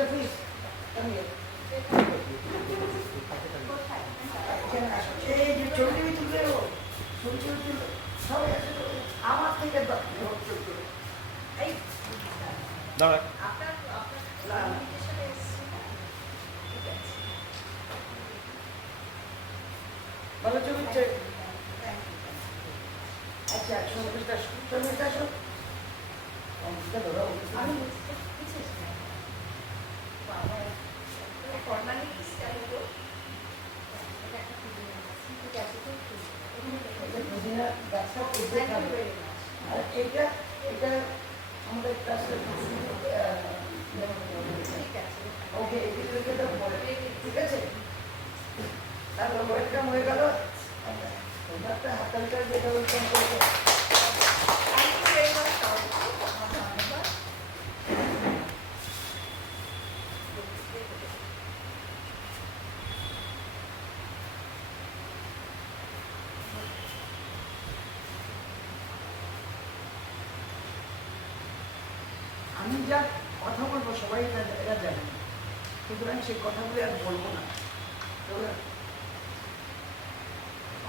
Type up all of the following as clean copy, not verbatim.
Mr. Please, come here. এই যে ছবি তুলে ছবি তুলে সবাই আছে আমার থেকে এই দাঁড়া ভালো ছবি আচ্ছা সন্দেশটা আসো আমি এটা এটা আমাদের ক্লাসে ওকে ঠিক আছে তারপর ওয়েলকাম হয়ে গেল হাতালটা যেটা ওয়েলকাম করবো আমি যা কথা বলবো সবাই এরা জানে সুতরাং সেই কথাগুলি আর বলবো না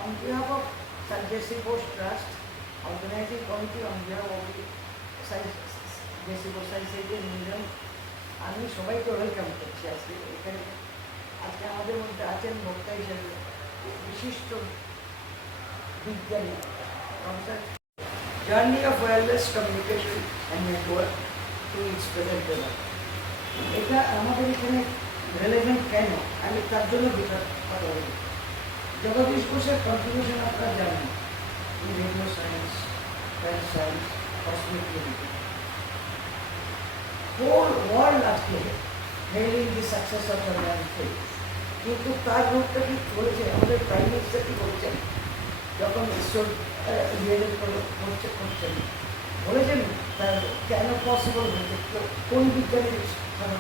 on behalf of Sir J.C. Bose Trust, Organizing Committee on behalf of the J.C. Bose Science Museum, আমি সবাইকে ওয়েলকাম করছি আজকে এখানে আজকে আমাদের মধ্যে আছেন বক্তা হিসেবে বিশিষ্ট বিজ্ঞানী professor journey of wireless communication and network to its present level. এটা আমাদের এখানে রেলেভেন্ট কেন আমি তার জন্য কথা বলি। জগদীশ ঘোষের কন্ট্রিবিউশন আপনারা জানেন in radio science, plant science, cosmic chemistry. Whole world আজকে hailing the success of the man field, কিন্তু তার রূপটা কি করেছে আমাদের প্রাইম মিনিস্টার কি করছেন যখন ঈশ্বর করছেন বলেছেন তার কেন পসিবল হয়েছে কোন বিজ্ঞানীর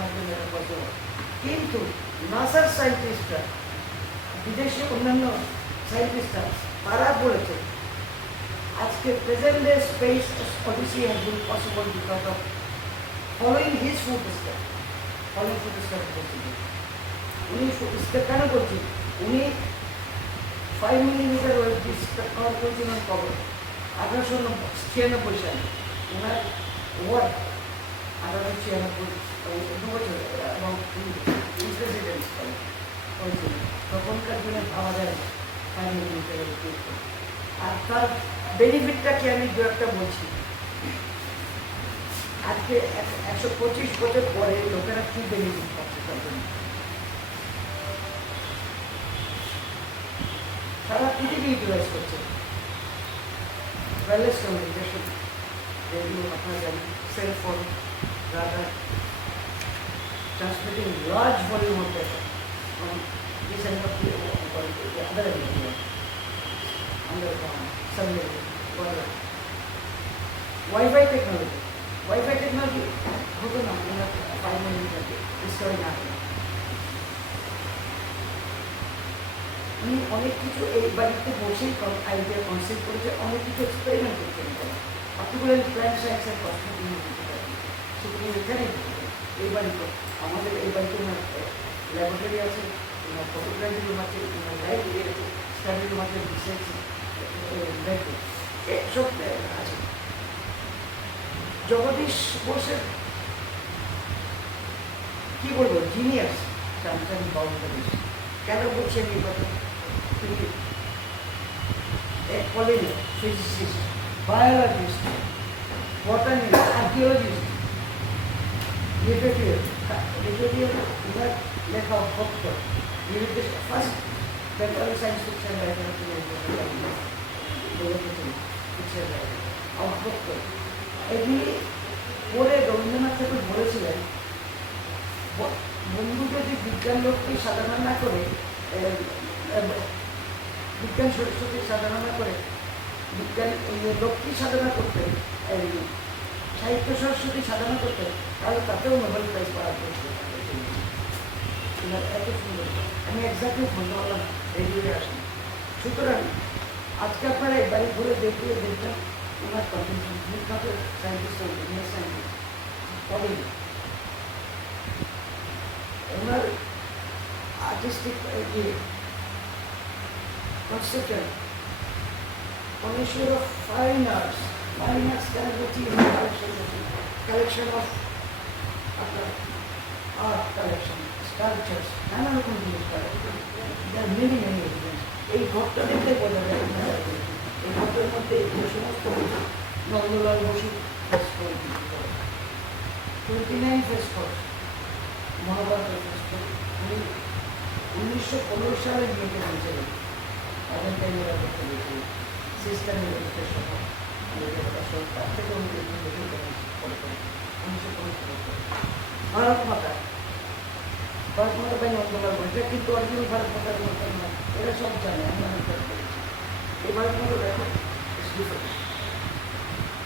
মাধ্যমে পসিবল। কিন্তু নাসার সায়েন্টিস্টরা বিদেশে অন্যান্য সায়েন্টিস্টরা তারা বলেছে আজকে present day space Odyssey has been possible because of following his footstep. Following footstep করছেন উনি ফুটস্টেপ কেন করছেন, উনি 5 মিলিমিটার ওয়েভ ডিসকভার করেছিলেন কবে 1896 সালে। ওনার ওয়ার্ক 1896 দু বছর এবং প্রেসিডেন্স হয়েছিল তখনকার দিনে ভাবা যায় 5 মিলিমিটারের আর তার বেনিফিটটা কি আমি দু একটা বলছি। আজকে 125 বছর পরে লোকেরা কি বেনিফিট পাচ্ছে তার জন্য সারা পৃথিবী ইউটিলাইজ করছে ওয়্যারলেস কমিউনিকেশন, রেডিও আপনারা জানেন, cellphone, radar, transmitting large volume of data from this end of the other area under submarine, Wi-Fi technology. Wi-Fi technology হতো না 5 মিলিমিটার ডিসকাভারি না করে। উনি অনেক কিছু এই বাড়িতে বসেই আইডিয়া কনসেপ্ট করেছে, অনেক কিছু এক্সপেরিমেন্ট করতে particularly plant science and cosmetic সেগুলো এখানে এই বাড়িতে আমাদের এই বাড়িতে ওনার ল্যাবরেটরি আছে, ওনার ফটোগ্রাফি রুম আছে, ওনার লাইব্রেরি আছে, স্টাডি রুম আছে, রিসার্চ সব আছে। জগদীশ বোসের কি বলবো জিনিয়াস চামচামি বাউন্ডারিজ। কেন বলছি আমি এই কথা, তিনি college physicist, biologist, botanist, archaeologist, literature ওনার লেখা ভক্ত, first Bengali science fiction writer fiction writer অভক্ত। এগুলি পড়ে রবীন্দ্রনাথ ঠাকুর বলেছিলেন বন্ধু যদি বিজ্ঞান লোককে সাধনা না করে, বিজ্ঞান সরস্বতী সাধনা না করে বিজ্ঞান লক্ষ্মী সাধনা করতেন, সাহিত্য সরস্বতী সাধনা করতেন, তাহলে তাতেও নোবেল প্রাইজ পাওয়া হয়েছিল। এত সুন্দর আমি এক্স্যাক্টলি বলতে পারলাম রেডিওয়ে আসেন। সুতরাং আজকে আপনারা এই বাড়ি ঘুরে দেখলে দেখবেন ওনার কন্ট্রিবিউশন বিখ্যাত সায়েন্টিস্ট, সায়েন্টিস্ট পড়েনি ওনার artistic concept on issue of fine arts kind of collection of art collection, sculptures, নানা রকম জিনিস পাওয়া যায়। There are many evidence. এই ঘরটা দেখলে বোঝা যায় এই ঘরটার মধ্যে যে সমস্ত নন্দলাল বসু ফেস করে 29 ফেস করে মহাভারতের ফেস করে উনি 1915 সালে বিয়েতে হয়েছিলেন তাদের ক্যামেরা করতে গিয়েছিলেন সিস্টেমের রেজিস্ট্রেশন তার থেকে উনি ভারত মাতা বাই নন্দলাল বসু এটা কিন্তু অরিজিনাল ভারত মাতার মতো না, এরা সব জানে আমরা এই ভারত মাতা দেখো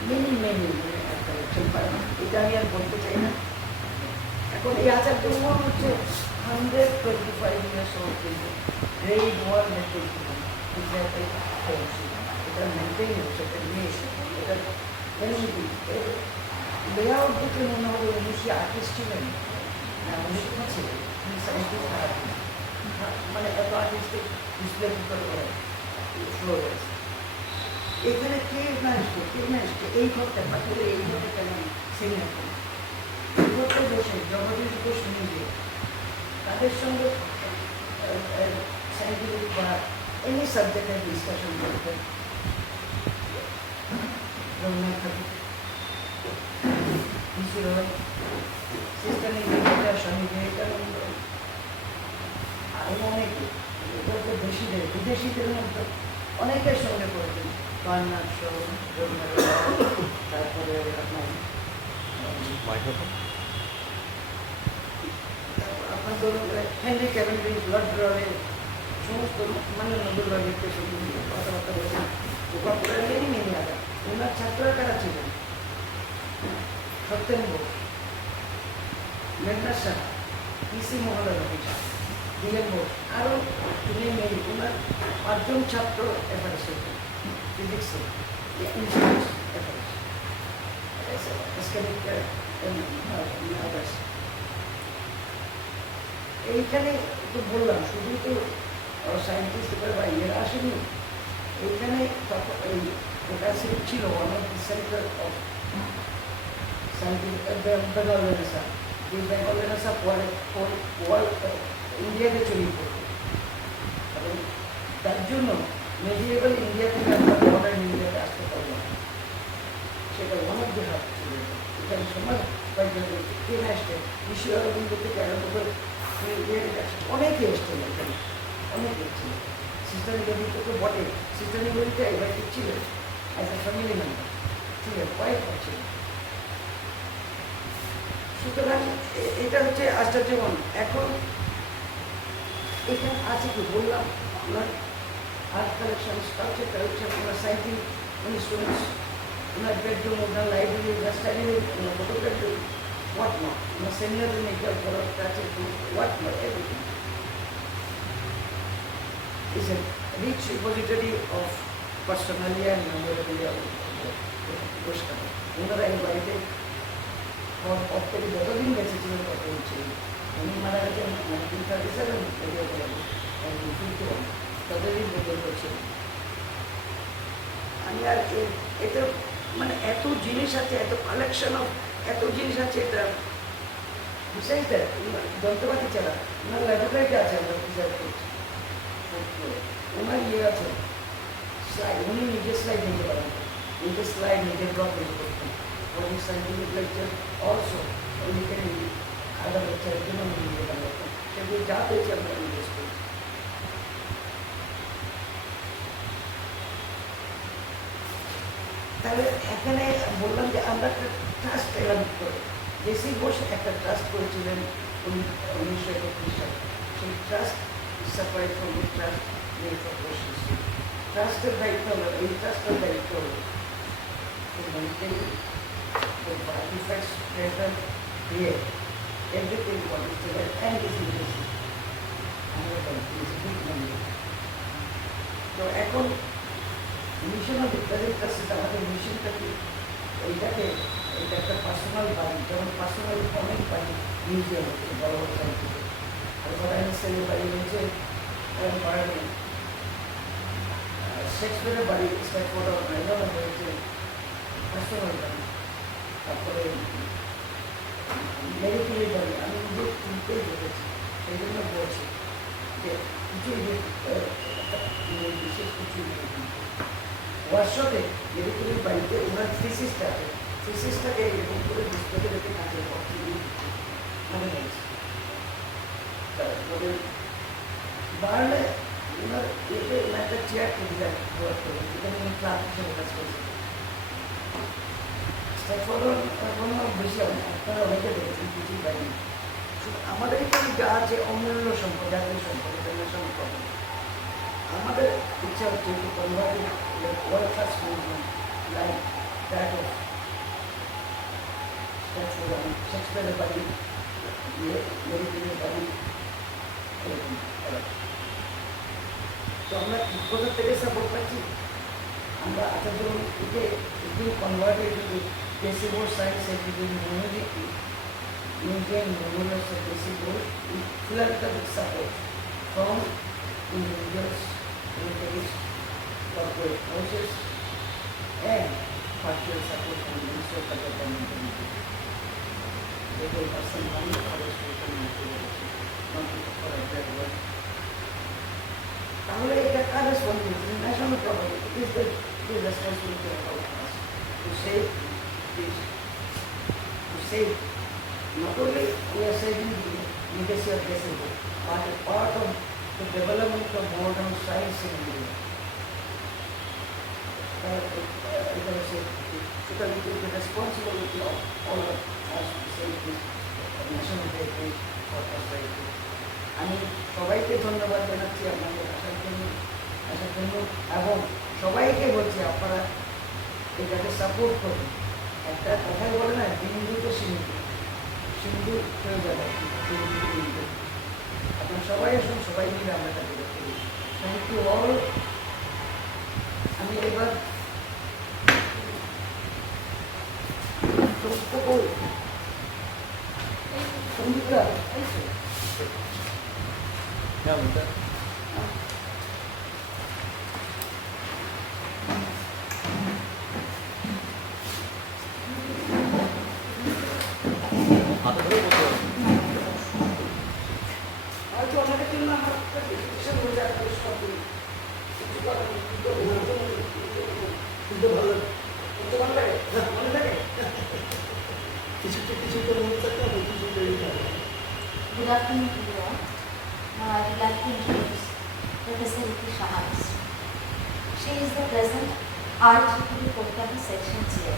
মেনি কালেকশন পায় না, এটা আমি আর বলতে চাই না। এখন এই আচার্য মোহন হচ্ছে 125 years old কিন্তু গ্রেড 1 এটা মেনটেন হচ্ছে, এটা নিয়ে এটা লেআউট দেখে মনে হবে উনি কি আর্টিস্ট ছিলেন না উনি ছিলেন সায়েন্টিফিক আর্টিস্ট, মানে এত আর্টিস্টিক ডিসপ্লে করে ফ্লোর আছে। এখানে কে না আসবে এই ঘরটা পাঠিয়ে এই ঘরটা কেন সিনিয়র এই ঘরটা বসে জগদীশ ঘোষ নিজে তাদের সঙ্গে সাইন্টিফিক বা এনি সাবজেক্টের ডিসকাশন করতেন। রবীন্দ্রনাথ ঠাকুর, সিস্টার নিবেদিতা, স্বামী বিবেকানন্দ, আরো অনেকে বিদেশিদের মধ্যে অনেকের সঙ্গে করেছেন। কর্ণাট শো, তারপরে আপনার ধরুন হেনরি ক্যাভেন্ডিশ, লর্ড ব্রয়ের সমস্ত মানে নোবেল লজিককে কথাবার্তা বলেছেন। মেনি মেনি আদার ওনার ছাত্ররা কারা ছিলেন? সত্যেন বোস, মেঘনা সাহা, পিসি মহলানবী শাহ, দিলেন বোস, আরও তিনি মেরি ওনার 5 জন ছাত্র এফারেস হয়েছেন ফিজিক্সে, এইখানে তো বললাম শুধু তো সায়েন্টিস্ট বা ইয়েরা আসেনি, এইখানে এই ওটা ছিল অনেক সেন্টার অফ সায়েন্টিফিক বেঙ্গল রেনেসা, যে বেঙ্গল রেনেসা পরে ইন্ডিয়াকে ছড়িয়ে পড়বে এবং তার জন্য মেডিয়েবল ইন্ডিয়া থেকে আমরা মডার্ন ইন্ডিয়াতে আসতে পারলাম, সেটা ওয়ান অফ দ্য হাব ছিল। এখানে সমাজ কে আসতেন বিশ্ব অরবিন্দ থেকে আরম্ভ করে অনেকে এসছেন, এখানে অনেকে এসেছিলেন। সিস্টার নিবেদিতা তো বটে, সিস্টার নিবেদিতা এবার ছিলেন অ্যাজ এ ফ্যামিলি মেম্বার, ঠিক আছে, কয়েক ছিলেন। সুতরাং এটা হচ্ছে আচার্য মোহন। এখন এখানে আছে কি বললাম, ওনার আর্ট কালেকশন, স্কাল্পচার কালেকশন, ওনার সাইন্টিফিক ইনস্ট্রুমেন্টস, ওনার বেডরুম, ওনার লাইব্রেরি, ওনার স্টাডি রুম, ওনার ফটোগ্রাফি, what not, ওনার সেমিনার রুমে what not, everything is a rich repository of personalia and memorabilia of পুরস্কার। ওনারা এই বাড়িতে থেকে যতদিন বেঁচে ছিলেন তত হচ্ছে, উনি মারা গেছেন 1937 ততদিন বেঁচে করছিলেন। আমি আর এটা মানে এত জিনিস আছে, এত কালেকশন অফ এত জিনিস আছে, এটা বিশেষ যন্ত্রপাতি ছাড়া ওনার ল্যাবরেটরিতে আছে, আমরা প্রিজার্ভ করছি। ওনার ইয়ে আছে স্লাইড, উনি নিজের স্লাইড নিতে পারেন, নিজের স্লাইড নিজের ব্লগ নিতে করতেন। উনি সাইন্টিফিক লেকচার অলসো উনি আলাদা লেকচারের জন্য উনি নিতে পারেন, সেগুলো যা পেয়েছে আমরা ইনভেস্ট করছি। তাহলে এখানে বললাম যে আমরা একটা ট্রাস্ট এলাম করে, জেসি বোস একটা ট্রাস্ট করেছিলেন 1931 সালে। সেই trust separate from the trust made for questions. ট্রাস্টের দায়িত্ব হলো, এই ট্রাস্টের দায়িত্ব হলো artifacts, pattern, create everything what is there and is interesting. তো এখন মিশন অফ প্রেজেন্ট ট্রাস্ট আমাদের মিশনটা কি, এইটাকে এটা একটা পার্সোনাল বাড়ি, যেমন পার্সোনাল অনেক বাড়ি মিউজিয়াম বড় বড় সাইন্টিফিক বটানিক্যাল বাড়ি হয়েছে বাড়ি শেক্সপিয়ারের বাড়ি স্ট্যাটফোর্ড হয়েছে পার্সোনাল বাড়ি, তারপরে মেডিকেলের বাড়ি আমি নিজে কিনতেই দেখেছি, সেই জন্য বলছি যে কিছু বিশেষ কিছু ওয়ার্কশপে মেডিকেলের বাড়িতে ওনার থিসিসটা আছে, থিসিসটাকে এরকম করে ডিসপ্লেতে রেখে কাজের পক্ষে মনে হয়েছে। তারপরে বাড়লে ওনার এতে একটা চেয়ার টেবিল ওয়ার্ক করে, এখানে উনি ক্লাব হিসেবে কাজ করছে। বেশি হবে না, আপনারা অনেকে দেখেছেন, কিছুই পাইনি। আমাদের এখানে যা আছে অমূল্য সম্পদ, জাতীয় সম্পদ, ইন্টারন্যাশনাল সম্পদ। আমাদের ইচ্ছা হচ্ছে একটু converted world class movement like that of শেক্সপিয়ারের বাড়ি, মেডিকেলের বাড়ি, এরকম করা। তো আমরা কোথা থেকে সাপোর্ট পাচ্ছি? আমরা আচার্য থেকে একটু converted basic board science education maintain numerous basic board with philanthropic support from individuals, entities, corporate houses, and partial support from the Ministry of Culture and Community. They will person money for the social motivation, not for a better work. তাহলে এটা কার responsibility? National property. It is the responsibility of our class to save this, to save. Not only we are saving the legacy of Jadavpur, but a part of the development of modern science in India. It is the responsibility of all of us to save this national heritage for posterity. আমি সবাইকে ধন্যবাদ জানাচ্ছি আপনাদের আসার জন্য এবং সবাইকে বলছি আপনারা এটাকে সাপোর্ট করুন। একটা কথাই বলে না, বিন্দু তো সিন্ধু, সিন্ধু হয়ে যাবে বিন্দু। আপনারা সবাই আসুন, সবাই মিলে আমরা এটা করি। Thank you all. আমি এবার Sangeeta Good afternoon to you all. Now I would like to introduce Professor Saha. She is the present IEEE Kolkata section chair.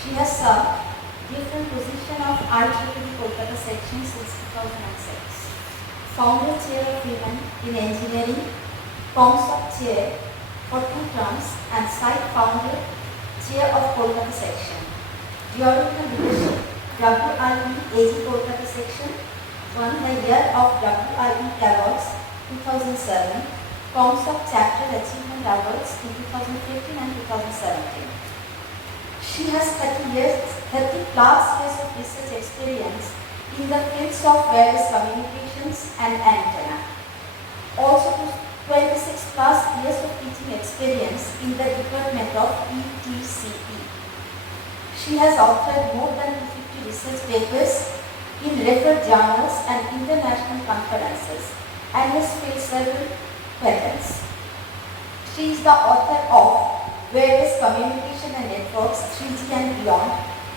She has served different position of IEEE Kolkata section since 2006. Founder chair of Women in Engineering, Comsop chair for 2 terms, and site founder chair of Kolkata section. During her leadership, WIEAG Kolkata section won the Year of WIE Awards 2007, Comsop Chapter Achievement Awards in 2015 and 2017. She has 30 plus years of research experience in the fields of wireless communications and antenna. Also 26 plus years of teaching experience in the department of ETCE. She has authored more than 250 research papers in referred journals and international conferences, and has filed several patents. She is the author of Various Communication and Networks 3G and Beyond,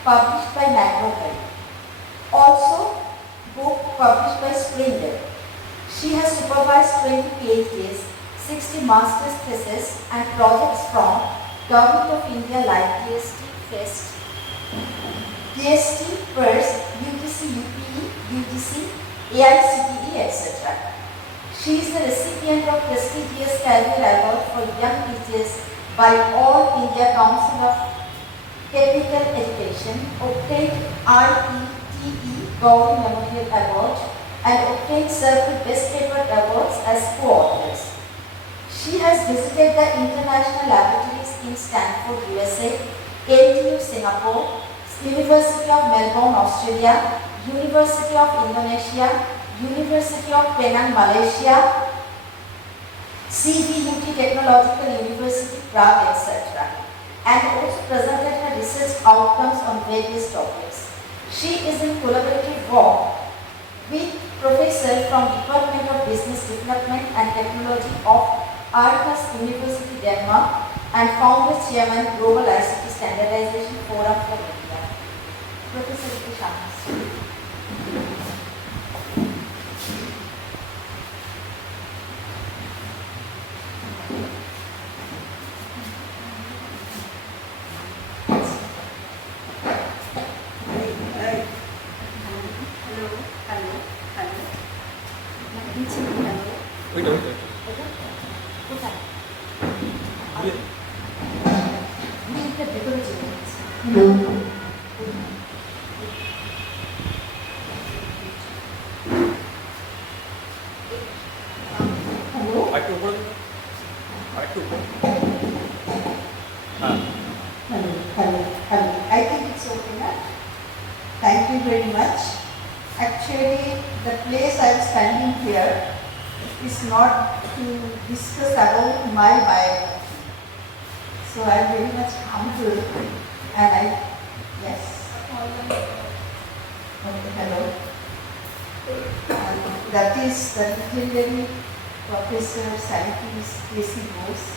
published by Macrohead. Also, book published by Springer. She has supervised 20 PhDs, 60 master's theses and projects from Government of India like DST, FEST, DST, PERS, UGC, UPE, UGC, AICTE, etc. She is the recipient of prestigious Career Award for Young Teachers by All India Council of Technical Education, obtained IETE Gauri Memorial Award, and obtained several Best Paper Awards as co-authors. She has visited the international laboratories in Stanford, USA, NTU, Singapore, University of Melbourne, Australia, University of Indonesia, University of Penang, Malaysia, CBUT Technological University, Prague, etc. and also presented her research outcomes on various topics. She is in collaborative work with Professor from Department of Business Development and Technology of Aarhus University, Denmark, and founder chairman Global ICT Standardization Forum for India. Professor Saha. I think it's okay now. Thank you very much. Actually, the place I am standing here is not to discuss about my biography. So I am very much humble and yes. Okay, hello. That is the legendary Professor Scientist ETCE Bose.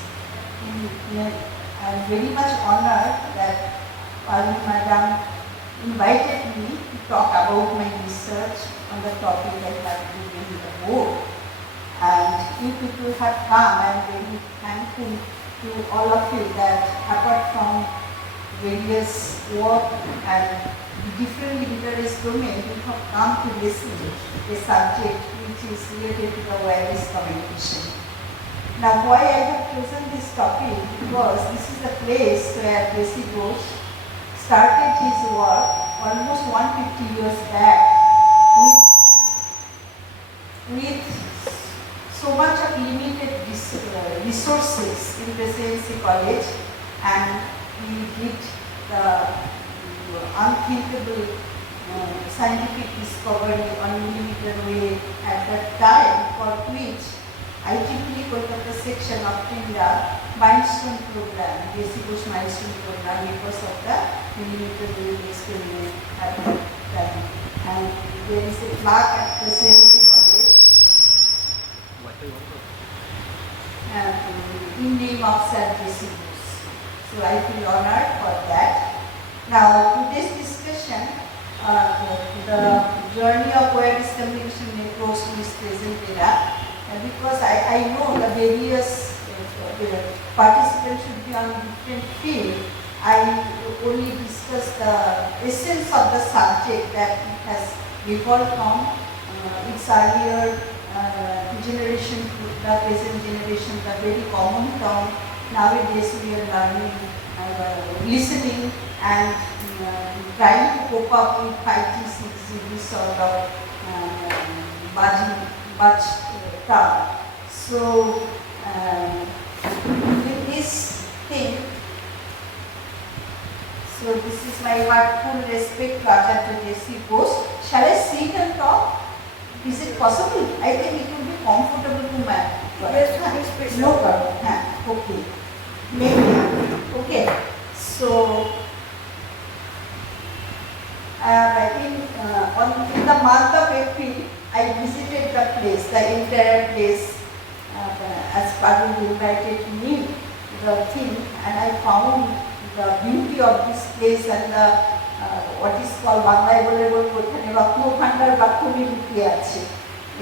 I am very much honored that Madam invited me to talk about my research on the topic I have given in the board. And you people have come. I am very thankful to all of you that apart from various work and different interest domains, you have come to listen to a subject which is related to the wireless communication. Now, why I have chosen this topic? Because this is the place where ETCE Bose started his work almost 150 years back with so much of limited resources in Presidency College, and he did the unthinkable scientific discovery on millimeter wave at that time, for which IEEE Kolkata section of India milestone program, ETCE Bose milestone program, because of the millimeter wave experiment at that time. And there is a plaque at Presidency College in name of Sir ETCE Bose. So I feel honored for that. Now, today's discussion, the journey of wireless communication networks to its present era, because I know the various participants should be on different field. I only discuss the essence of the subject, that it has evolved from its earlier generation to the present generation, the very common term. Nowadays we are learning, listening and trying to cope up with 5G, 6G, this sort of budge term. So with this thing, so this is my heartful respect to Acharya ETCE Bose. Shall I sit and talk? Is it possible? I think it will be comfortable to my. Yes, no problem. Okay. Maybe. Okay. So in the month of April, I visited the place, the entire place, as Bhaban invited me, the thing, and I found the beauty of this place and the what is called বাংলায় বলে বলবো এখানে রত্ন ভান্ডার বা খনি লুকিয়ে আছে,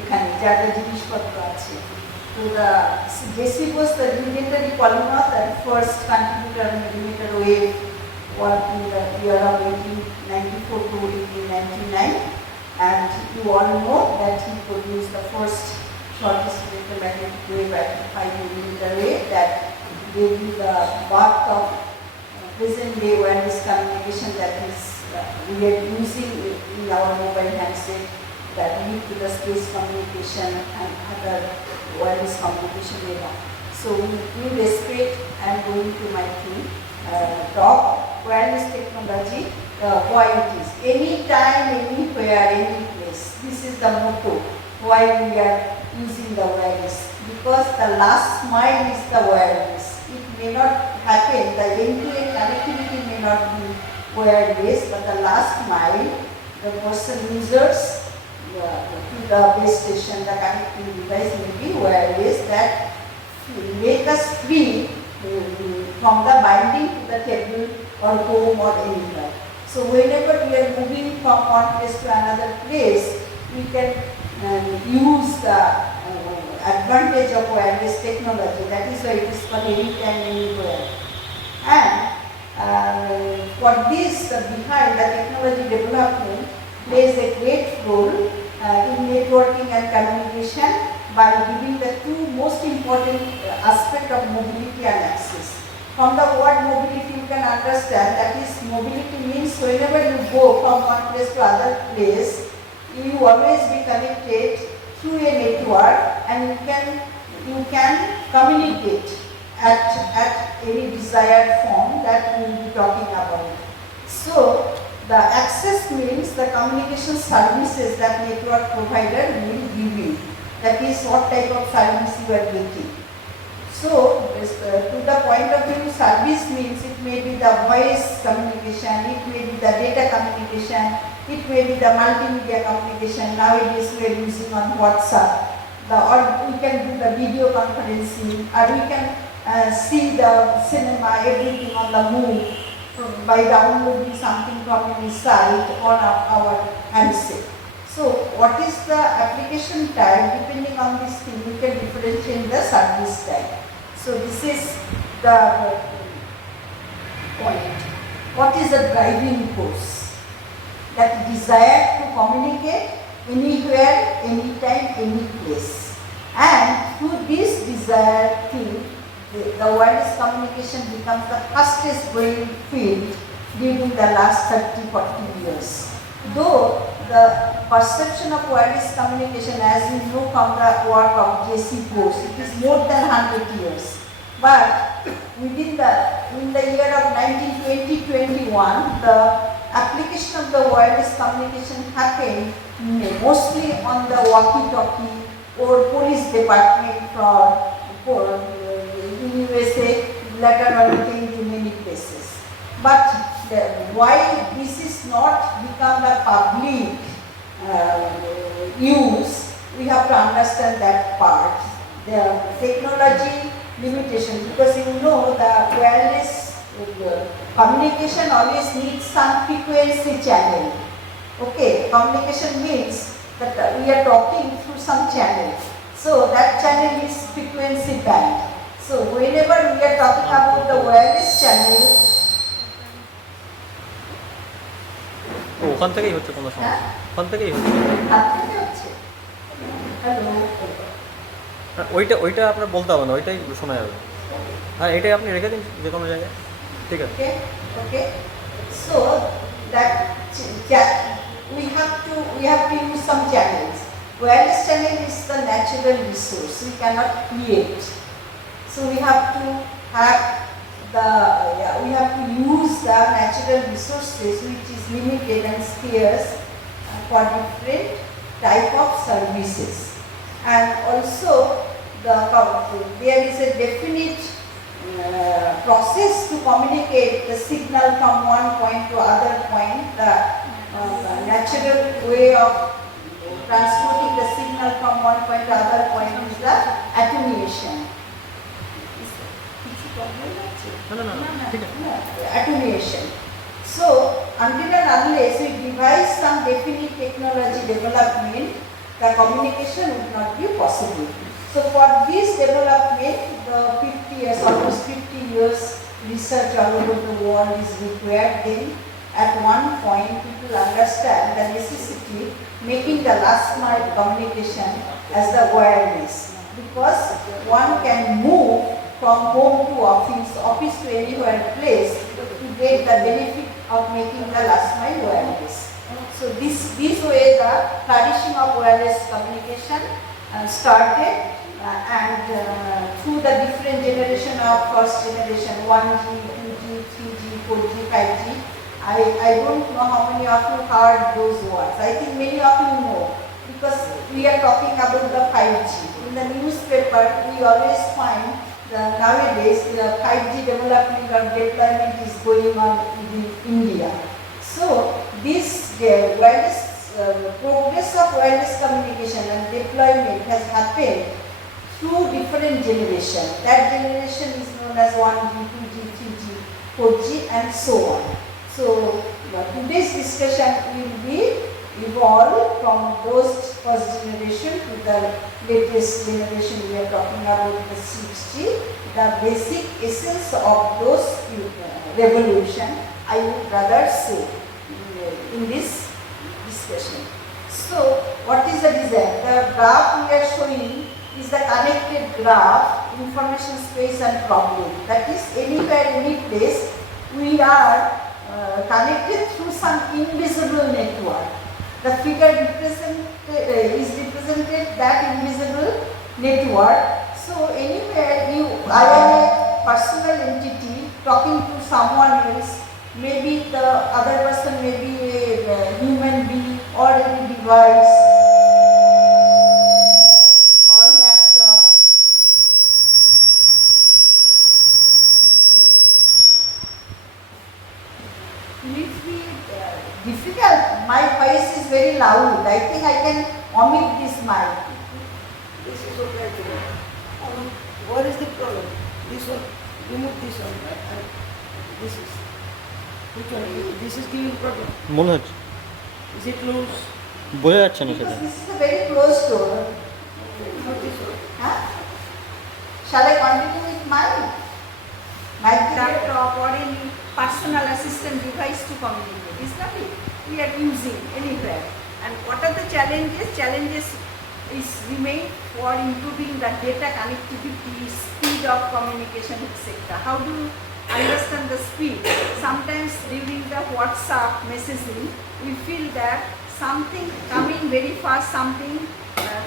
এখানে যা যা জিনিসপত্র আছে। So the ETCE Bose, the legendary polymath and first contributor on millimeter wave, worked in the year of 1894 to 1899, and you all know that he produced the first shortest electromagnetic wave at 5 millimeter wave that gave you the birth of present day wireless communication that is we are using in our mobile handset, that lead to the space communication and other wireless communication data. So with respect, I am going to my theme, talk wireless technology, why it is. Anytime, anywhere, any place. This is the motto. why we are using the wireless. Because the last mile is the wireless. It may not happen, the end-to-end connectivity may not be wireless, but the last mile, the person users to the base station, the connecting device may be wireless, that make us free from the binding to the table or home or anywhere. So whenever we are moving from one place to another place, we can use the advantage of wireless technology. That is why it is called anytime, anywhere. And for this, behind the technology development plays a great role in networking and communication by giving the two most important aspects of mobility and access. From the word mobility, you can understand that is mobility means whenever you go from one place to other place, you always be connected through a network, and you can communicate at any desired form that we will be talking about. So the access means the communication services that network provider will give you. That is what type of service you are getting. So to the point of view, service means it may be the voice communication, it may be the data communication, it may be the multimedia communication. Nowadays we are using on WhatsApp, or we can do the video conferencing, or we can see the cinema, everything on the move by downloading something from any site on our handset. So what is the application type? Depending on this thing, we can differentiate the service type. So this is the point. What is the driving force? That desire to communicate anywhere, anytime, any place. And through this desire thing, the wireless communication becomes the fastest growing field during the last 30-40 years. Though the perception of wireless communication, as we know from the work of J.C. Bose, it is more than 100 years. But in the year of 1920-21, the application of the wireless communication happened mostly on the walkie-talkie or police department for in USA, later on came to many places. But why this is not become the public use, we have to understand that part. The technology limitation, because you know the wireless communication always needs some frequency channel. Okay, communication means that we are talking through some channel. So that channel is frequency band. So whenever we are talking about the wireless channel, ওখান থেকেই হচ্ছে কোনো সমস্যা ওখান থেকেই হচ্ছে হ্যালো, ওইটা আপনার বলতে হবে না, ওইটাই শোনা যাবে। হ্যাঁ, এটাই আপনি রেখে দিন যে কোনো জায়গায়, ঠিক আছে। Okay. So that we have to use some channels. Wireless channel is the natural resource. We cannot create. So we have to use the natural resources which is limited and scarce for different type of services. And also there is a definite process to communicate the signal from one point to other point. The natural way of transporting the signal from one point to other point is the attenuation. Attenuation. So until and unless we devise some definite technology development, the communication would not be possible. So for this development, the 50 years, almost 50 years research all over the world is required. Then at one point people understand the necessity making the last mile communication as the wireless, because one can move from home to office to anywhere place to get the benefit of making the last mile wireless. So this way the flourishing of wireless communication started, and through the different generation of first generation 1G, 2G, 3G, 4G, 5G. I don't know how many of you heard those words. I think many of you know, because we are talking about the 5G. In the newspaper, we always find nowadays the 5G development or deployment is going on in India. So this wireless progress of wireless communication and deployment has happened through different generations. That generation is known as 1G, 2G, 3G, 4G and so on. So today's discussion will be evolved from those first generation to the latest generation. We are talking about the 6G, the basic essence of those revolution, I would rather say in this discussion. So what is the design? The graph we are showing is the connected graph, information space and problem. That is anywhere, any place we are connected through some invisible network. The figure is represented that invisible network. So anywhere I am a personal entity talking to someone else, maybe the other person may be a human being or any device or laptop. Will it be difficult? My voice is very loud. I think I can omit this mic. This is okay to do. What is the problem? This one, remove this one, and this is. Which one? This is giving problem. মনে হচ্ছে Is it loose? বোঝা যাচ্ছে না সেটা Because this is a very close door. Not this one. Huh? Shall I continue with mine? My Laptop or any personal assistant device to communicate. Is that it? We are using anywhere. And what are the challenges? Challenges is remain for improving the data connectivity, speed of communication, etc. How do you understand the speed? Sometimes during the WhatsApp messaging, we feel that something coming very fast, something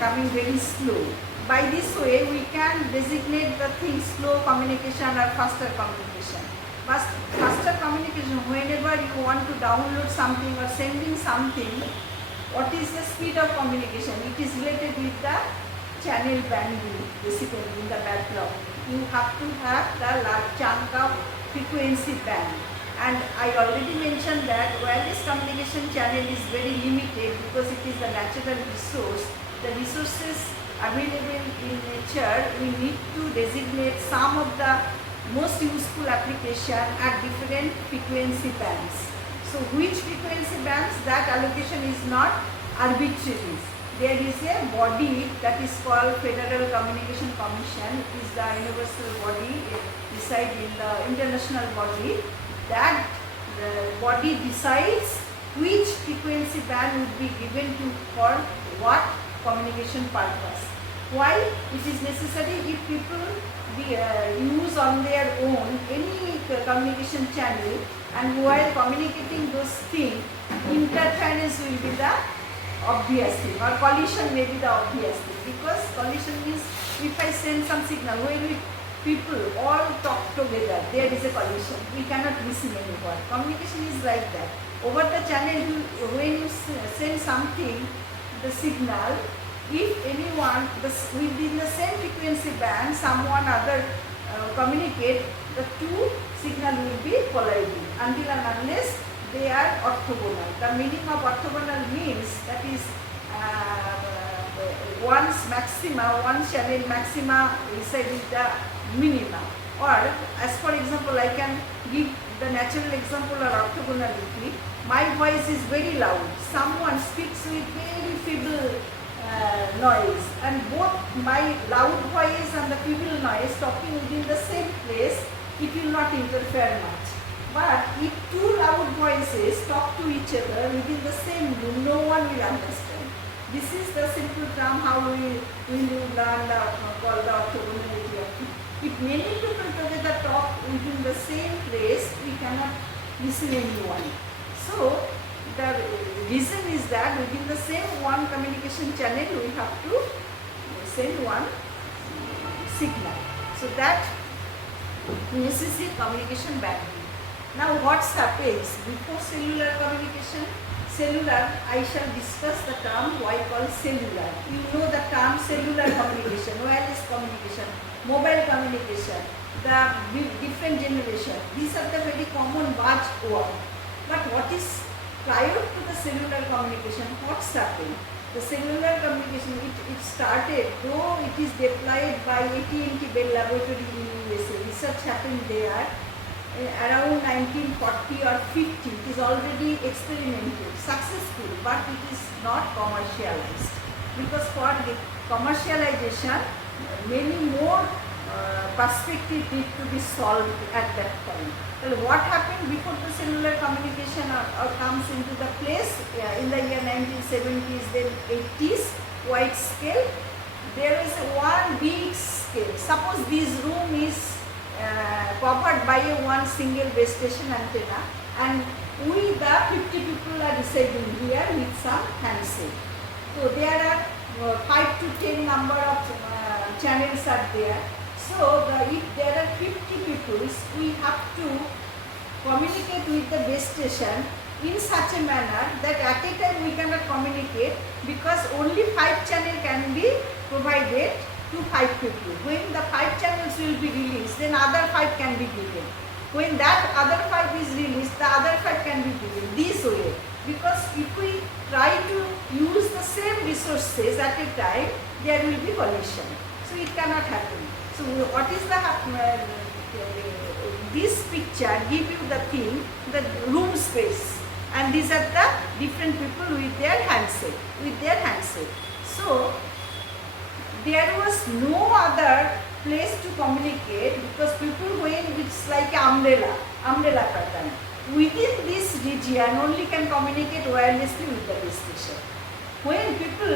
coming very slow. By this way, we can designate the thing slow communication or faster communication. But faster communication, whenever you want to download something or sending something, what is the speed of communication? It is related with the channel bandwidth, basically in the backlog. You have to have the large chunk of frequency band. And I already mentioned that wireless communication channel is very limited because it is a natural resource. The resources available in nature, we need to designate some of the most useful application at different frequency bands. So which frequency bands, that allocation is not arbitrary. There is a body that is called Federal Communication Commission. It is the universal body beside in the international body. That the body decides which frequency band would be given to for what communication purpose. Why? It is necessary if people use on their own any communication channel, and while communicating those things, interference will be the obvious thing, or collision may be the obvious thing, because collision means if I send some signal, when we people all talk together, there is a collision, we cannot listen anymore. Communication is like that. Over the channel, when you send something, the signal, if anyone within the same frequency band, someone other communicate, the two signal will be colliding until and unless they are orthogonal. The meaning of orthogonal means that is one's maxima, one channel maxima reside with the minima. Or as for example, I can give the natural example of orthogonality. My voice is very loud. Someone speaks with very feeble noise, and both my loud voice and the feeble noise talking within the same place, it will not interfere much. But if two loud voices talk to each other within the same room, no one will understand. This is the simple term how we will learn call the orthogonality of it. If many people together talk within the same place, we cannot listen anyone. So the reason is that within the same one communication channel, we have to send one signal. So that necessary communication bandwidth. Now what happens before cellular communication? cellular, I shall discuss the term why called cellular. You know the term cellular communication, wireless communication, mobile communication, the different generation. These are the very common buzzword. But what is prior to the cellular communication? What's happened? The cellular communication, it started, though it is deployed by ETCE Bell Laboratory in USA. Research happened there around 1940 or 50. It is already experimented, successful, but it is not commercialized. Because for the commercialization, many more perspectives need to be solved at that time. Well, what happened before the cellular communication comes into the place in the year 1970s, then 80s, wide scale, there is one big scale. Suppose this room is covered by one single base station antenna, and we the 50 people are residing here with some handset. So there are 5 to 10 number of channels are there. So if there are 50 people, we have to communicate with the base station in such a manner that at a time we cannot communicate, because only 5 channel can be provided to 5 people. When the 5 channels will be released, then other 5 can be given. When that other 5 is released, the other 5 can be given this way. Because if we try to use the same resources at a time, there will be collision. So it cannot happen. So what is the this picture give you the thing, the room space, and these are the different people with their handset. So there was no other place to communicate, because people when it's like an umbrella pattern. Within this region only can communicate wirelessly with the base station. When people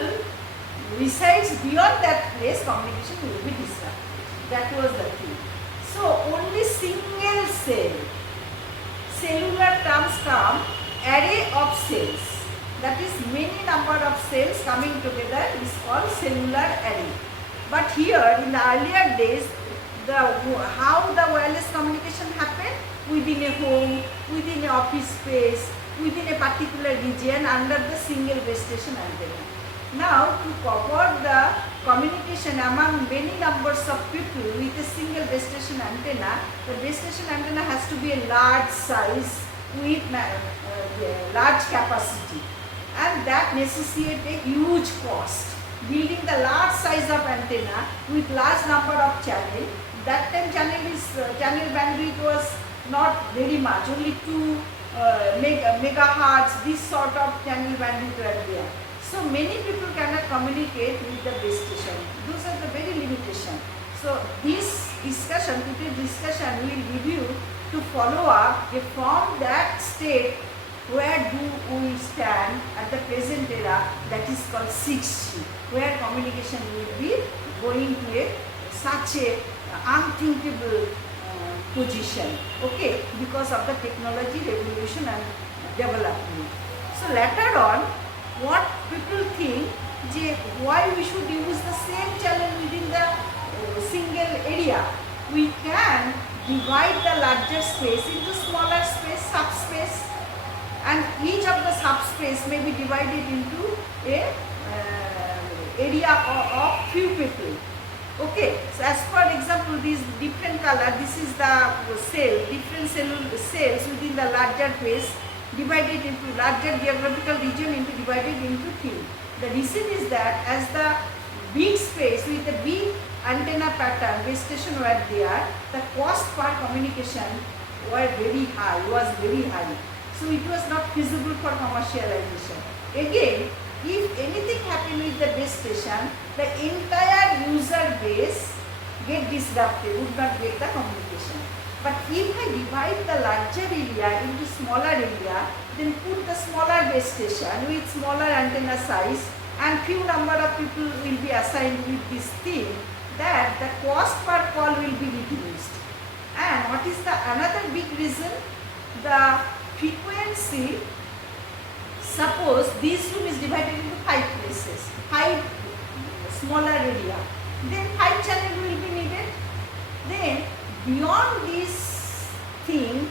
resides beyond that place, communication will be disrupted. That was the thing. So only single cell, cellular terms come array of cells. That is many number of cells coming together is called cellular array. But here in the earlier days, how the wireless communication happened? Within a home, within an office space, within a particular region under the single base station antenna. Now to cover the communication among many numbers of people with a single base station antenna, the base station antenna has to be a large size with large capacity, and that necessitates a huge cost. Building the large size of antenna with large number of channel, that time channel bandwidth was not very much, only 2 megahertz, this sort of channel bandwidth were there. So many people cannot communicate with the base station. Those are the very limitation. So this discussion, today's discussion will give you to follow up from that state where do we stand at the present era, that is called 6G, where communication will be going to such a unthinkable position, okay, because of the technology revolution and development. So later on, what people think, why we should use the same channel within the single area. We can divide the larger space into smaller space, subspace, and each of the subspace may be divided into a area of few people. Okay, so as for example, these different color, this is the cell, different cells within the larger space, divided into larger geographical region divided into few. The reason is that as the big space with the big antenna pattern base station were there, the cost per communication was very high. So it was not feasible for commercialization. Again, if anything happened with the base station, the entire user base get disrupted, would not get the communication. But if I divide the larger area into smaller area, then put the smaller base station with smaller antenna size, and few number of people will be assigned with this thing, that the cost per call will be reduced. And what is the another big reason? The frequency. Suppose this room is divided into 5 places, 5 smaller area, then 5 channel will be needed. Then beyond this thing,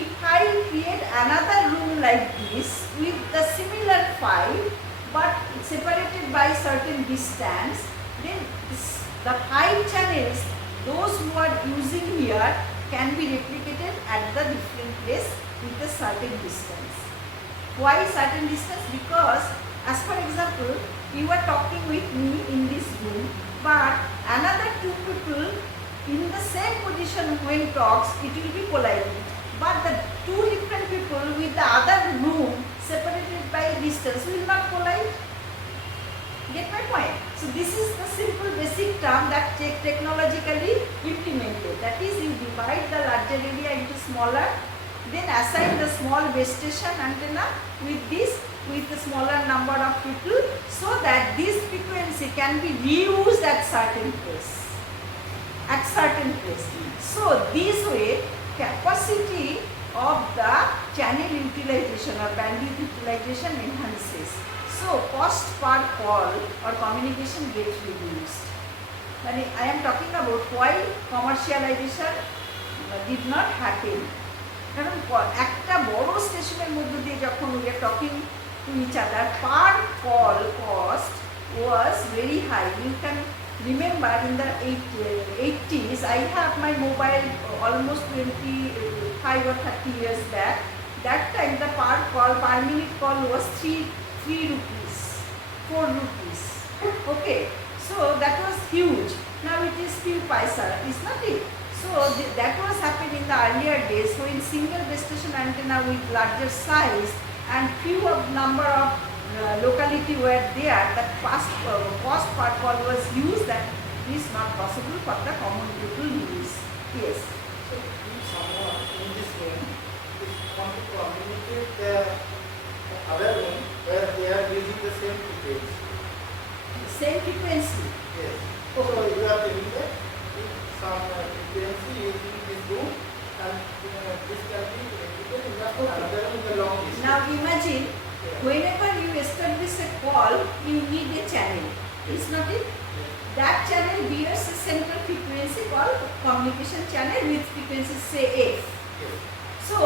if I create another room like this with the similar file but separated by certain distance, then the 5 channels, those who are using here, can be replicated at the different place with a certain distance. Why certain distance? Because as for example, you are talking with me in this room, but another 2 people in the same position when talks, it will be colliding. But the 2 different people with the other room separated by distance will not collide. Get my point? So this is the simple basic term that technologically implemented. That is, you divide the larger area into smaller, then assign the small base station antenna with this, with the smaller number of people, so that this frequency can be reused at certain place. So this way, capacity of the channel utilization or bandwidth utilization enhances. So cost per call or communication gets reduced. And I am talking about why commercialization did not happen. কারণ একটা বড় স্টেশনের মধ্যে দিয়ে যখন we are talking to each other, per call cost was very high. You can remember in the 80s, I have my mobile almost 25 or 30 years back. That time the per call, per minute call was 3 rupees, 4 rupees. Okay, so that was huge. Now it is few paisa, is not it? So that was happening in the earlier days when single base station antenna with larger size and few of number of locality were there, that cost per call was used, that is not possible for the common people use. Yes. So if someone in this room is want to communicate the other room where they are using the same frequency. Same frequency. Yes. Okay. So you are telling that if some frequency is in this room and this can be replicated in the another room in the long distance. Now imagine, whenever you establish a call, you need a channel. Is not it? That channel bears a central frequency called communication channel with frequency say F. Yes. So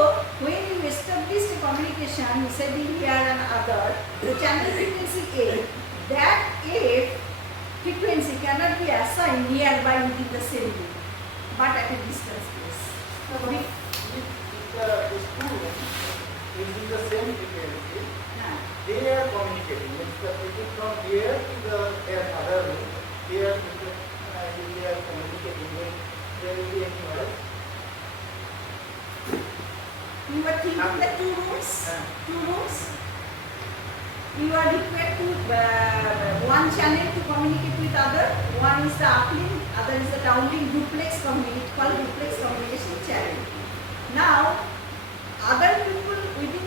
when you establish a communication, sending here and other, the channel frequency A, that F frequency cannot be assigned nearby within the same room, but at a distance place. If the school using the same frequency, they are communicating. Means the people from here to their other room, here to they are communicating. When there will be any noise. You are thinking the 2 rooms. You are required to one channel to communicate with other. One is the uplink, other is the downlink duplex communicate, called duplex communication channel. Now, other people within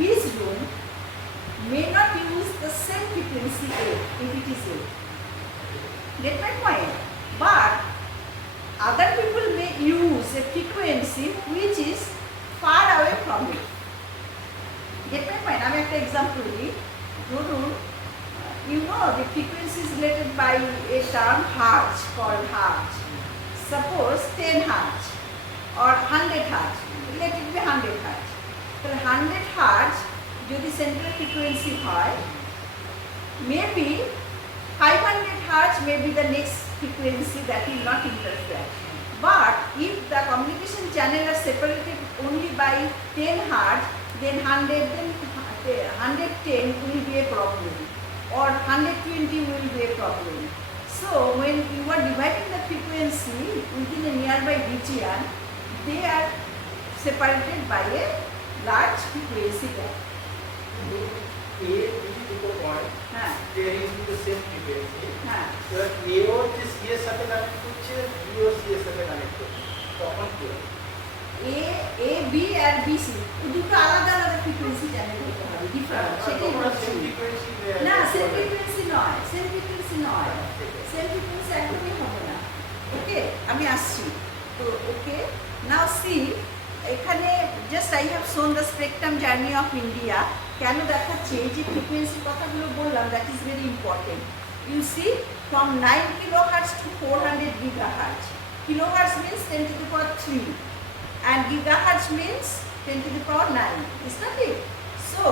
this room may not use the same frequency A, if it is A. Get my point? But other people may use a frequency which is far away from it. Get my point? I have an example. You know the frequency is related by a term hertz, called hertz. Suppose 10 hertz or 100 hertz. Let it be 100 hertz. So 100 hertz, যদি central frequency হয়, maybe 500 hertz may be the next frequency that will not interfere. But if the communication channel are separated only by 10 hertz, then 110 will be a problem, or 120 will be a problem. So when you are dividing the frequency within a nearby region, they are separated by a large frequency gap. A, B to the point, they are using the same frequency. So A or C এর সাথে কানেক্ট করছে, B or C এর সাথে কানেক্ট করছে। তখন কি হবে? A, B আর BC দুটো আলাদা আলাদা ফ্রিকোয়েন্সি চ্যানেল হতে হবে, ডিফারেন্ট। সেটাই বলছি। না, সেম ফ্রিকোয়েন্সি নয়, সেম ফ্রিকোয়েন্সি একদমই হবে না। ওকে, আমি আসছি। তো ওকে, নাও সি, এখানে just I have shown the spectrum journey of India. কেন দেখাচ্ছে এই যে ফ্রিকোয়েন্সির কথাগুলো বললাম, that is very important. You see, from 9 kilohertz to 400 gigahertz. Kilohertz means 10 to the power 3 and gigahertz means 10 to the power 9, is not it? So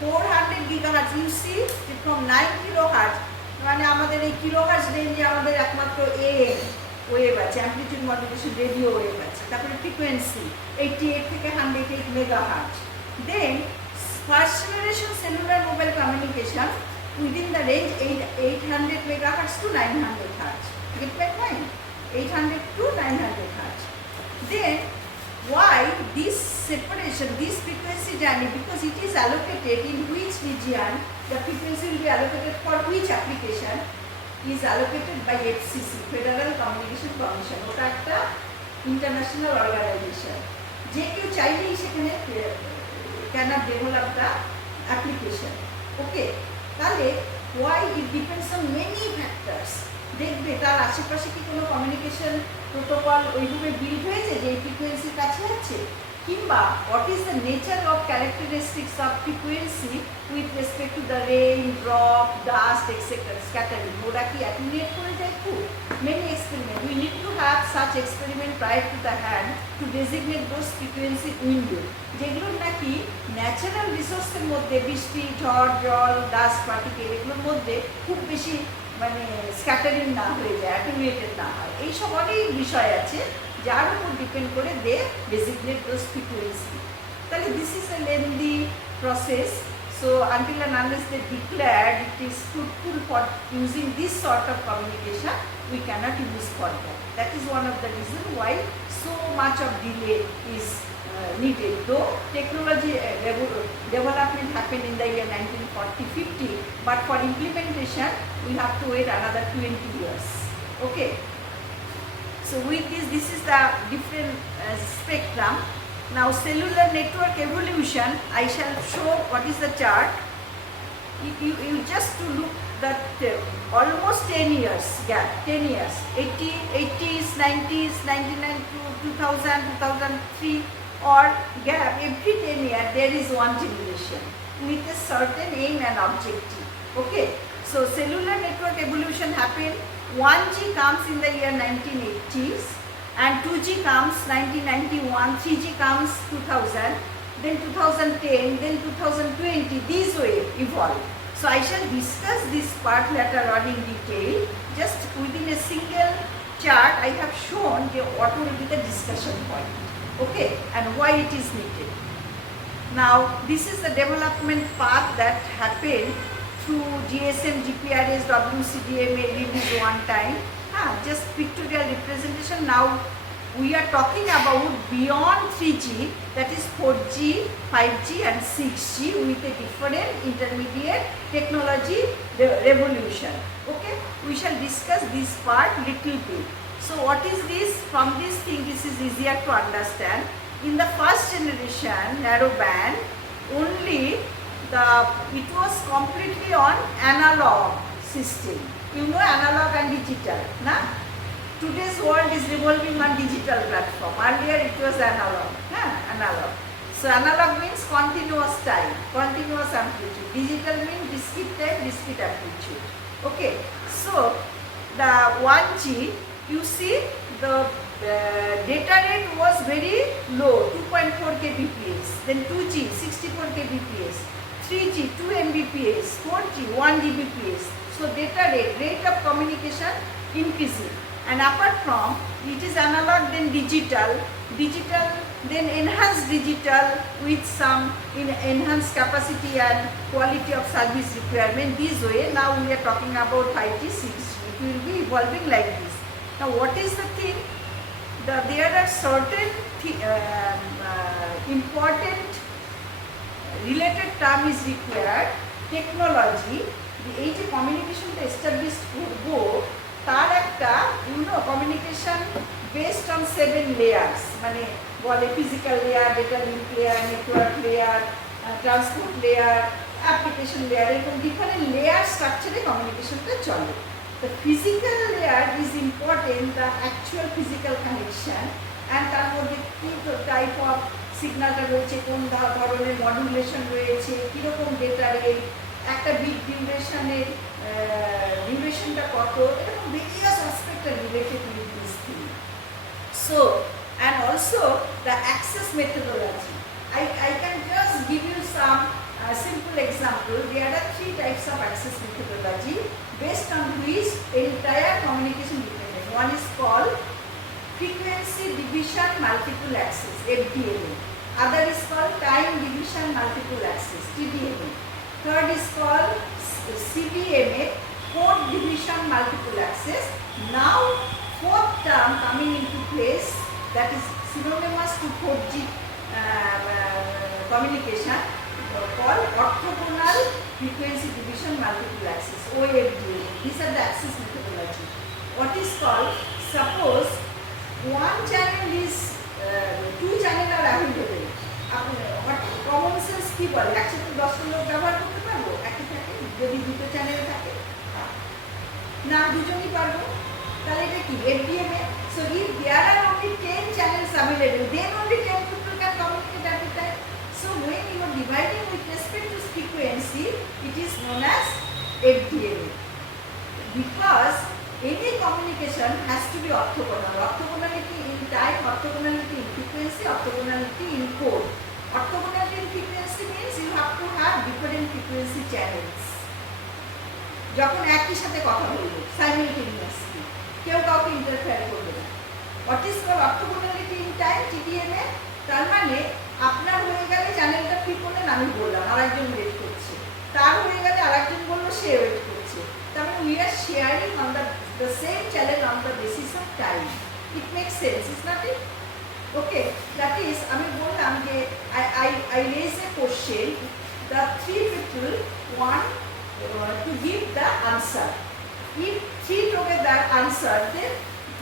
400 gigahertz, you see from 9 kilohertz, মানে আমাদের এই কিলোহার্টজ রেঞ্জে আমাদের একমাত্র AM ওয়েভ আছে, amplitude modulation radio wave আছে। তারপরে frequency 88 থেকে 108 megahertz. Then first generation cellular mobile communication within the range 800 megahertz to 900 hertz. Get my point? 800 to 900 hertz. Then why this separation, this frequency journey? Because it is allocated in which region, the frequency will be allocated for which application is allocated by FCC, Federal Communication Commission. ওটা একটা international organisation, যে কেউ চাইলেই সেখানে cannot develop the application. Okay, তাহলে why it depends on many factors. দেখবে তার আশেপাশে কি কোনো কমিউনিকেশন প্রোটোকল ওইভাবে বিল্ড হয়েছে যে এই ফ্রিকোয়েন্সির কাছে আছে, কিংবা what is the nature of characteristics of frequency with respect to the rain, drop, dust etcetera, scattering, ওরা কি অ্যাকুমুলেট করে যায় খুব? Many experiment, we need to have such experiment prior to the hand to designate those frequency window, যেগুলোর নাকি ন্যাচারাল রিসোর্সের মধ্যে বৃষ্টি, ঝড়, জল, ডাস্ট, পার্টিকেল এগুলোর মধ্যে খুব বেশি মানে স্ক্যাটারিং না হয়ে যায়, অ্যাকুমুলেটেড না হয়। এইসব অনেক বিষয় আছে যার উপর ডিপেন্ড করে দে ডেজিগনেট দোজ ফ্রিকোয়েন্সি। তাহলে this is a lengthy process. So until and unless they declared it is fruitful for using this sort of communication, we cannot use for that. That is one of the reason why so much of delay is needed. Though technology development happened in the year 1940-50, but for implementation we have to wait another 20 years. Okay. So with this is the different spectrum. Now cellular network evolution, I shall show what is the chart. You just to look that almost 10 years gap, 10 years, 80s, 90s, 99 to 2000, 2003 or gap, every 10 years there is one generation with a certain aim and objective. Okay, so cellular network evolution happened. 1G comes in the year 1980s and 2G comes 1991, 3G comes 2000, then 2010, then 2020, these way evolve. So I shall discuss this part later on in detail. Just within a single chart I have shown what will be the discussion point. Okay, and why it is needed. Now this is the development path that happened through GSM, GPRS, WCDMA release one time. Just pictorial representation. Now we are talking about beyond 3G, that is 4G, 5G and 6G with a different intermediate technology revolution. Okay, we shall discuss this part little bit. So what is this? From this thing this is easier to understand. In the first generation narrow band only it was completely on analog system. You know analog and digital, na? Today's world is revolving on digital platform. Earlier it was analog, analog. So analog means continuous time, continuous amplitude. Digital means discrete time, discrete amplitude. Okay, so the 1G, you see the data rate was very low, 2.4 kbps. Then 2G, 64 kbps. 3G, 2 Mbps. 4G, 1 Gbps. So data rate of communication increasing. And apart from it is analog, then digital, then enhanced digital with some enhanced capacity and quality of service requirement. This way now we are talking about 5G, 6G. It will be evolving like this. Now what is the thing? There are certain important related term is required. Technology, এই যে কমিউনিকেশনটা এস্টাবলিশ করবো তার একটা communication based on 7 লেয়ার্স, মানে বলে physical layer, data link layer, network layer, transport layer, application layer, এরকম different layer স্ট্রাকচারে কমিউনিকেশনটা চলে। The physical layer is important, the actual physical connection, and তার মধ্যে কি টাইপ অফ সিগন্যালটা রয়েছে, কোন ধরনের মডুলেশন রয়েছে, কীরকম ডেটা রেট, একটা বিট ডিউরেশনটা কত, এরকম various aspect are related with this thing. So and also the access methodology, I can just give you some simple example. There are 3 types of access methodology based on which entire communication dependent. One is called frequency division multiple access, FDMA. Other is called time division multiple access, TDMA. Third is called CDMA, code division multiple access. Now fourth term coming into place, that is synonymous to 4G communication, called orthogonal frequency division multiple access, OFDMA. These are the access methodology. What is called, suppose one channel is 2 channel are available. Common sense কি বলে, একসাথে 10টা লোক ব্যবহার করতে পারবো একই থাকে যদি 2টো চ্যানেল থাকে? না, দুজনই পারবো। তাহলে এটা কি FDMA? So if there are only 10 channels available, then only 10 people can communicate at a time. So when you are dividing with respect to frequency, it is known as FDMA. Because any communication has to be orthogonal. Orthogonality in time, orthogonality in frequency, orthogonality in code. Orthogonality in frequency means you have to have different frequency channels. যখন একই সাথে কথা বলবো simultaneously, কেউ কাউকে ইন্টারফেয়ার করবে না। What is called orthogonality in time, TDMA? তার মানে আপনার হয়ে গেলে চ্যানেলটা ঠিক করলেন, আমি বললাম, আরেকজন ওয়েট করছে, তার হয়ে গেলে আরেকজন বললো, সে ওয়েট করছে। তার মানে we are sharing on the same channel on the basis of time. It makes sense, is not it? Okay, that is, আমি বললাম যে I raise a question, the 3 people want to give the answer. If 3 together answer, then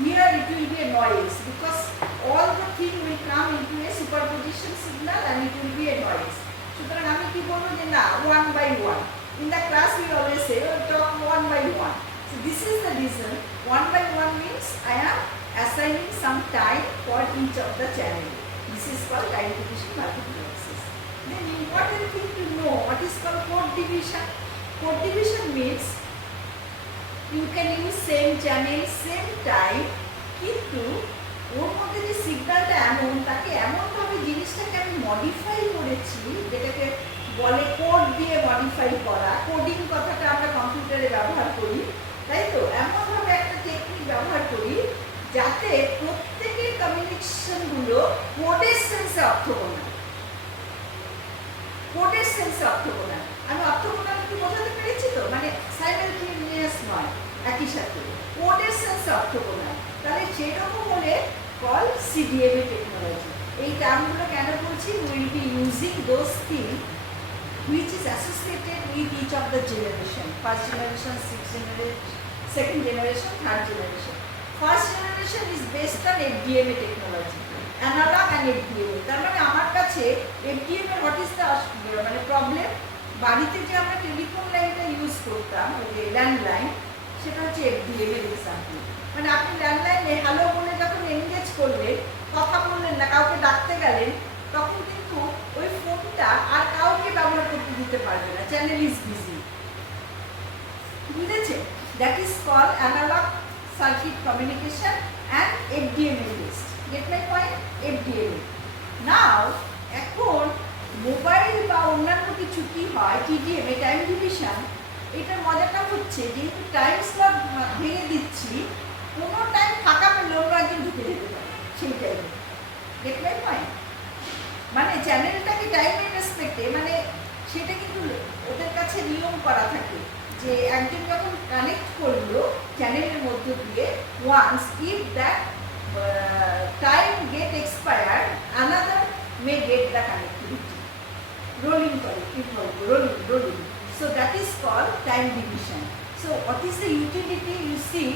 here it will be a noise, because all the thing will come into a superposition signal and it will be a noise. সুতরাং আমি কি বলবো যে না, 1 by 1. In the class we always say, oh, talk 1 by 1. So this is the reason. 1 by 1 means I am assigning some time for each of the channel. This is called time division multiple access. Then important thing to know, what is called code division. Code division means you can use same channel, same time, কিন্তু ওর মধ্যে যে সিগন্যালটা এমন, তাকে এমনভাবে জিনিসটাকে আমি মডিফাই করেছি, যেটাকে বলে কোড দিয়ে মডিফাই করা। কোডিং কথাটা আমরা কম্পিউটারে ব্যবহার করি, তাই তো? এমনভাবে একটা টেকনিক ব্যবহার করি যাতে প্রত্যেকের কমিউনিকেশনগুলো কোডের সেন্সে অর্থগোনাল। কোডের সেন্সে অর্থগোনাল। আমি অর্থগোনাল কি বোঝাতে পেরেছি তো? মানে সাইমালটেনিয়াস নয়, একই সাথে কোডের সেন্সে অর্থগোনাল। তাহলে সেরকম হলে কল CDMA টেকনোলজি। এই টার্মগুলো কেন বলছি? Will be using those things which is associated with each of the generation. First generation, sixth generation, second generation, third generation. First generation is based on FDMA technology, analog and FDMA. তার মানে আমার কাছে FDMA, what is the মানে প্রবলেম? বাড়িতে যে আমরা টেলিফোন লাইনটা ইউজ করতাম, ওই যে ল্যান্ডলাইন, সেটা হচ্ছে FDMA এক্সাম্পল। মানে আপনি ল্যান্ডলাইনে হ্যালো বলে যখন এনগেজ করলেন, কথা বললেন না, কাউকে ডাকতে গেলেন, তখন কিন্তু ওই ফোনটা আর কাউকে ব্যবহার করতে দিতে পারবে না, চ্যানেল ইজ বিজি। বুঝেছে? That is called analog circuit communication and FDMA based. Get my point? FDMA। Now এখন মোবাইল বা অন্যান্য কিছু কি হয়, TDMA, টাইম ডিভিশন, এটার মজাটা হচ্ছে যেহেতু টাইম স্লট ভেঙে দিচ্ছি, কোনো টাইম ফাঁকা পেলে অন্য একজন ঢুকে যেতে পারে সেই টাইমে। Gate my point? মানে চ্যানেলটাকে টাইমের রেসপেক্টে, মানে সেটা কিন্তু ওদের কাছে নিয়ম করা থাকে যে একজন যখন কানেক্ট করলো চ্যানেলের মধ্য দিয়ে, once if that time get expired, another may get the connectivity. Rolling করে, কি বলবো, rolling. So that is called time division. So what is the utility? You see,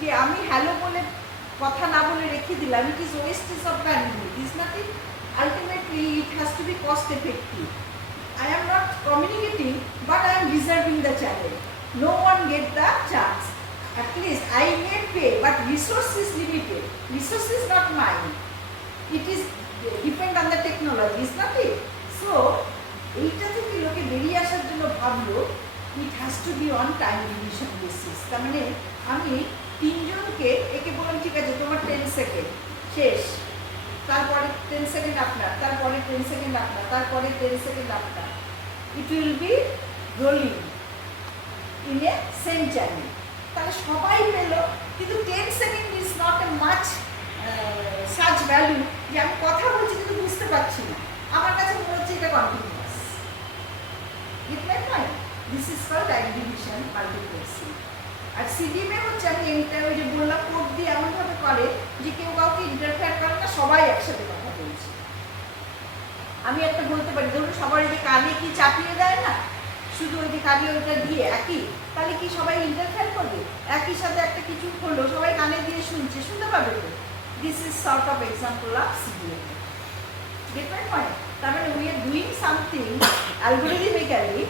যে আমি হ্যালো বলে কথা না বলে রেখে দিলাম, it is wastage of bandwidth, is not it? Ultimately it has to be cost effective. I am not communicating, but I am reserving the channel. No one get the chance. At least I may pay, but resource is limited. Resource is not mine. It is depend on the technology, is not it? So এইটা থেকে লোকে বেরিয়ে আসার জন্য ভাবলো it has to be on time division basis. তার মানে আমি 3 জনকে একে বললাম ঠিক আছে তোমার 10 সেকেন্ড শেষ, তারপরে 10 সেকেন্ড আপনার, তারপরে 10 সেকেন্ড আপনার, তারপরে 10 সেকেন্ড আপনার। It will be rolling in a same channel. তাহলে সবাই পেল, কিন্তু 10 second is not a much such value যে আমি কথা বলছি কিন্তু বুঝতে পারছি না, আমার কাছে মনে হচ্ছে এটা continuous. It my point, this is called time division multiplexing. আর সিডিএমে হচ্ছে আমি এইটা ওই যে বললাম কোড দিয়ে এমনভাবে করে যে কেউ কাউকে ইন্টারফেয়ার করে না, সবাই একসাথে কথা বলছে। আমি একটা বলতে পারি, ধরুন সবার যে কানে কি চাপিয়ে দেয় না, শুধু ওই যে কানে ওইটা দিয়ে একই, তাহলে কি সবাই ইন্টারফেয়ার করবে? একই সাথে একটা কিছু হলো, সবাই কানে দিয়ে শুনছে, শুনতে পাবে তো। This is sort of example of CDM. Gate my point? তার মানে উই আর ডুইং সামথিং অ্যালগরিদমিক্যালি,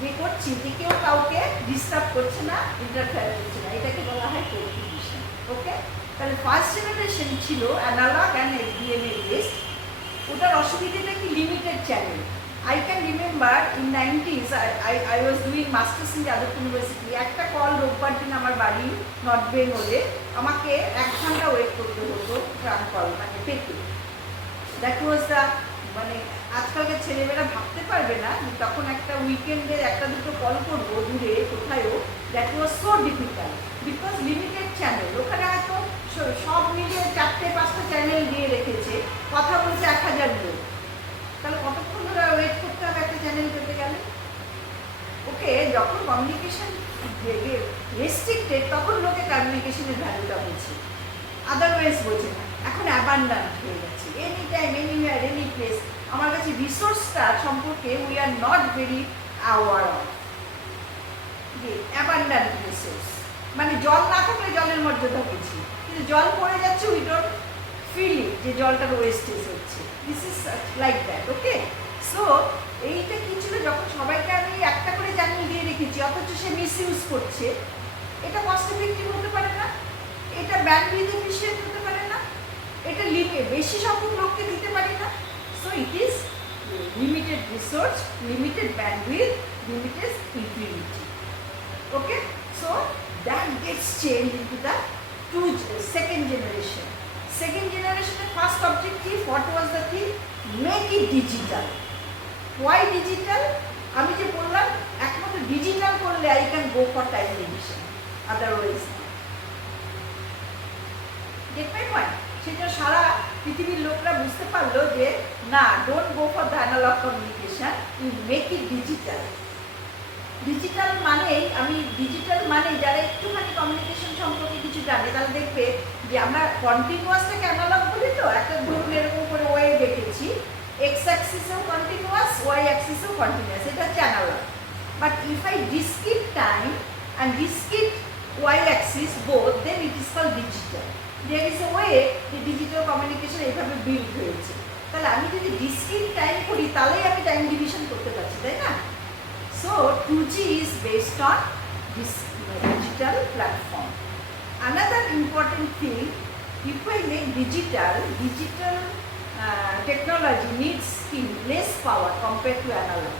যে করছি যে কেউ কাউকে ডিস্টার্ব করছে না, ইন্টারফেয়ার করছে না, এটাকে বলা হয় কোড ডিভিশন। ওকে, তাহলে ফার্স্ট জেনারেশন ছিল অ্যানালগ অ্যান্ড এফডিএমএ বেসড। ওটার অসুবিধাটা কি? Limited channel. I can remember in 90s I was doing masters in Jadavpur University. একটা কল রোববার দিন আমার বাড়ি নর্থ বেঙ্গলে, আমাকে 1 ঘন্টা ওয়েট করতে হতো ট্রাম কল মানে পেতে। দ্যাট ওয়াজ দ্য মানে আজকালকার ছেলেমেয়েরা ভাবতে পারবে না তখন একটা উইকেন্ডে একটা দুটো কল করবো দূরে কোথায়ও, that was so difficult because limited channel. ওখানে হয়তো সব মিলিয়ে 4-5টা চ্যানেল দিয়ে রেখেছে, কথা বলছে 1000 লোক, তাহলে কতক্ষণ ধরে ওয়েট করতে হবে একটা চ্যানেল পেতে গেলে? ওকে, যখন কমিউনিকেশন রেস্ট্রিক্টেড তখন লোকে কমিউনিকেশনের ভ্যালুটা বোঝে, আদারওয়াইজ বোঝে না। এখন অ্যাবান্ডান্ট হয়ে গেছে, any time anywhere any place. আমার কাছে রিসোর্সটা সম্পর্কে we are not very aware of. Abundant resource মানে জল না থাকলে জলের মর্যাদা বুঝি, কিন্তু জল পড়ে যাচ্ছে উই ডোন্ট ফিল ইট যে জলটার ওয়েস্টেজ হচ্ছে। This is like that. ওকে, সো এইটা কি ছিল, যখন সবাইকে আমি একটা করে চ্যানেল দিয়ে রেখেছি অথচ সে মিস ইউজ করছে, এটা কস্ট এফেক্টিভ হতে পারে না, এটা ব্যান্ডউইথ এফিশিয়েন্ট হতে পারে না, এটা বেশি সংখ্যক লোককে দিতে পারি না। So it is limited resource, limited bandwidth, limited utility. Okay, so that gets change into the second generation. Second generation first objective, what was the thing? Make it digital. Why digital? আমি যে বললাম একমাত্র ডিজিটাল করলে I can go for time division, otherwise not. Get my point? সেটা সারা পৃথিবীর লোকরা বুঝতে পারলো যে না, don't go for the analog communication, you make it digital. Digital মানেই যারা একটুখানি কমিউনিকেশন সম্পর্কে কিছু জানে তারা দেখবে যে আমরা কন্টিনিউয়াসটাকে অ্যানালগ বলি, তো একটা ধরুন এরকম করে ওয়েভ দেখেছি, এক্স অ্যাক্সিসেও কন্টিনিউয়াস, ওয়াই অ্যাক্সিসেও কন্টিনিউয়াস, এটা হচ্ছে analog. But if I discrete time and discrete y axis both, then it is called digital. There is a way যে ডিজিটাল কমিউনিকেশন এইভাবে বিল্ড হয়েছে। তাহলে আমি যদি ডিসক্রিট টাইম করি তাহলেই আমি টাইম ডিভিশন করতে পারছি, তাই না? So 2G is based on this digital platform. Another important thing, if I make digital technology needs less power compared to analog.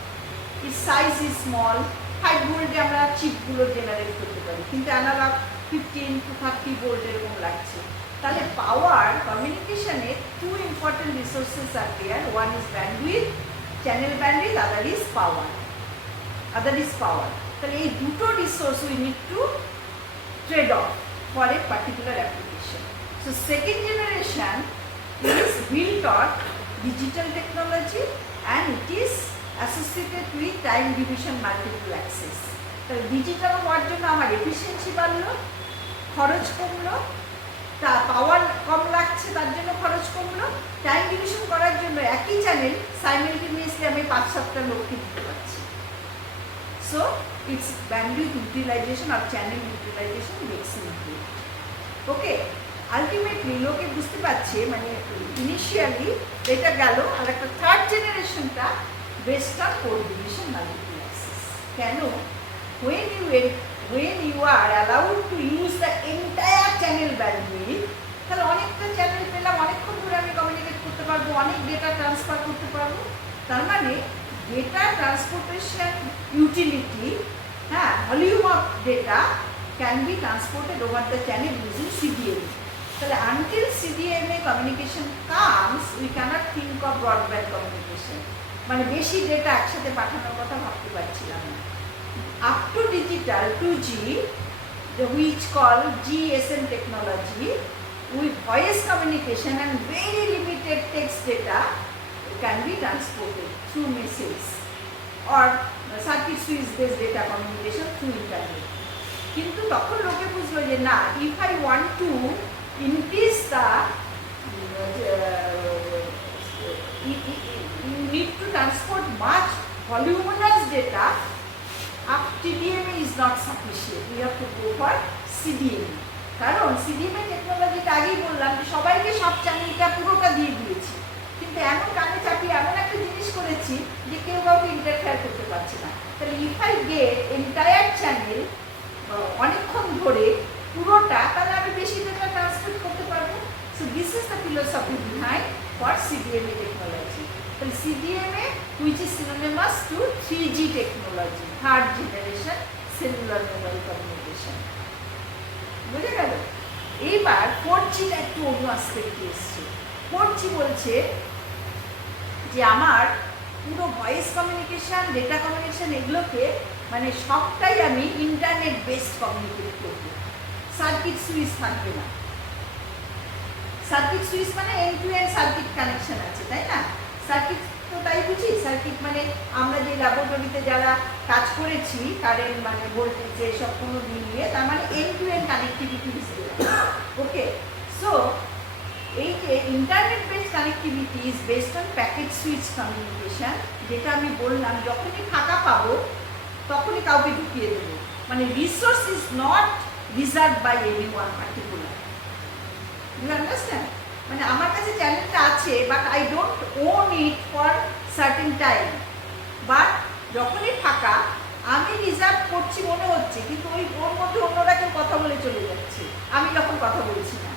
Its size is small, 5 ভোল্টে আমরা চিপগুলো জেনারেট করতে পারি, কিন্তু অ্যানালগ 15 to 30 ভোল্ট এরকম লাগছে। তাহলে পাওয়ার কমিউনিকেশনে 2 important resources are there. One is bandwidth, channel bandwidth, other is power. তাহলে এই দুটো resource we need to trade of for a particular application. So second generation is built on digital technology and it is associated with time division multiple access. তাহলে ডিজিটাল হওয়ার জন্য আমার এফিসিয়েন্সি বাড়লো, খরচ কমলো, পাওয়ার কম লাগছে তার জন্য খরচ কমলো, টাইম ডিভিশন করার জন্য একই চ্যানেল সাইমেলটেনিয়াসলি আমি 5-7টা লোককে দিতে পারছি। So its bandwidth utilization or channel utilization makes improved. Okay, ultimately লোকে বুঝতে পারছে মানে ইনিশিয়ালি এটা গেল, আর একটা থার্ড জেনারেশনটা based on code division multiple access. কেন? when you are allowed to use the entire channel bandwidth, তাহলে অনেকটা চ্যানেল পেলাম, অনেকক্ষণ ধরে আমি কমিউনিকেট করতে পারবো, অনেক ডেটা ট্রান্সফার করতে পারবো। তার মানে data transportation utility, volume of data can be transported over the channel using CDMA. তাহলে until CDMA communication comes, we cannot think of broadband communication. মানে বেশি ডেটা একসাথে পাঠানোর কথা ভাবতে পারছিলাম না। Up to digital 2G, which called GSM technology, with voice communication and very limited text data can be transported through message or circuit switch based data communication through internet. কিন্তু তখন লোকে বুঝলো যে না, if I want to increase the you need to transport much voluminous data, up TDMA is not sufficient. We have to go for CDMA. কারণ CDMA টেকনোলজিটা আগেই বললাম যে সবাইকে সব চ্যানেলটা পুরোটা দিয়ে দিয়েছি, কিন্তু এমন কানে চাপিয়ে এমন একটা জিনিস করেছি যে কেউ কাউকে ইন্টারফেয়ার করতে পারছে না। তাহলে if I get entire channel অনেকক্ষণ ধরে পুরোটা, তাহলে আমি বেশি ডেটা ট্রান্সমিট করতে পারবো। So this is the philosophy behind for CDMA technology. তাহলে CDMA which is synonymous to 3G technology, third generation cellular mobile communication. বুঝে গেল? এইবার 4G টা একটু অন্য আসপেক্টে এসছে। 4G বলছে যে আমার পুরো ভয়েস কমিউনিকেশন, ডেটা কমিউনিকেশন এগুলোকে মানে সবটাই আমি ইন্টারনেট বেসড কমিউনিকেট করব, সার্কিট সুইচ থাকবে না। সার্কিট সুইচ মানে end to end circuit connection আছে, তাই না? সার্কিট তো তাই বুঝি, সার্কিট মানে আমরা যে ল্যাবরেটরিতে যারা কাজ করেছি কারেন্ট মানে ভোল্টেজ এসব কোনো নিয়ে, তার মানে এন্ড টু এন্ড কানেক্টিভিটি হিসেবে। ওকে, সো এই যে internet based connectivity is based on packet switch communication, যেটা আমি বললাম যখনই ফাঁকা পাবো তখনই কাউকে ঢুকিয়ে দেবো, মানে resource is not reserve by any one particular. You understand? মানে আমার কাছে চ্যানেলটা আছে, but I don't own it for certain time, but যখনই ফাঁকা আমি রিজার্ভ করছি মনে হচ্ছে, কিন্তু ওর মধ্যে অন্যরা কেউ কথা বলে চলে যাচ্ছে, আমি যখন কথা বলছি না।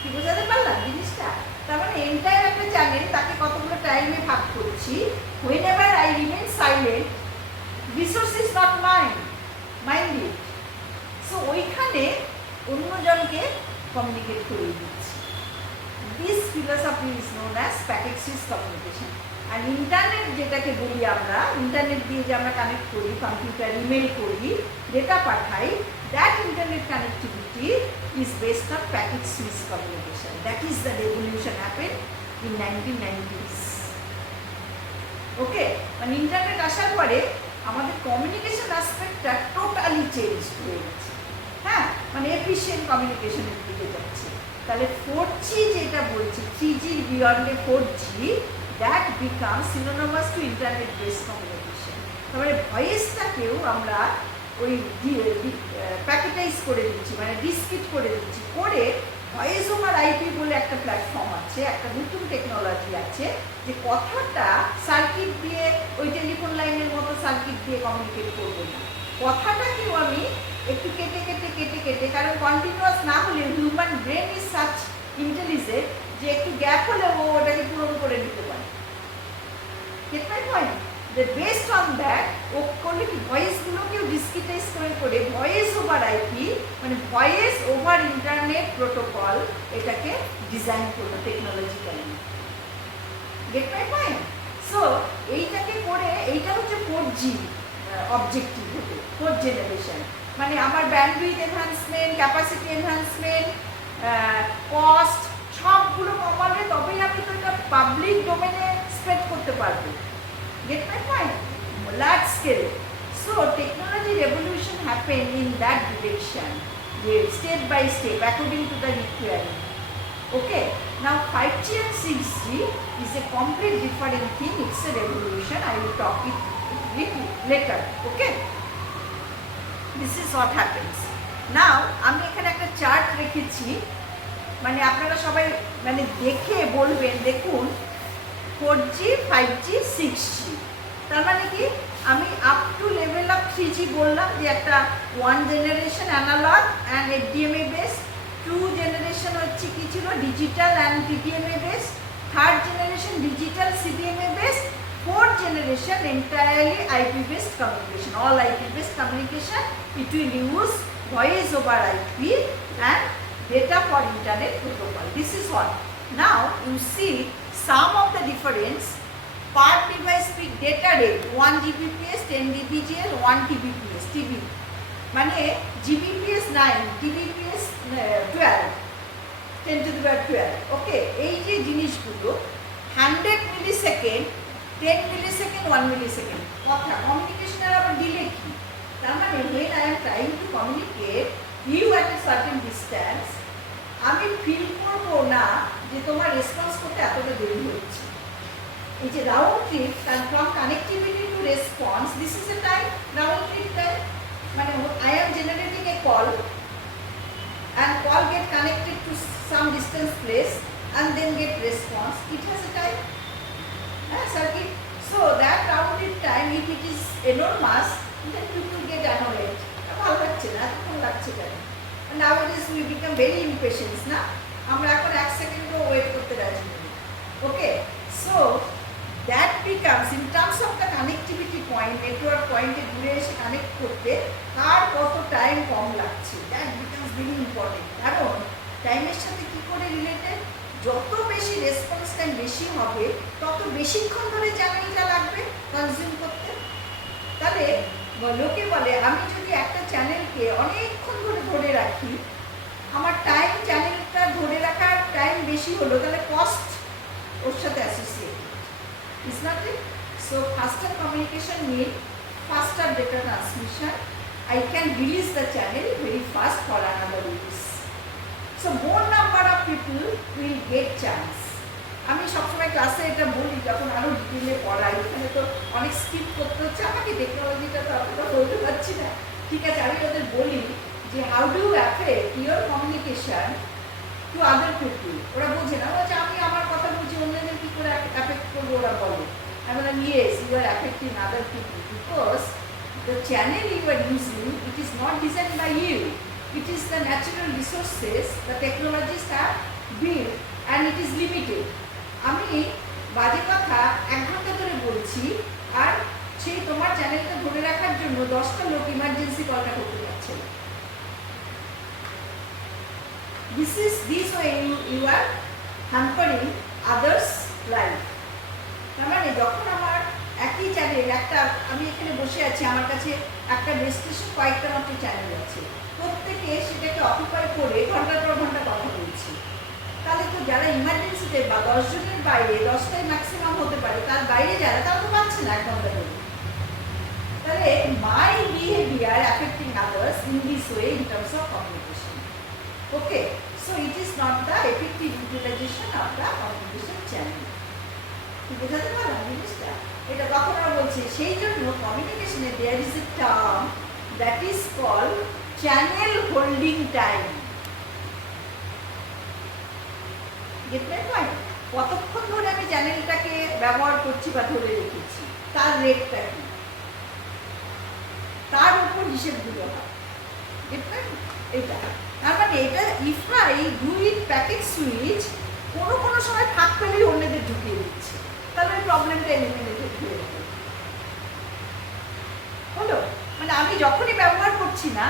কি বোঝাতে পারলাম জিনিসটা? তার মানে এন্টায়ার একটা চ্যানেল, তাকে কতগুলো টাইমে ভাগ করছি। whenever I remain silent, resource is not mine, mind it. So ওইখানে অন্যজনকে কমিউনিকেট করে দিচ্ছি। This philosophy is known as packet switch communication. আর ইন্টারনেট যেটাকে বলি আমরা, ইন্টারনেট দিয়ে যে আমরা কানেক্ট করি, কম্পিউটার ইমেল করি, ডেটা পাঠাই, that internet connectivity is based on packet switch communication. That is the revolution happened in 1990s. Okay, মানে ইন্টারনেট আসার পরে আমাদের কমিউনিকেশন অ্যাসপেক্টটা টোটালি চেঞ্জ হয়ে গেছে। হ্যাঁ, মানে এফিশিয়েন্ট কমিউনিকেশনের দিকে যাচ্ছে। তাহলে 4G যেটা বলছি, 3G বিয়ন্ডে 4G, that become synonymous two internet based communication. তারপরে ভয়েসটাকেও আমরা ওই প্যাকেটাইজ করে দিচ্ছি, মানে ডিসক্রিট করে দিচ্ছি, করে ভয়েস ওভার আইপি বলে একটা প্ল্যাটফর্ম আছে, একটা নতুন টেকনোলজি আছে, যে কথাটা সার্কিট দিয়ে ওই টেলিফোন লাইনের মতো সার্কিট দিয়ে কমিউনিকেট করবো না, কথাটাকেও আমি একটু কেটে কেটে কেটে কেটে, কারণ কন্টিনিউয়াস না হলে human brain is such intelligent যে একটু গ্যাপ হলে ও ওটাকে পূরণ করে নিতে পারে। Gate my point? যে বেসড অন দ্যাট ও করলে কি ভয়েসগুলোকেও ডিসক্রিটাইজ করে ভয়েস ওভার আইপি, মানে ভয়েস ওভার ইন্টারনেট প্রোটোকল, এটাকে ডিজাইন করলো technologically. Gate my point? So এইটাকে করে, এইটা হচ্ছে 4G অবজেক্টিভ হতে, 4th জেনারেশন। মানে আমার bandwidth enhancement, capacity enhancement, cost সবগুলো কমালে তবেই আমি তো এটা পাবলিক ডোমেনে স্প্রেড করতে পারবো। Get my point? Large scale. So technology revolution happened in that direction, step by step, according to the requirement. Okay. Now 5G and 6G is a complete different thing. It's a revolution. I will talk it later. Okay. This is what happens. Now আমি এখানে একটা চার্ট রেখেছি, মানে আপনারা সবাই মানে দেখে বলবেন, দেখুন 4G, 5G, 6G, তার মানে কি আমি up to level of 3G বললাম যে একটা 1 generation analog and FDMA base, 2 generation হচ্ছে কি ছিল digital and TDMA base, 3rd generation digital CDMA base, 4th generation entirely IP based communication, all IP based communication. It will use voice over IP and data for internet protocol. This is what. Now you see some of the difference. Per device peak data rate 1 Gbps, 10 Gbps, 1 Tbps, TB. মানে Gbps 9, Tbps 12, 10 to the power 12. ওকে, এই যে জিনিসগুলো 100 মিলিসেকেন্ড, 10 মিলিসেকেন্ড, 1 মিলিসেকেন্ড। কথা কমিউনিকেশনের আবার ডিলে কি? তার মানে when I am trying to communicate you at a certain distance, আমি ফিল করবো না যে তোমার রেসপন্স করতে এতটা দেরি হচ্ছে। এই যে round trip from connectivity two response, this is A time, round trip time. মানে I am generating a call and call get connected to some distance place and then get response. It has a time, circuit. So that round trip time, if it is enormous, then people get annoyed. ভালো লাগছে না, এতক্ষণ লাগছে কেন? Nowadays we become very impatient, না? আমরা এখন 1 সেকেন্ডও ওয়েট করতে রাজি নই। Okay, so that becomes in terms of the connectivity point, network point এ ঘুরে এসে কানেক্ট করতে কার কত টাইম কম লাগছে, that becomes very important. কারণ টাইমের সাথে কি করে রিলেটেড, যত বেশি রেসপন্স টাইম বেশি হবে তত বেশিক্ষণ ধরে চ্যানেলটা লাগবে কনজিউম করতে। তাহলে লোকে বলে আমি যদি একটা চ্যানেলকে অনেকক্ষণ ধরে ধরে রাখি, আমার টাইম চ্যানেলটা ধরে রাখার টাইম বেশি হলো, তাহলে কস্ট ওর সাথে associated. Is not it? So faster communication mean faster data transmission. I can release the channel very fast for another use. So more number of people will get chance. আমি সবসময় ক্লাসে এটা বলি যখন আরো ডিটেইলে পড়াই, এখানে তো অনেক স্কিপ করতে হচ্ছে আমাকে, টেকনোলজিটা তো অতটা বলতে পারছি না। ঠিক আছে, আমি ওদের বলি যে how do affect your communication to other people. ওরা বোঝে না, বলছে আমি আমার কথা বলছি, অন্যদের কি করে অ্যাফেক্ট করবো ওরা বলে। I mean, yes, you are affecting other people because the channel you are using, it is not designed by you. It is the natural resources the technologists have built and it is limited. আমি বাজে কথা 1 ঘন্টা ধরে বলছি আর সেই তোমার চ্যানেলটা ধরে রাখার জন্য 10টা লোক ইমার্জেন্সি কলটা করতে যাচ্ছে। This way you are hampering others' life. মানে যখন আমার একই চ্যানেল একটা, আমি এখানে বসে আছি, আমার কাছে একটা রেজিস্ট্রেশন কয়েকটা মাত্র চ্যানেল আছে, প্রত্যেকে সেটাকে অকুপাই করে ঘন্টার পর ঘন্টা কথা বলছি, তাহলে তো যারা ইমার্জেন্সিতে বা 10 জনের বাইরে, 10টাই ম্যাক্সিমাম হতে পারে, তার বাইরে যারা, তারা তো পাচ্ছে না 1 ঘন্টা ধরে। তাহলে my behaviour affecting others in this way in terms of communication. Okay, so it is not the effective utilisation of the communication channel. বোঝাতে পারলাম জিনিসটা? এটা তখন আমরা বলছি, সেই জন্য কমিউনিকেশনে there is a term that is called channel holding time. Get my point? কতক্ষণ ধরে আমি চ্যানেলটাকে ব্যবহার করছি বা ধরে রেখেছি, তার রেটটা কি, তার উপর হিসেবগুলো হয়। Get my? এটা তার মানে এটা if I do it packet switch, কোনো সময় ফাঁক পেলেই অন্যদের ঢুকিয়ে দিচ্ছে, তাহলে ওই প্রবলেমটা এলিমিনেটেড হয়ে যাবে। হলো? মানে আমি যখনই ব্যবহার করছি না,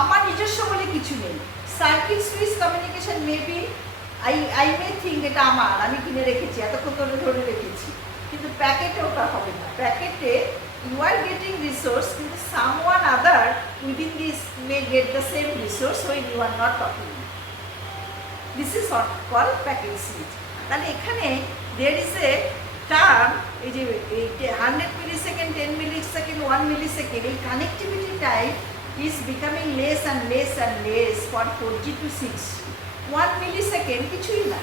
আমার নিজস্ব বলে কিছু নেই। Circuit switch communication maybe I may think এটা আমার, আমি কিনে রেখেছি, এতক্ষণ ধরে ধরে রেখেছি, কিন্তু প্যাকেটে ওটা হবে না। প্যাকেটে you are getting resource, কিন্তু someone other within this may get the same resource when you are not talking. This is what called packet switch. তাহলে এখানে there is a term, এই যে 100 মিলিসেকেন্ড, 10 মিলিসেকেন্ড, 1 মিলিসেকেন্ড, এই connectivity time is becoming less and less and less for 4G to 6. 1 মিলিসেকেন্ড কিছুই না,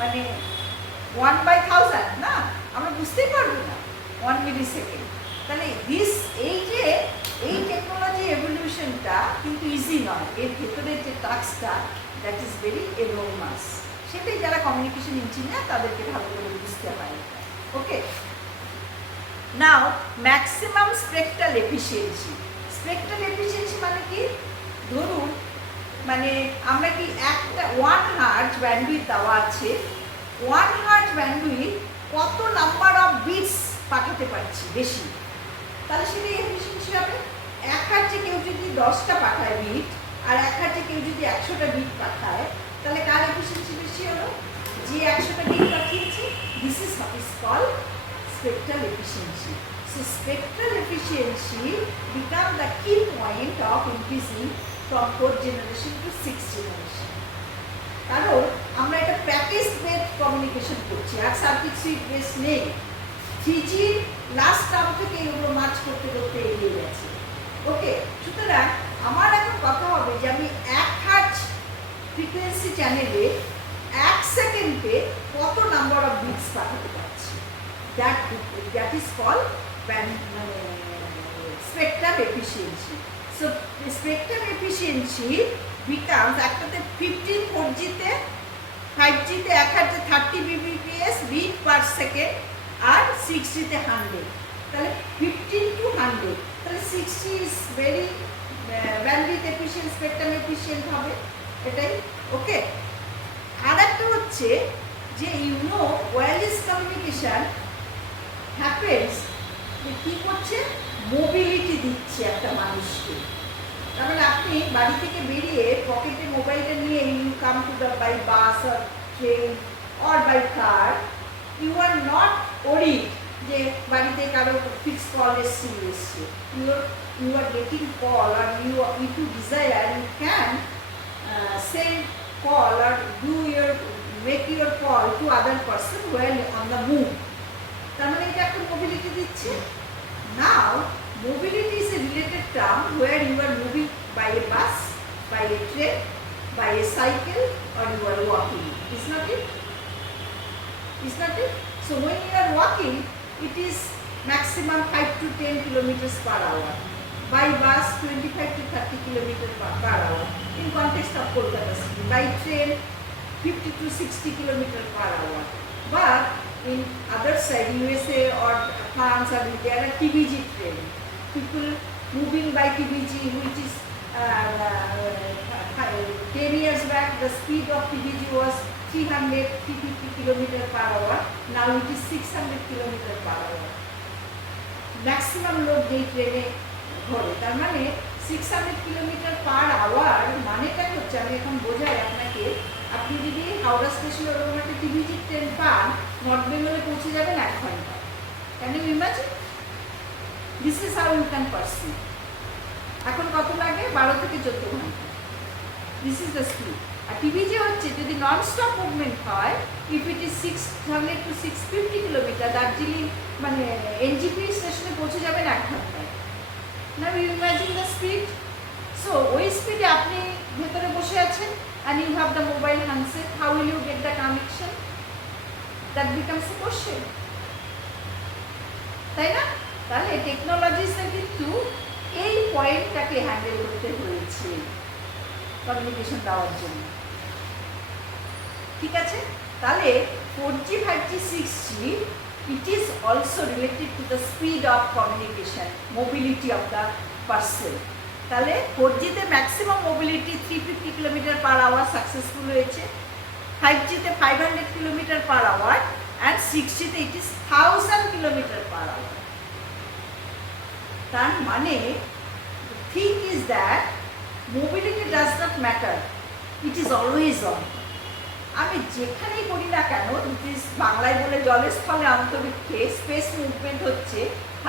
মানে 1/1000 না, আমরা বুঝতেই পারবো না 1 মিলিসেকেন্ড। তাহলে এই টেকনোলজি এভলিউশনটা কিন্তু ইজি নয়, এর ভেতরে যে টাস্কটা দ্যাট ইজ ভেরি এনোর্মাস, সেটাই যারা কমিউনিকেশন ইঞ্জিনিয়ার তাদেরকে ভালো করে বুঝতে হয়। Okay, now maximum spectral efficiency. Spectral efficiency মানে কি? ধরুন মানে আমরা কি একটা 1 হার্জ ব্যান্ডউইথ দেওয়া আছে, 1 হার্জ ব্যান্ডউইথ কত নাম্বার অফ বিটস পাঠাতে পারছি বেশি, তাহলে সেটা এফিসিয়েন্সি হবে। 1 হার্জে কেউ যদি 10টা পাঠায় বিট আর 1 হার্টে কেউ যদি 100টা বিট পাঠায় তাহলে কার এফিসিয়েন্সি বেশি হলো? যে 100টা বিট পাঠিয়েছে। This is what is called spectral efficiency. So spectral efficiency become the key point of increasing from 4th generation to 6th generation. কারণ আমরা এটা প্যাকেজ বেসড কমিউনিকেশন করছি, আর সার্কিট সুইচ বেস নেই। 3G লাস্ট টার্ম থেকে এগুলো মার্চ করতে করতে এগিয়ে গেছে। ওকে, সুতরাং আমার এখন কথা হবে যে আমি 1 হার্টজ ফ্রিকোয়েন্সি চ্যানেলে 1 সেকেন্ডে কত নাম্বার অফ বিটস পাঠাতে পারছি। That is called spectrum efficiency. So the spectrum efficiency becomes একটাতে 15 4G তে 5G তে 1 হার্টজে 30 Mbps বিট পার সেকেন্ড আর 6G তে 100। তাহলে 15 to 100, তাহলে 6G is very bandwidth efficient, spectrum efficient হবে এটাই। ওকে, আর একটা হচ্ছে যে ওয়্যারলেস কমিউনিকেশন হ্যাপেন্স, কি করছে, মোবিলিটি দিচ্ছে একটা মানুষকে। তার মানে আপনি বাড়ি থেকে বেরিয়ে পকেটে মোবাইলটা নিয়ে you come to the by bus or train or by car, you are not worried যে বাড়িতে কারো ফিক্স কল এসছে। ইউ আর গেটিং কল, আর if you desire you can send call or make your call to other person while on the move. তার মানে এটা একটা মোবিলিটি দিচ্ছে। Now mobility is a related term where you are moving by a bus, by a train, by a cycle, or you are walking. Is not it? Is not it? So when you are walking, it is maximum 5 to 10 kilometers per hour. By bus 25 to 30 kilometers per hour in context of Kolkata city. By train 50 to 60 kilometers per hour. But in other side, USA or France, or there are TBG train. People moving by TBG, which is 10 years back, the speed of TBG was 350 kilometers per hour. Now it is 600 kilometers per hour. Maximum load যেই ট্রেনে ধরে, তার মানে 600 kilometre per hour মানেটা হচ্ছে, আমি এখন বোঝাই আপনাকে, আপনি যদি হাওড়া স্টেশনে ওরকম একটা টিভিজি ট্রেন পান, নর্থ বেঙ্গলে পৌঁছে যাবেন 1 ঘন্টা। Can you imagine? This is how you can perceive. এখন কত লাগে? 12 থেকে 14 ঘন্টা। This is the speed. আর টিভিজি হচ্ছে যদি নন স্টপ মুভমেন্ট হয়, if it is 600 to 650 kilometre, Darjeeling মানে এনজিপি স্টেশনে পৌঁছে যাবেন 1 ঘন্টায়। Now you imagine the speed. So ওই স্পিডে আপনি ভেতরে বসে আছেন and you have the mobile handset, how will you get the connection? That becomes a question. তাই না? তাহলে টেকনোলজিসের কিন্তু এই পয়েন্টটাকে হ্যান্ডেল করতে হয়েছে কমিউনিকেশন দেওয়ার জন্য। ঠিক আছে, তাহলে 4G 5G 6G it is also related to the speed of communication, mobility of the person. তাহলে 4G তে maximum mobility 350 kilometre per hour successful হয়েছে, 5G তে 500 kilometre per hour, and 6G তে it is 1000 kilometre per hour. তার মানে thing is that mobility does not matter, it is always on. আমি যেখানেই করি না কেন, ইট ইজ বাংলায় বলে জলের স্থলে অন্তরিক্ষে স্পেস মুভমেন্ট হচ্ছে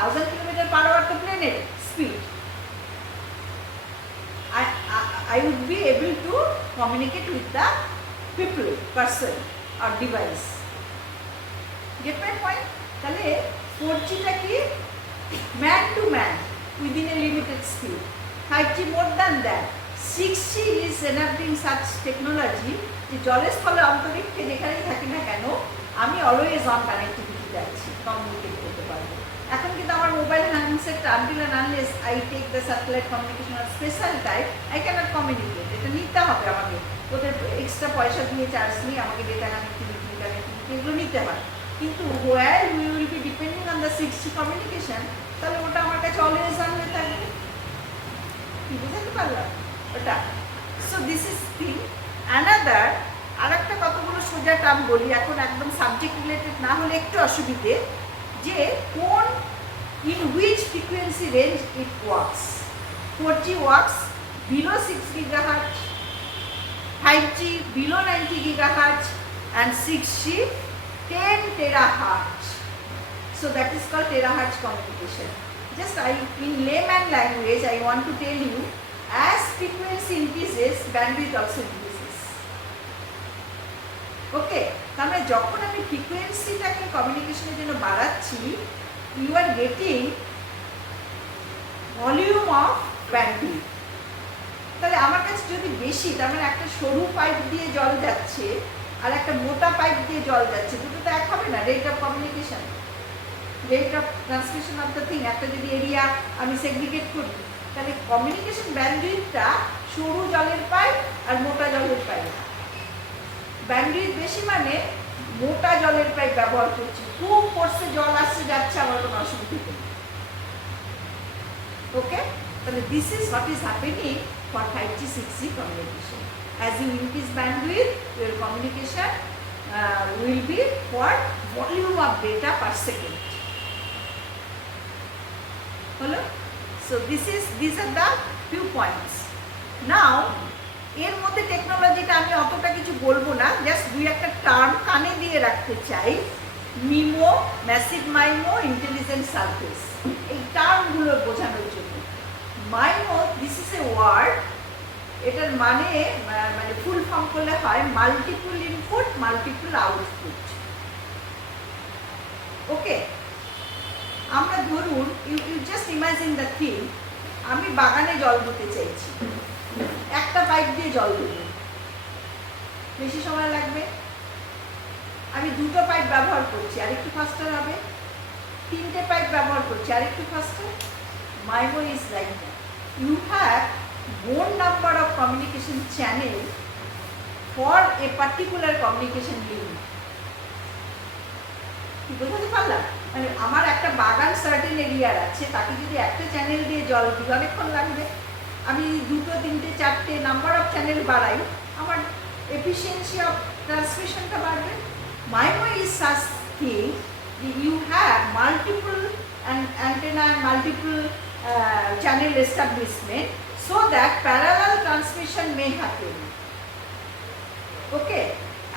1000 কিলোমিটার পার আওয়ার তো প্লেনের speed. I would be able to communicate with the people, person or device. Get my point? তাহলে 4G-টা কি? Man to man within a limited speed. 5G more than that. 6G is enabling such technology যে জলের স্থলে অন্তরিক্ষে যেখানেই থাকি না কেন আমি অলওয়েজ অন কানেক্টিভিটি যাচ্ছি, কমিউনিকেট করতে পারবো। এখন কিন্তু আমার মোবাইল হ্যান্ডসেটটা until and unless I take the satellite communication আর special type, I can't communicate. এটা নিতে হবে আমাকে, ওদের এক্সট্রা পয়সা দিয়ে চার্জ নিয়ে আমাকে ডেটা কানেক্টিভিটি এগুলো নিতে হয়। কিন্তু where we will be depending on the 6G communication, তাহলে ওটা আমার কাছে অলওয়েজ অন হয়ে থাকবে। কি বুঝতে পারলাম ওটা? So this is thing. Another আরেকটা কতগুলো সোজা টার্ম বলি এখন, একদম সাবজেক্ট রিলেটেড না হলে একটু অসুবিধে, যে কোন in which frequency range it works. 4G works below 6 gigahertz, 5G below 90 gigahertz, and 6G 10 terahertz. So that is called terahertz communication. Just in layman language, I want to tell you, as frequency increases, bandwidth also increases. Okay, তাহলে যখন আমি ফ্রিকোয়েন্সিটাকে কমিউনিকেশনের জন্য বাড়াচ্ছি, you are getting volume of bandwidth. তাহলে আমার কাছে যদি বেশি, তার মানে একটা সরু পাইপ দিয়ে জল যাচ্ছে আর একটা মোটা পাইপ দিয়ে জল যাচ্ছে, দুটো তো এক হবে না। Rate of communication, rate of transmission of the thing, একটা যদি এরিয়া আমি সেগ্রিগেট করি, তাহলে কমিউনিকেশন ব্যান্ডউইথটা সরু জলের পাইপ আর মোটা জলের পাইপ। ব্যান্ডউইথ বেশি মানে মোটা জলের পাইপ ব্যবহার করছি, খুব ফোর্সে জল আসছে যাচ্ছে, আমার কোনো অসুবিধা নেই। ওকে, তাহলে this is what is happening for 5G 6G communication. As you increase bandwidth, your communication will be for volume of data per second. Hello? So these are the few points. Now, এর মধ্যে টেকনোলজিটা আমি অতটা কিছু বলবো না, জাস্ট দুই একটা টার্ম কানে দিয়ে রাখতে চাই। MIMO, massive MIMO, intelligent surface, এই টার্মগুলো বোঝানোর জন্য। MIMO, this is a word, এটার মানে ফুল ফর্ম করলে হয় multiple input multiple output. Okay, আমরা ধরুন you just imagine the thing, আমি বাগানে জল দিতে চাইছি, একটা পাইপ দিয়ে জল দেব, বেশি সময় লাগবে। আমি দুটো পাইপ ব্যবহার করছি, আরেকটু ফাস্টার হবে। তিনটে পাইপ ব্যবহার করছি, আরেকটু ফাস্টার। MIMO is like that. You have more number of communication channel for a particular communication link. কি বোঝাতে পারলাম? মানে আমার একটা বাগান সার্টেন এরিয়ার আছে, তাকে যদি একটা চ্যানেল দিয়ে জল দিই অনেকক্ষণ লাগবে। আমি দুটো তিনটে চারটে নাম্বার অফ চ্যানেল বাড়াই, আমার এফিসিয়েন্সি অফ ট্রান্সমিশনটা বাড়বে। MIMO is such thing, you have multiple antenna and multiple channel establishment so that parallel transmission may happen. Okay,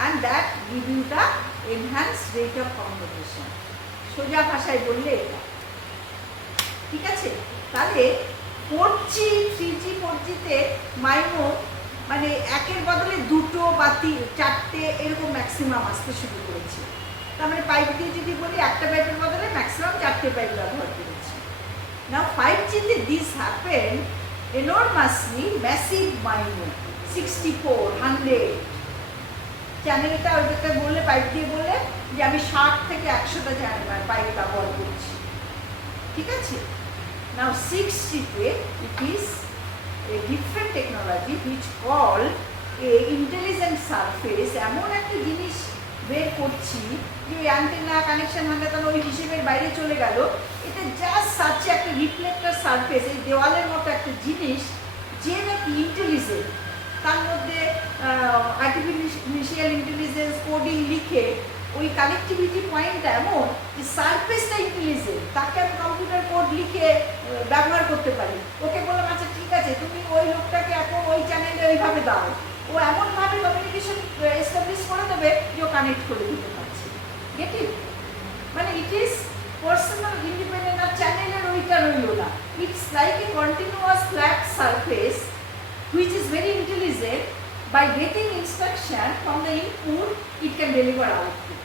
and that give you the enhanced rate of communication. সোজা ভাষায় বললে এটা ঠিক আছে। তাহলে 4G 3G 4G-তে MIMO মানে একের বদলে দুটো বা চারটে এরকম ম্যাক্সিমাম আসতে শুরু করেছে। তার মানে পাইপ দিয়ে যদি বলি একটা পাইপের বদলে ম্যাক্সিমাম চারটে পাইপ ব্যবহার করেছি। Now 5G-তে this happened enormously, massive MIMO, 64, 100 চ্যানেলটা ওইটাকে বললে, পাইপ দিয়ে বললে যে আমি 60 থেকে 100টা চ্যানেল পাইপ ব্যবহার করছি, ঠিক আছে। Now 6G-তে it is a different technology which called a intelligent surface, এমন একটা জিনিস বের করছি যে অ্যান্টেনা কানেকশন মানে তাহলে ওই হিসেবের বাইরে চলে গেল। এটা জাস্ট সার্চে একটা রিফ্লেক্টর সারফেস, এই দেওয়ালের মতো একটা জিনিস, যে নাকি ইন্টেলিজেন্ট, তার মধ্যে আর্টিফিশিয়াল ইন্টেলিজেন্স কোডিং লিখে ওই কানেক্টিভিটি পয়েন্টটা এমন যে সারফেসটা ইন্টেলিজেন্ট, তাকে আমি কম্পিউটার কোড লিখে ব্যবহার করতে পারি। ওকে বললাম আচ্ছা ঠিক আছে, তুমি ওই লোকটাকে এখন ওই চ্যানেলে ওইভাবে দাও, ও এমনভাবে কমিউনিকেশন এস্টাবলিশ করে দেবে যে ও কানেক্ট করে দিতে পারছে। Get it? মানে ইট ইজ পার্সোনাল ইন্ডিপেন্ডেন্ট, আর চ্যানেলের ওইটা রইল না। It's like A continuous flat surface which is very intelligent. By getting instruction from the input, it can deliver output.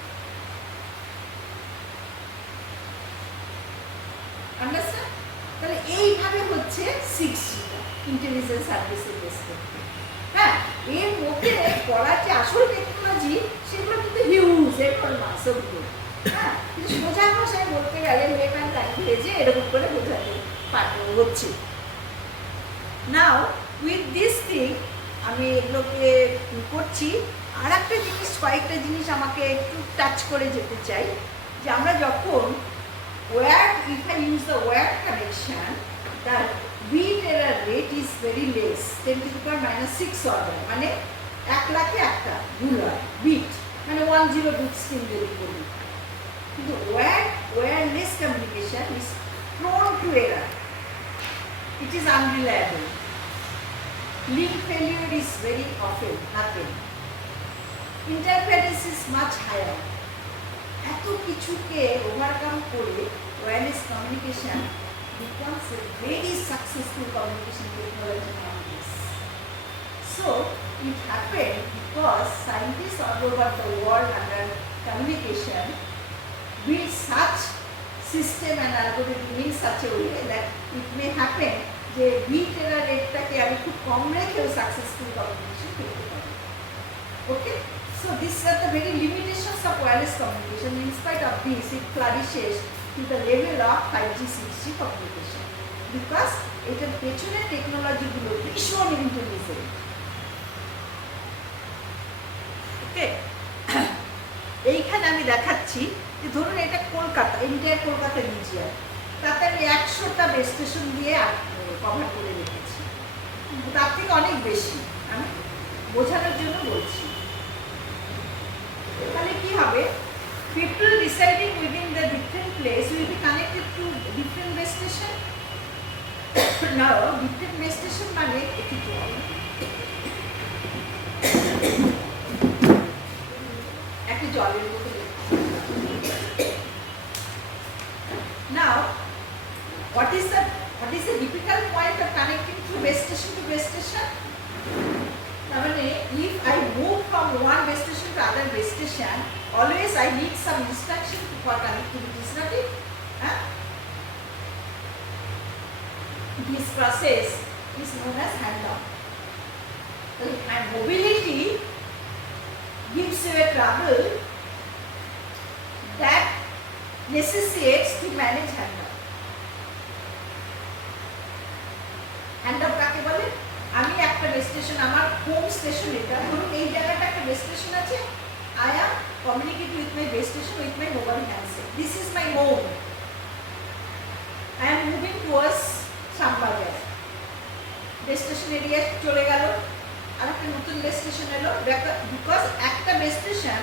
Understand? তাহলে এইভাবে হচ্ছে 6G ইন্টেলিজেন্স সার্ভিসের বেস করতে। হ্যাঁ, এর মধ্যে পড়ার যে আসল টেকনোলজি সেগুলো কিন্তু হিউজ, এরপর মাসগুলো। হ্যাঁ, কিন্তু সোজা ভাষায় বলতে গেলে লেখান ল্যাঙ্গুয়েজে এরকম করে বোঝাতে পাঠানো হচ্ছে। নাও উইথ দিস থিং আমি এগুলোকে করছি। আর একটা জিনিস, কয়েকটা জিনিস আমাকে একটু টাচ করে যেতে চাই, যে আমরা যখন wire, if I use the wire connection, the bit error rate is very less, 10⁻⁻6 order, মানে 1 লাখে একটা রুলার বিট, মানে 10 বিট স্ট্রিম যদি করি। কিন্তু wireless communication is prone two error, it is unreliable. link failure is very often happen. Interference is much higher. এত কিছুকে ওভারকাম করে wireless communication becomes a very successful communication technology nowadays. So it happened because scientists all over the world under communication build such system and algorithm in such a way that it may happen যে বিট এর রেটটাকে আমি খুব কম রেখেও successful communication করতে পারি। ওকে, so these are the very limitations of wireless communication. In spite of this, it flourishes to the level of 5G 6G communication because এটার পেছনের টেকনোলজিগুলো ভীষণ ইন্টেলিজেন্ট। ওকে, এইখানে আমি দেখাচ্ছি যে ধরুন এটা কলকাতা, এন্টায়ার কলকাতা রিজিয়ন, তাতে আমি 100টা বেস স্টেশন দিয়ে কভার করে রেখেছি, তার থেকে অনেক বেশি, আমি বোঝানোর জন্য বলছি। তাহলে কি হবে, people residing within the different place will be connected to different base station. Now different base station মানে একটু একটা জলের মতো। Now what is the typical point of connecting through base station to base station? I mean, if I move from one base station to other base station, always I need some instruction for connectivity, is not it? This process is known as handoff. And mobility gives you a trouble that necessitates to manage handoff. Handoff কাকে বলে? আমি একটা base station, আমার home station এটা, ধরুন এই জায়গাটা একটা বেস স্টেশন আছে, I am communicating with my base station with my mobile handset. This is my home. I am moving towards Sambhajar. Base station area চলে গেল, আর একটা নতুন বেস স্টেশন এলো, because একটা base station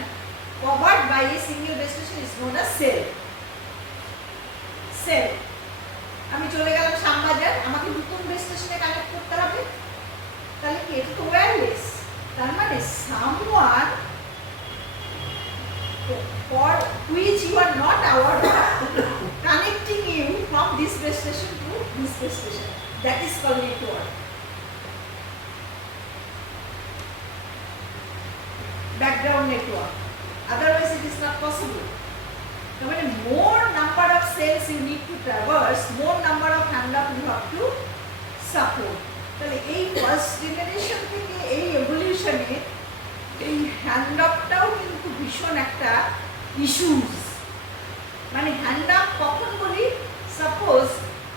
covered by a single base station is known as cell. Cell. আমি চলে গেলাম শ্যামবাজার, আমাকে নতুন বেস স্টেশনে কানেক্ট করতে হবে, তাহলে কি এটা তো ওয়্যারলেস, তার মানে someone for which you are not aware of connecting you from this base station to this base station, that is called network. Background network, otherwise it is not possible. I mean, more number of cells you need to traverse, more number of handoff you have to support. তাহলে এই first generation থেকে এই এভলিউশনে এই হ্যান্ডঅফটাও কিন্তু ভীষণ একটা ইস্যুস। মানে হ্যান্ডঅফ কখন বলি, suppose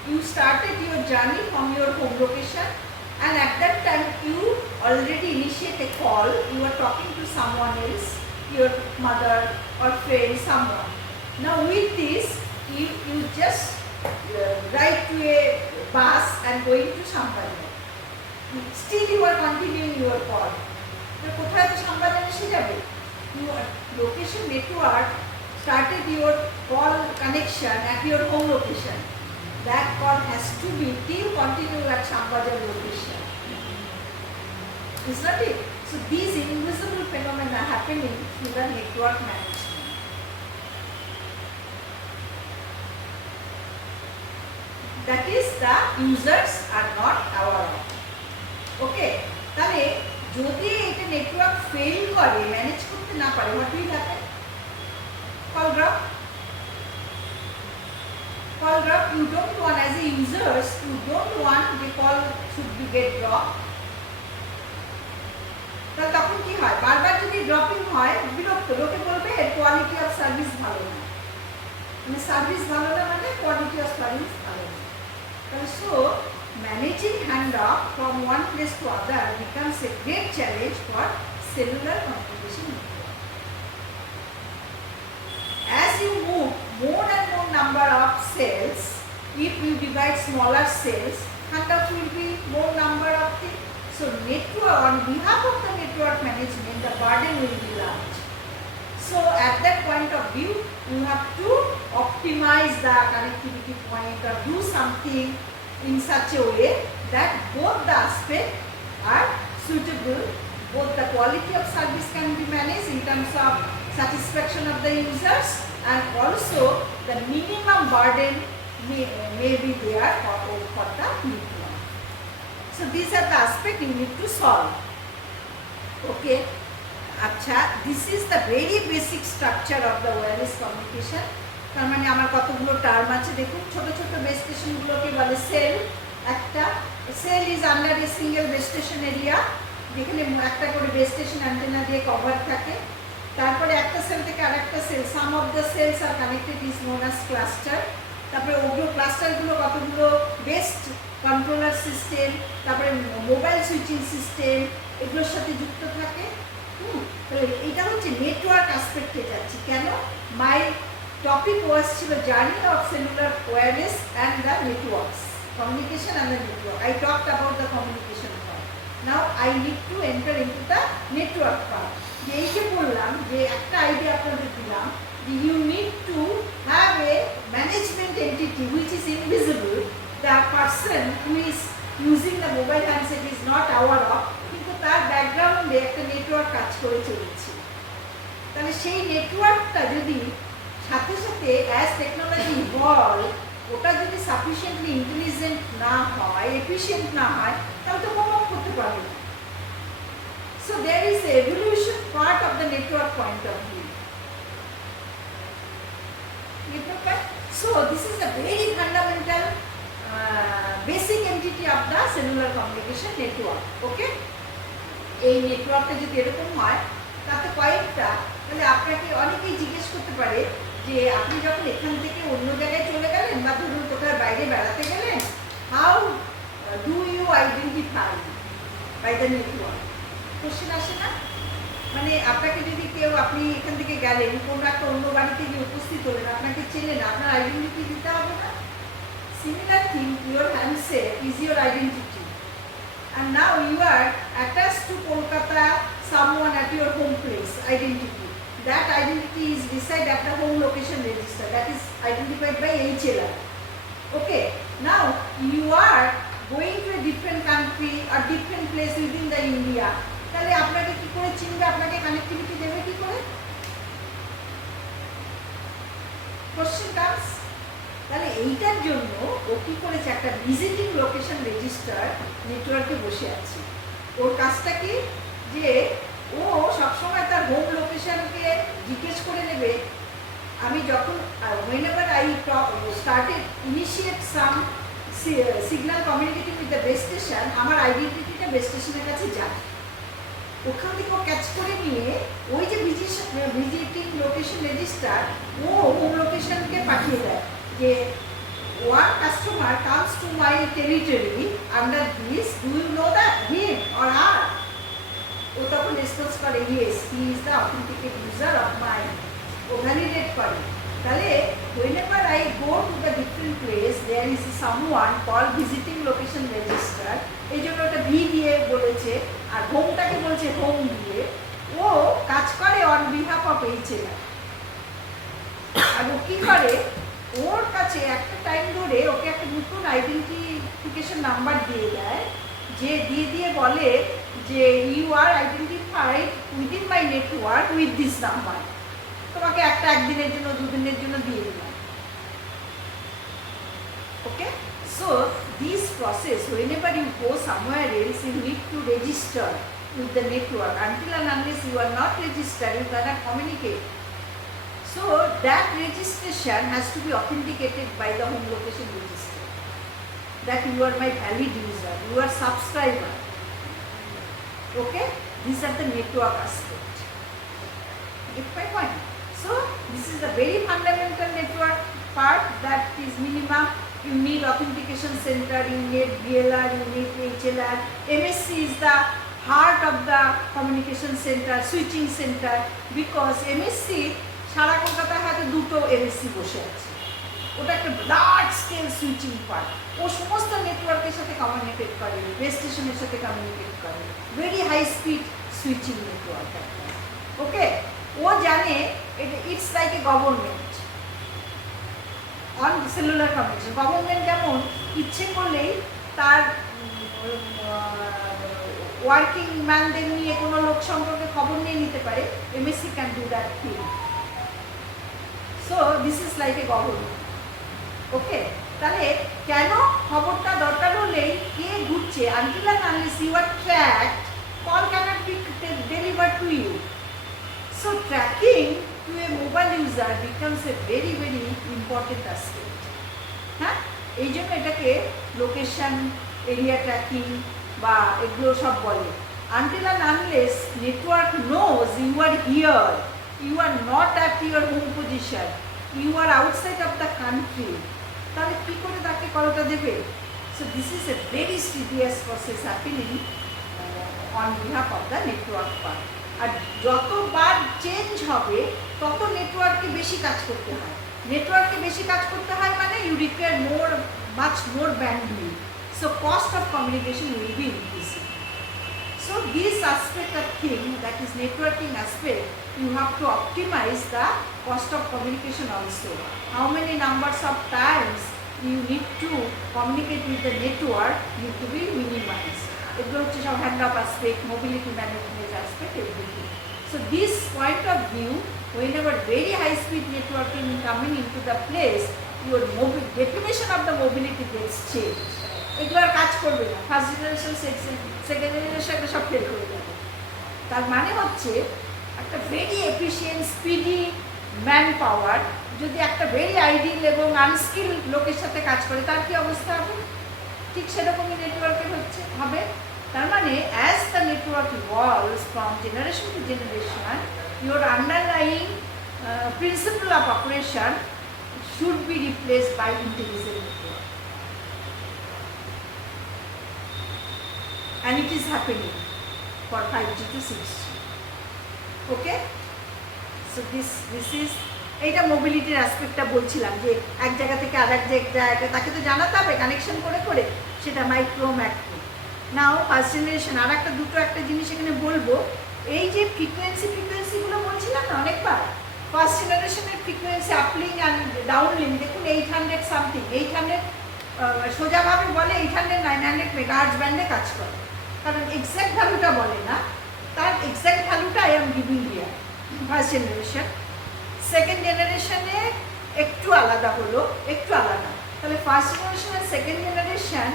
you started your journey from your home location and at that time you already initiate a call, you are talking to someone else, your mother or friend, someone. Now with this you just ride to a bus and going to Sambhajar. Still you are continuing your call. কোথায় তো Sambhajar এসে যাবে, your location network started your call connection at your home location. That call has to be till continue at Sambhajar location. Is not it? So these invisible phenomena are happening through the network management. That is, the users are not aware of. Okay, তাহলে যদি এটা network fail করে, ম্যানেজ করতে না পারে, what will happen? Call drop. Call drop, you don't want, as a users, you don't want the call should be get dropped. তাহলে তখন কি হয়, বারবার যদি ড্রপিং হয়, বিরক্ত, লোকে বলবে এর কোয়ালিটি অফ সার্ভিস ভালো না, মানে সার্ভিস ভালো না মানে কোয়ালিটি অফ সার্ভিস ভালো না। তাহলে so managing handoff from one place to other becomes a great challenge for cellular communication network. As you move more and more number of cells, if you divide smaller cells, handoff will be more number of things. So network, on behalf of the network management, the burden will be large. So at that point of view, you have to optimize the connectivity point or do something in such a way that both the aspects are suitable, both the quality of service can be managed in terms of satisfaction of the users, and also the minimum burden may be there for the network. So these are the aspects you need to solve. Okay. আচ্ছা, this is the very basic structure of the wireless communication. তার মানে আমার কতগুলো টার্ম আছে দেখুন। ছোট ছোট বেস স্টেশনগুলোকে বলে সেল। একটা cell is under a single base station area, যেখানে একটা করে বেস স্টেশন অ্যান্টেনা দিয়ে কভার থাকে। তারপরে একটা সেল থেকে আরেকটা cell, some of the cells are connected is known as cluster. তারপরে ওগুলো ক্লাস্টারগুলো কতগুলো বেস্ট কন্ট্রোলার সিস্টেম, তারপরে মোবাইল সুইচিং সিস্টেম, এগুলোর সাথে যুক্ত থাকে। এটা হচ্ছে নেটওয়ার্ক অ্যাসপেক্টে যাচ্ছি। কেন? মাই টপিক ওয়াজ ছিল journey of cellular wireless and the networks, communication and the network. I talked about the communication part. Now I need to enter into the network part. যে এই যে বললাম, যে একটা আইডিয়া আপনাদের দিলাম, যে you need to have a management entity which is invisible. The person who is using the mobile handset is not aware of, কিন্তু তার ব্যাকগ্রাউন্ডে একটা নেটওয়ার্ক কাজ করে চলেছে। তাহলে সেই নেটওয়ার্কটা যদি সাথে সাথে অ্যাজ টেকনোলজি ইভলভ, ওটা যদি সাফিসিয়েন্টলি ইন্টেলিজেন্ট না হয়, এফিশিয়েন্ট না হয়, তাহলে তো কোপ আপ করতে পারবে না। So there is a evolution part of the network point of view. So this is a very fundamental basic entity of the cellular communication network. Okay? এই নেটওয়ার্কটা যদি এরকম হয়, তাতে কয়েকটা, তাহলে আপনাকে অনেকেই জিজ্ঞেস করতে পারে যে আপনি যখন এখান থেকে অন্য জায়গায় চলে গেলেন বা ধরুন কোথায় বাইরে বেড়াতে গেলেন, how do you identify by the network? Question আসে না? মানে আপনাকে যদি কেউ, আপনি এখান থেকে গেলেন, কোনো একটা অন্য বাড়িতে গিয়ে উপস্থিত হলেন, আপনাকে চেনে না, আপনার আইডেন্টিটি দিতে হবে না? Similar thing, your handset is your identity, and now you are attached to Kolkata, someone at your home place identity. That identity is reside at the home location register, that is identified by HLR. Okay, now you are going to a different country or different place within the India. তাহলে আপনাকে কি করে চিনবে, আপনাকে কানেক্টিভিটি দেবে কি করে? Question comes. তাহলে এইটার জন্য ও কি করেছে, একটা ভিজিটিং লোকেশন রেজিস্টার নেটওয়ার্কে বসে আছে। ওর কাজটা কি, যে ও সবসময় তার হোম লোকেশনকে জিজ্ঞেস করে নেবে। আমি যখন whenever I started initiate some signal communicating with the base station, আমার আইডেন্টিটিটা বেস স্টেশনের কাছে যায়। ওখান থেকে ও ক্যাচ করে নিয়ে ওই যে ভিজিটিং লোকেশন রেজিস্টার, ও হোম লোকেশনকে পাঠিয়ে দেয় যে one customer comes to my territory under this, do you know that him or her? ও তখন রেসপন্স করে, yes, he is the authenticate user of my, ও ভ্যালিডেট করে। তাহলে whenever I go to the different place, there is someone called visiting location register, এই জন্য ওটা ভি দিয়ে বলেছে, আর হোমটাকে বলছে হোম দিয়ে। ও কাজ করে অন বিহাফ অফ HLR। আর ও কি করে, ওর কাছে একটা টাইম ধরে ওকে একটা নতুন আইডেন্টিফিকেশন নাম্বার দিয়ে দেয়, যে দিয়ে বলে যে you are identified within my network with this number. তোমাকে একটা একদিনের জন্য, দুদিনের জন্য দিয়ে দিলাম। Okay, so this process, whenever you go somewhere else, you need to register with the network. Until and unless you are not registered, you cannot communicate. So that registration has to be authenticated by the home location register, that you are my valid user, you are subscriber. Okay, these are the network aspect. Get my point? So this is the very fundamental network part, that is minimum. You need authentication center, you need VLR, you need HLR. MSC is the heart of the communication center, switching center, because MSC সারা কলকাতায় হয়তো দুটো MSC বসে আছে। ওটা একটা large scale switching part. ও সমস্ত নেটওয়ার্কের সাথে কমিউনিকেট করে, বেস স্টেশনের সাথে কমিউনিকেট করে, very high speed switching network একটা। ওকে, ও জানে it's like a government on cellular communication. Government যেমন ইচ্ছে করলেই তার ওয়ার্কিং ম্যানদের নিয়ে কোনো লোক সম্পর্কে খবর নিয়ে নিতে পারে, MSC can do that thing. So this is like a government. Okay, তাহলে কেন খবরটা দরকার হলেই কে ঘুরছে, until and unless you are tracked, call cannot be delivered to you. So tracking to a mobile user becomes a very very important aspect. হ্যাঁ, এই জন্য এটাকে লোকেশন, এরিয়া ট্র্যাকিং বা এগুলো সব বলে। Until and unless network knows you are here, you are not at your home position, you are outside of the country, তাহলে কী করে তাকে কলটা দেবে? So this is a very serious process happening on behalf of the network part. আর যতবার change হবে তত নেটওয়ার্ককে বেশি কাজ করতে হয়। নেটওয়ার্ককে বেশি কাজ করতে হয় মানে you require much more bandwidth. So cost of communication will be increasing. So this aspect of thing, that is networking aspect, you have to optimize the cost of communication also. How many numbers of times you need to communicate with the network need to be minimized. এগুলো হচ্ছে সব hand of aspect, mobility management aspect, everything. So this point of view, whenever very high speed networking coming into the place, your definition of the mobility gets changed. এগুলো আর কাজ করবে না, first generation, second generation সব ফেল করে যাবে। তার মানে হচ্ছে একটা very efficient speedy man power যদি একটা ভেরি আইডিয়াল এবং আনস্কিল লোকের সাথে কাজ করে, তার কি অবস্থা হবে? ঠিক সেরকমই নেটওয়ার্কের হবে। তার মানে as the network evolves from generation to generation, your underlying principle of operation should be replaced by intelligent network. And it is happening for 5G to 6G. Okay? So this is এইটা মোবিলিটির অ্যাসপেক্টটা বলছিলাম, যে এক জায়গা থেকে আর এক জায়গা তাকে তো জানাতে হবে কানেকশন করে করে, সেটা মাইক্রো ম্যাক্রো। নাও ফার্স্ট জেনারেশন, আর একটা জিনিস এখানে বলবো, এই যে ফ্রিকোয়েন্সিগুলো বলছিলাম না অনেকবার, ফার্স্ট জেনারেশনের ফ্রিকোয়েন্সি আপলিং অ্যান্ড ডাউনলিং দেখুন 800 সামথিং, 800 সোজাভাবে বলে 800 900 মেগাহার্টজ ব্যান্ডে কাজ করে, কারণ এক্স্যাক্ট ভ্যালুটা বলে না, তার এক্স্যাক্ট ভ্যালুটা I am giving here. First generation, second জেনারেশনে একটু আলাদা হলো, একটু আলাদা। তাহলে ফার্স্ট জেনারেশন আর second generation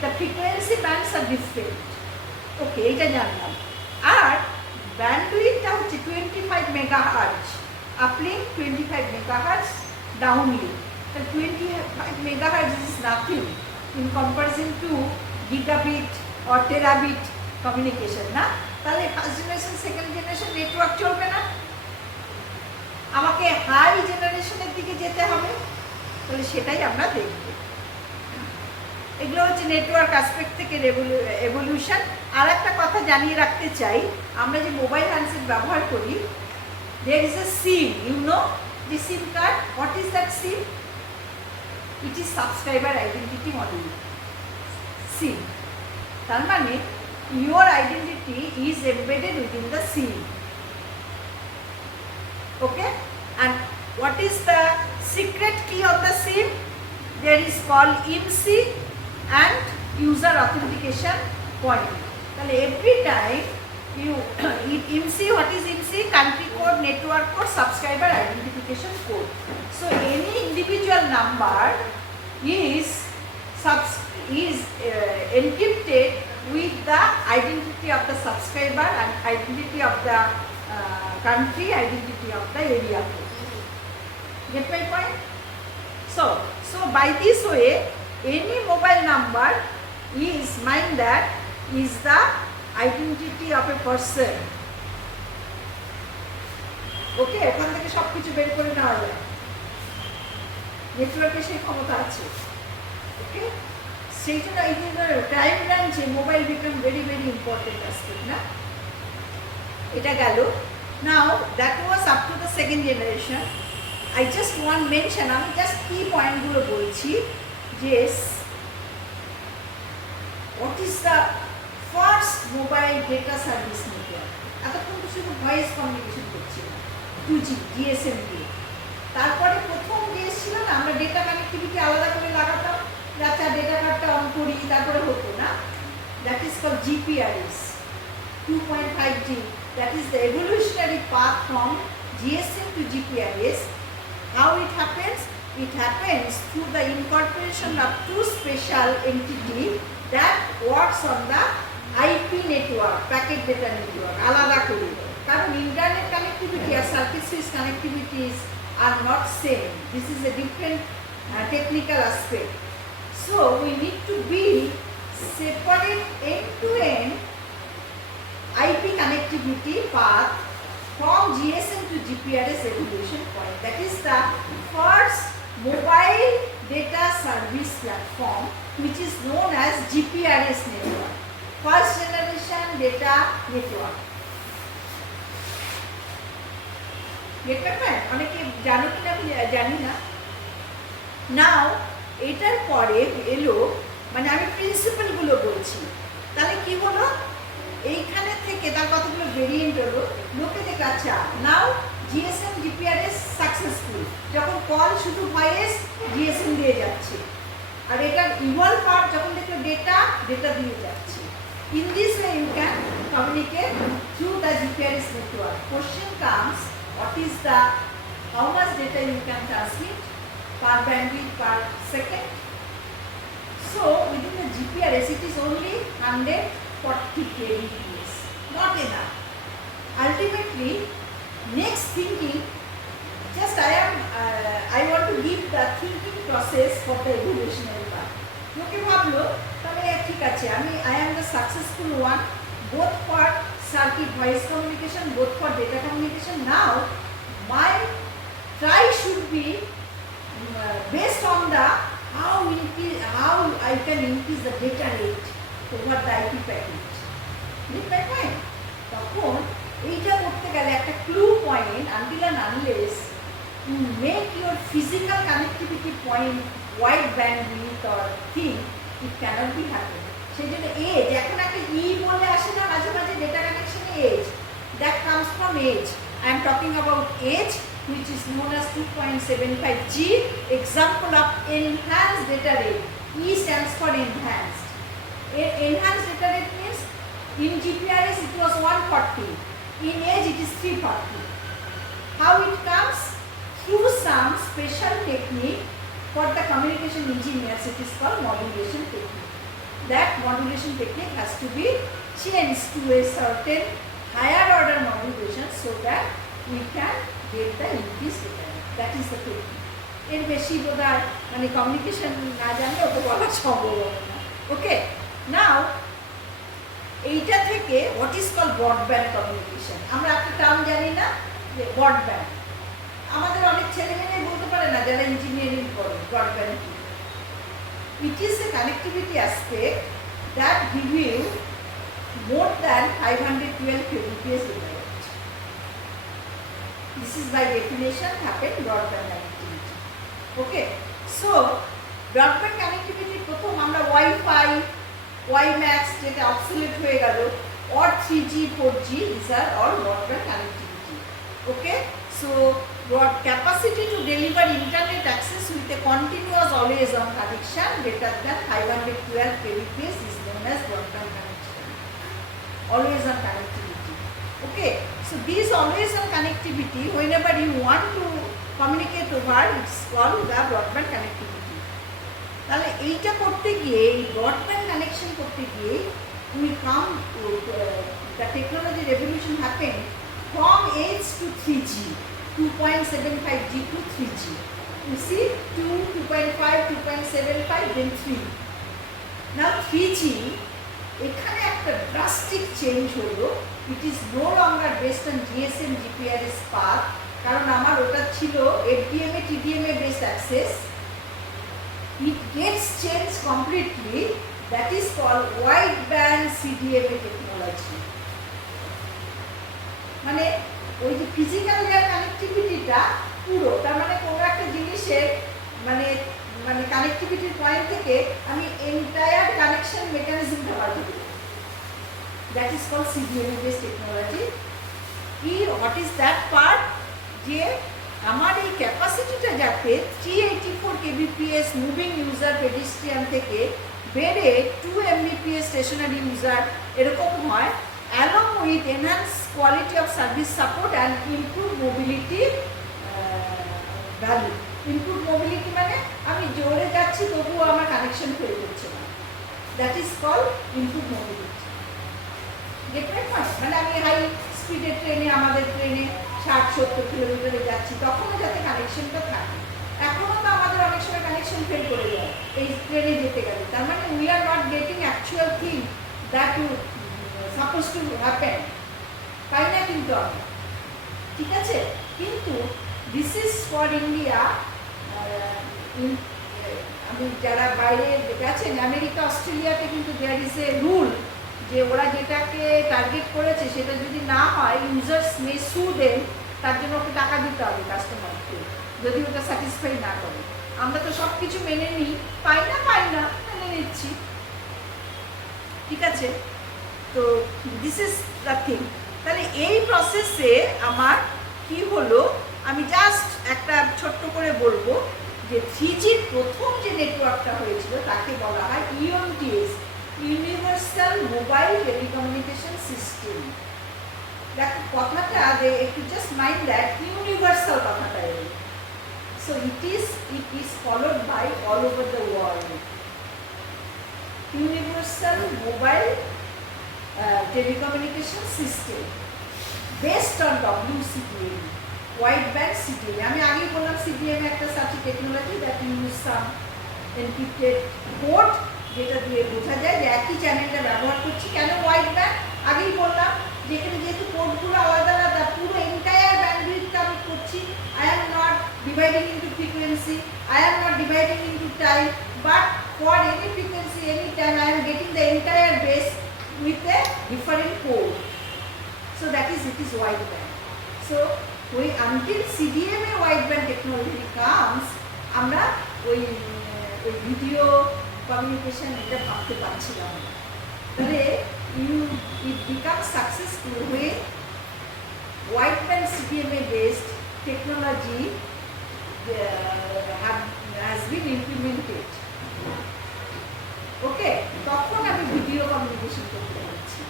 the frequency bands are different. Okay, এইটা জানলাম। আর ব্যান্ডউইথটা হচ্ছে 25 মেগাহার্টজ আপলিং, 25 মেগাহার্টজ ডাউনলিং। তাহলে 25 megahertz is nothing in comparison to gigabit or terabit communication, না? তাহলে first generation second generation network চলবে না, আমাকে হাই জেনারেশনের দিকে যেতে হবে। তাহলে সেটাই আমরা দেখব। এগুলো হচ্ছে নেটওয়ার্ক অ্যাসপেক্ট থেকে এভলিউশন। আর একটা কথা জানিয়ে রাখতে চাই, আমরা যে মোবাইল হ্যান্ডসেট ব্যবহার করি, there is a SIM, you know the SIM card. What is that SIM? It is subscriber identity model, SIM. তার মানে your identity is embedded within the SIM. Okay, and what is the secret key of the SIM? There is called IMSI and user authentication point. Then every time you IMSI, what is IMSI? Country code, network code, subscriber identification code. So any individual number is encrypted with the identity of the subscriber and identity of the country, identity of the area code. Get my point? So by this way, any mobile number is mind that is the identity of a person. Okay, এখান থেকে সব কিছু বের করে নেওয়া যায়, নেটওয়ার্কে সেই ক্ষমতা আছে। ওকে, সেই জন্য এই টাইম ব্রাঞ্চে mobile become very very important aspect, না? এটা গেল। Now that was up to the second generation. I just want mention, আমি জাস্ট কি পয়েন্টগুলো বলছি, যে what is the first mobile data service network? এতক্ষণ তো শুধু ভয়েস কমিউনিকেশন করছিলাম 2G GSM দিয়ে। তারপরে প্রথম যে ছিল না, আমরা ডেটা কানেক্টিভিটি আলাদা করে লাগাতাম, আচ্ছা ডেটা কার্ডটা অন করি, তারপরে হতো না, that is call GPRS, 2.5G, that is the evolutionary path from GSM to GPRS. How it happens? It happens through the incorporation of two special entities that works on the IP network, packet data network, আলাদা করে। কারণ internet connectivity আর circuit switch connectivities are not same. This is a different technical aspect. So we need to build separate end-to-end IP connectivity path from GSM to GPRS evolution point. That is the first mobile data service platform, which is known as GPRS network, first generation data network. Get my point? অনেকে জানো কিনা আমি জানি না। নাও এটার পরে এলো, মানে আমি প্রিন্সিপালগুলো বলছি, তাহলে কি হলো, এইখানে থেকে তার কতগুলো ভেরিয়েন্ট হলো, লোকে দেখে আচ্ছা নাও জিএসএম জিপিআরএস সাকসেসফুল, যখন কল শুধু ভয়েস জিএসএম দিয়ে যাচ্ছে, আর এটার ইভলভ পার্ট যখন দেখলো ডেটা দিয়ে যাচ্ছে। In this way you can communicate through the GPRS network. Question comes, what is the how much data you can transmit per bandwidth per second? So within the GPRS it is only 140 kbps, not enough. Ultimately, next thinking, just I want to give the thinking process for the evolutionary part. লোকে ভাবলো তাহলে ঠিক আছে, I am the successful one both for circuit voice communication, both for data communication. Now my try should be based on the how I can increase the data rate over the IP package. Get my point? তখন এইটা করতে গেলে একটা clue point, until and unless you make your physical connectivity point wide bandwidth or thing, it cannot be happen. সেই জন্য এজ, এখন একটা ই বলে আসে না মাঝে মাঝে ডেটা কানেকশনে edge, that comes from age. I am talking about age, which is known as 2.75G, example of enhanced data rate. E stands for enhanced. Enhanced data rate means in GPRS it was 140, in age it is 340. How it comes? Through some special technique for the communication engineers, it is called modulation technique. That modulation technique has to be changed to a certain higher order modulation so that we can get the increased data rate. That is the technique. এর বেশি বোধহয় মানে কমিউনিকেশন না জানলে ওকে বলা সম্ভব হবে না। ওকে, নাও এইটা থেকে what is call broadband communication. আমরা একটা টার্ম জানি না যে ব্রডব্যান্ড, আমাদের অনেক ছেলে মেয়ে বলতে পারে না যারা ইঞ্জিনিয়ারিং করে ব্রডব্যান্ড কি। It is a connectivity aspect that give you more than 512 kbps data rate. This is by definition happen broadband connectivity. Okay, so broadband connectivity প্রথম আমরা Wi-Fi, WiMAX যেটা obsolete হয়ে গেল, or 3G, 4G, these are all broadband connectivity. Okay, so broad capacity to deliver internet access with a continuous always on connection greater than 512 kbps is known as broadband connection, always on connectivity. Okay, so these always on connectivity, whenever you want to communicate over, it's called the broadband connectivity. তাহলে এইটা করতে গিয়ে, এই broadband connection করতে গিয়ে we come to the technology revolution happened from H to 3G, 2.75G to 3G. You see 2, 2.5, 2.75, then 3. Now 3G, এখানে একটা drastic change হলো. It is no longer based on GSM GPRS path, কারণ আমার ওটা ছিল FDMA TDMA based access. It gets changed completely. That is called wideband CDMA technology. মানে ওই যে ফিজিক্যাল লেয়ার কানেক্টিভিটিটা পুরো, তার মানে কোনো একটা জিনিসের মানে মানে কানেক্টিভিটির পয়েন্ট থেকে আমি এন্টায়ার কানেকশন মেকানিজমটা বাড়িয়ে দেব। That is called CDMA base technology. কি হোয়াট ইজ দ্যাট পার্ট, যে আমার এই ক্যাপাসিটিটা যাতে 384 kbps মুভিং ইউজার পেডিস্ট্রিয়ান থেকে বেড়ে 2 Mbps স্টেশনারি ইউজার এরকম হয়, along with enhanced quality of service support and improved mobility value. Improved mobility মানে আমি জোরে যাচ্ছি তবুও আমার কানেকশন ফেল করছে না, that is call improve mobility. Gate my point? মানে আমি হাই স্পিডের ট্রেনে, আমাদের ট্রেনে 60-70 কিলোমিটারে যাচ্ছি, তখনও যাতে কানেকশনটা থাকে। এখনও তো আমাদের অনেক সময় কানেকশন ফেল করে যায় এই ট্রেনে যেতে গেলে, তার মানে we are not getting actual thing that suppose to happen, তাই না? কিন্তু আমি ঠিক আছে, কিন্তু দিস ইজ ফর ইন্ডিয়া। আমি যারা বাইরে গেছেন, আমেরিকা, অস্ট্রেলিয়াতে কিন্তু দেয়ার ইজ এ রুল যে ওরা যেটাকে টার্গেট করেছে সেটা যদি না হয়, ইউজার্স মে সু দেন, তার জন্য ওকে টাকা দিতে হবে কাস্টমারকে যদি ওটা স্যাটিসফাই না করে। আমরা তো সব কিছু মেনে নিই, পাই না মেনে নিচ্ছি, ঠিক আছে? তো দিস ইজ দ্য থিং। তাহলে এই প্রসেসে আমার কি হলো, আমি জাস্ট একটা ছোট্ট করে বলবো যে 3Gর প্রথম যে নেটওয়ার্কটা হয়েছিল তাকে বলা হয় UMTS, universal mobile telecommunication system. দেখো কথাটা একটু জাস্ট মাইন্ড দ্যাট ইউনিভার্সাল কথাটা এলো। So it is followed by all over the world. Universal mobile telecommunication system based on WCDMA, wideband CDMA. আমি আগেই বললাম CDMA একটা search technology that use some encrypted code, যেটা দিয়ে বোঝা যায় যে একই চ্যানেলটা ব্যবহার করছি। কেন ওয়াইডব্যান্ড? আগেই বললাম যেখানে যেহেতু কোডগুলো আলাদা আলাদা, পুরো এন্টায়ার ব্যান্ডউইথটা আমি করছি। I am not dividing into frequency, I am not dividing into time, but for any frequency, any time, I am getting the entire base with a different code. So that is, it is wideband. So until CDMA wideband technology comes, আমরা ওই video communication এটা ভাবতে পারছিলাম না। তাহলে it becomes successful when wideband CDMA based technology has been implemented. ওকে, তখন আমি video communication করতে পারছি।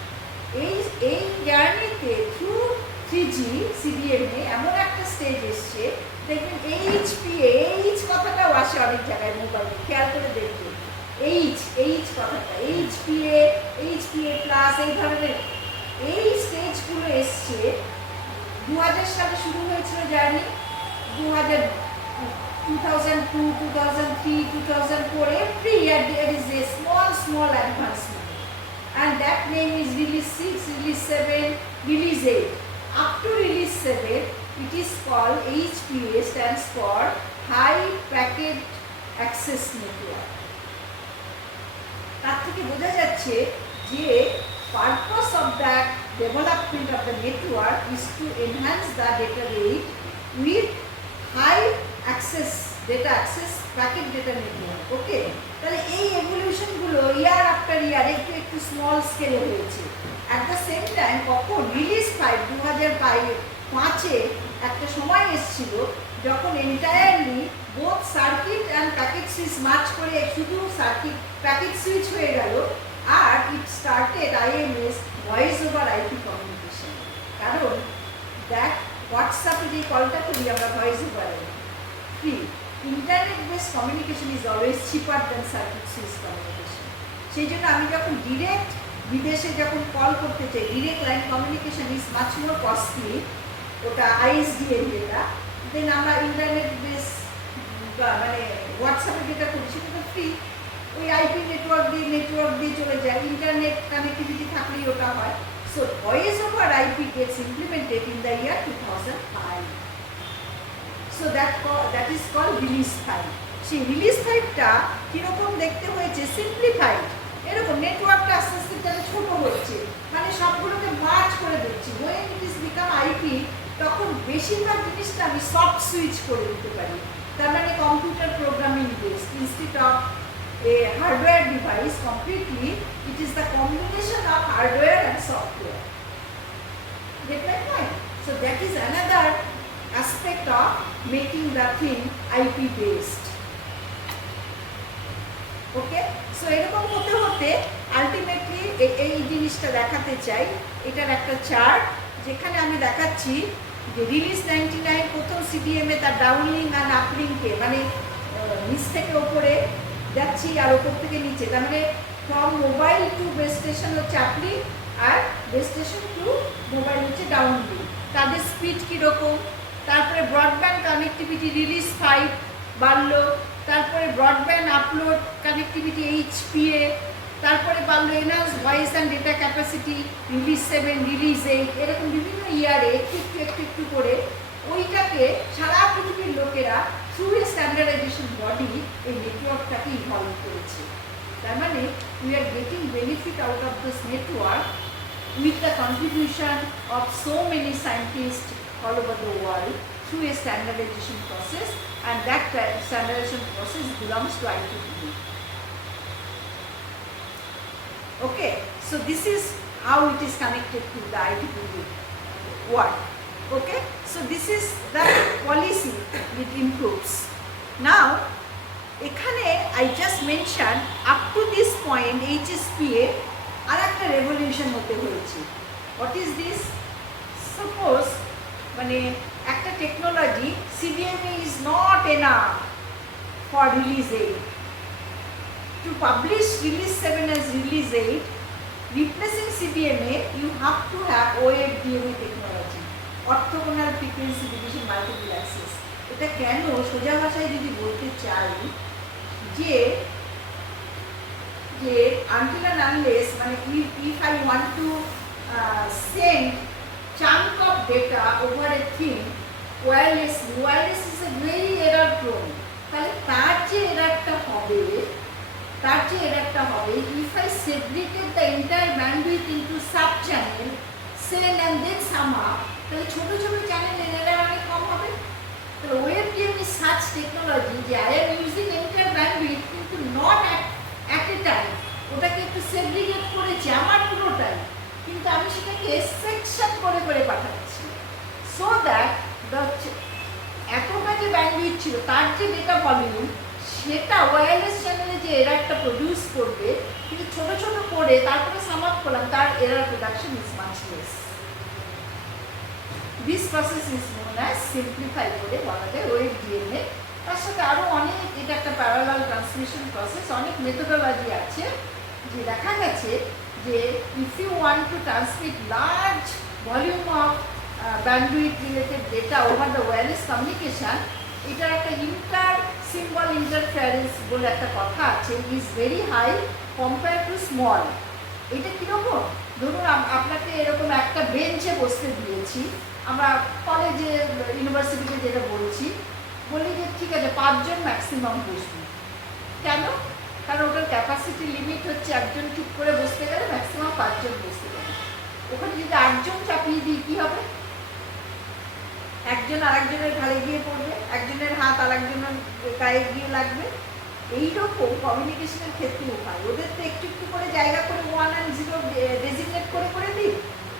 এই জার্নিতে থ্রু 3G CDMA এমন একটা স্টেজ এসছে, দেখবেন এইচ কথাটাও আসে অনেক জায়গায় মোবাইলে, খেয়াল করে দেখবেন এইচ কথাটা, এইচপিএ প্লাস, এই ধরনের এই স্টেজগুলো এসছে। 2000 সালে শুরু হয়েছিল জার্নি, 2002, 2003, 2004, every year there is a small advancement, and that name is release 6, release 7, release 8. Up to release 7, it is called HPA, stands for High Packet Access Network. তার থেকে বোঝা যাচ্ছে যে purpose of the development of the network is to enhance the data rate with high access, data access, packet data network. ওকে, তাহলে এই এভলিউশনগুলো year after ইয়ার একটু small স্কেলে হয়েছে। অ্যাট দ্য সেম টাইম কখন রিলিজ 5 2005-এ একটা সময় এসেছিল যখন entirely both circuit and packet switch march করে শুধু সার্কিট প্যাকেট সুইচ হয়ে গেল, আর it started IMS, voice over IP communication. কারণ দেখ, হোয়াটসঅ্যাপে যে কলটা করি আমরা voice over free, internet base communication is always cheaper than circuit switch communication. সেই জন্য আমি যখন ডিরেক্ট বিদেশে যখন কল করতে চাই, direct line communication is much more costly, ওটা ISDN যেটা, দেন আমরা ইন্টারনেট বেস মানে হোয়াটসঅ্যাপে যেটা করছি সেটা ফ্রি, ওই IP নেটওয়ার্ক দিয়ে চলে যায়, ইন্টারনেট কানেক্টিভিটি থাকলেই ওটা হয়। So voice over IP gets implemented in the year 2005. So that is called release 5. সেই রিলিজ 5টা কিরকম দেখতে হয়েছে, সিম্পলিফাইড, এরকম নেটওয়ার্কটা আস্তে আস্তে তাহলে ছোট হচ্ছে, মানে সবগুলোকে মার্জ করে দিচ্ছি। when it is become IP, তখন বেশিরভাগ জিনিসটা আমি সফট সুইচ করে দিতে পারি। তার মানে computer programming based, instead of a hardware device completely, it is the combination of hardware and software. Get my point? So that is another aspect of making the thing IP based. ওকে, সো এরকম হতে হতে আলটিমেটলি এই জিনিসটা দেখাতে চাই। এটার একটা চার্ট যেখানে আমি দেখাচ্ছি যে রিলিজ 99 প্রথম সিডিএমে তার ডাউনলিং আর আপলিংকে মানে নিচ থেকে ওপরে যাচ্ছি আর ওপর থেকে নিচে, তার মানে from mobile to base station হচ্ছে আপলিং আর বেস স্টেশন টু মোবাইল হচ্ছে ডাউনলিং। তাদের স্পিড কীরকম, তারপরে ব্রডব্যান্ড কানেক্টিভিটি রিলিজ 5 বাড়লো, তারপরে ব্রডব্যান্ড আপলোড কানেক্টিভিটি HPA, তারপরে বাড়লো enhance voice and data capacity release 7 রিলিজ 8, এরকম বিভিন্ন ইয়ারে একটু একটু একটু করে ওইটাকে সারা পৃথিবীর লোকেরা থ্রু এ স্ট্যান্ডার্ডাইজেশন বডি এই নেটওয়ার্কটাকে ইভলভ করেছে। তার মানে we are getting benefit out of this network with the contribution of so many scientists all over the world through a standardization process, and that standardization process belongs to IEEE. Okay, so this is how it is connected to the IEEE work. Okay, so this is the policy which improves. Now, এখানে I just mentioned up to this point HSPA আর একটা রেভলিউশন হতে হয়েছে। What is this? Suppose মানে একটা technology CDMA is not enough for release 8, to publish release 7 as release 8, replacing CDMA you have to have OFDMA technology, orthogonal frequency division multiple access. এটা কেন সোজা ভাষায় যদি বলতে চাই যে until and unless মানে if I want to send chunk of data over a thing wireless is a very error prone, তাহলে তার যে এরারটা হবে if I segregate the entire bandwidth into sub channel send and then sum up, তাহলে ছোট ছোট চ্যানেলের এরার অনেক কম হবে। তাহলে OFDM is such technology যে I am using entire bandwidth কিন্তু not at a time, ওটাকে একটু সেগ্রিগেট করেছি আমার পুরোটাই, কিন্তু আমি সেটাকে সেকশন করে করে পাঠাচ্ছি সো দ্যাট এতটা যে ব্যান্ডউইথ ছিল তার যে ডেটা ভলিউম সেটা ওয়্যারলেস চ্যানেলে যে এরারটা প্রডিউস করবে কিন্তু ছোট ছোট করে তারপরে সাম আপ করলাম, তার error production is much less. This process is known as simplify করে বলা যায় OFDMA। তার সাথে আরও অনেক, এটা একটা প্যারালাল ট্রান্সমিশন প্রসেস, অনেক মেথোডোলজি আছে যে দেখা গেছে যে if you want to transmit large volume of bandwidth related data over the wireless communication, এটার একটা ইন্টার সিম্বল ইন্টারফারেন্স বলে একটা কথা আছে, is very high compare to small. এটা কীরকম? ধরুন আপনাকে এরকম একটা বেঞ্চে বসতে দিয়েছি, আমরা কলেজে ইউনিভার্সিটিতে যেটা বলি যে ঠিক আছে 5 জন ম্যাক্সিমাম বসবি। কেন? কারণ ওটার ক্যাপাসিটি লিমিট হচ্ছে একজন চুপ করে বসতে গেলে ম্যাক্সিমাম 5 জন বসতে পারে। ওখানে যদি 8 জন চাপিয়ে দিই কী হবে? একজন আরেকজনের ঘাড়ে গিয়ে পড়বে, একজনের হাত আরেকজনের গায়ে গিয়ে লাগবে। এইরকম কমিউনিকেশনের ক্ষেত্রেও হয়। ওদের তো একটু একটু করে জায়গা করে 1 and 0 ডেজিগনেট করে দিই,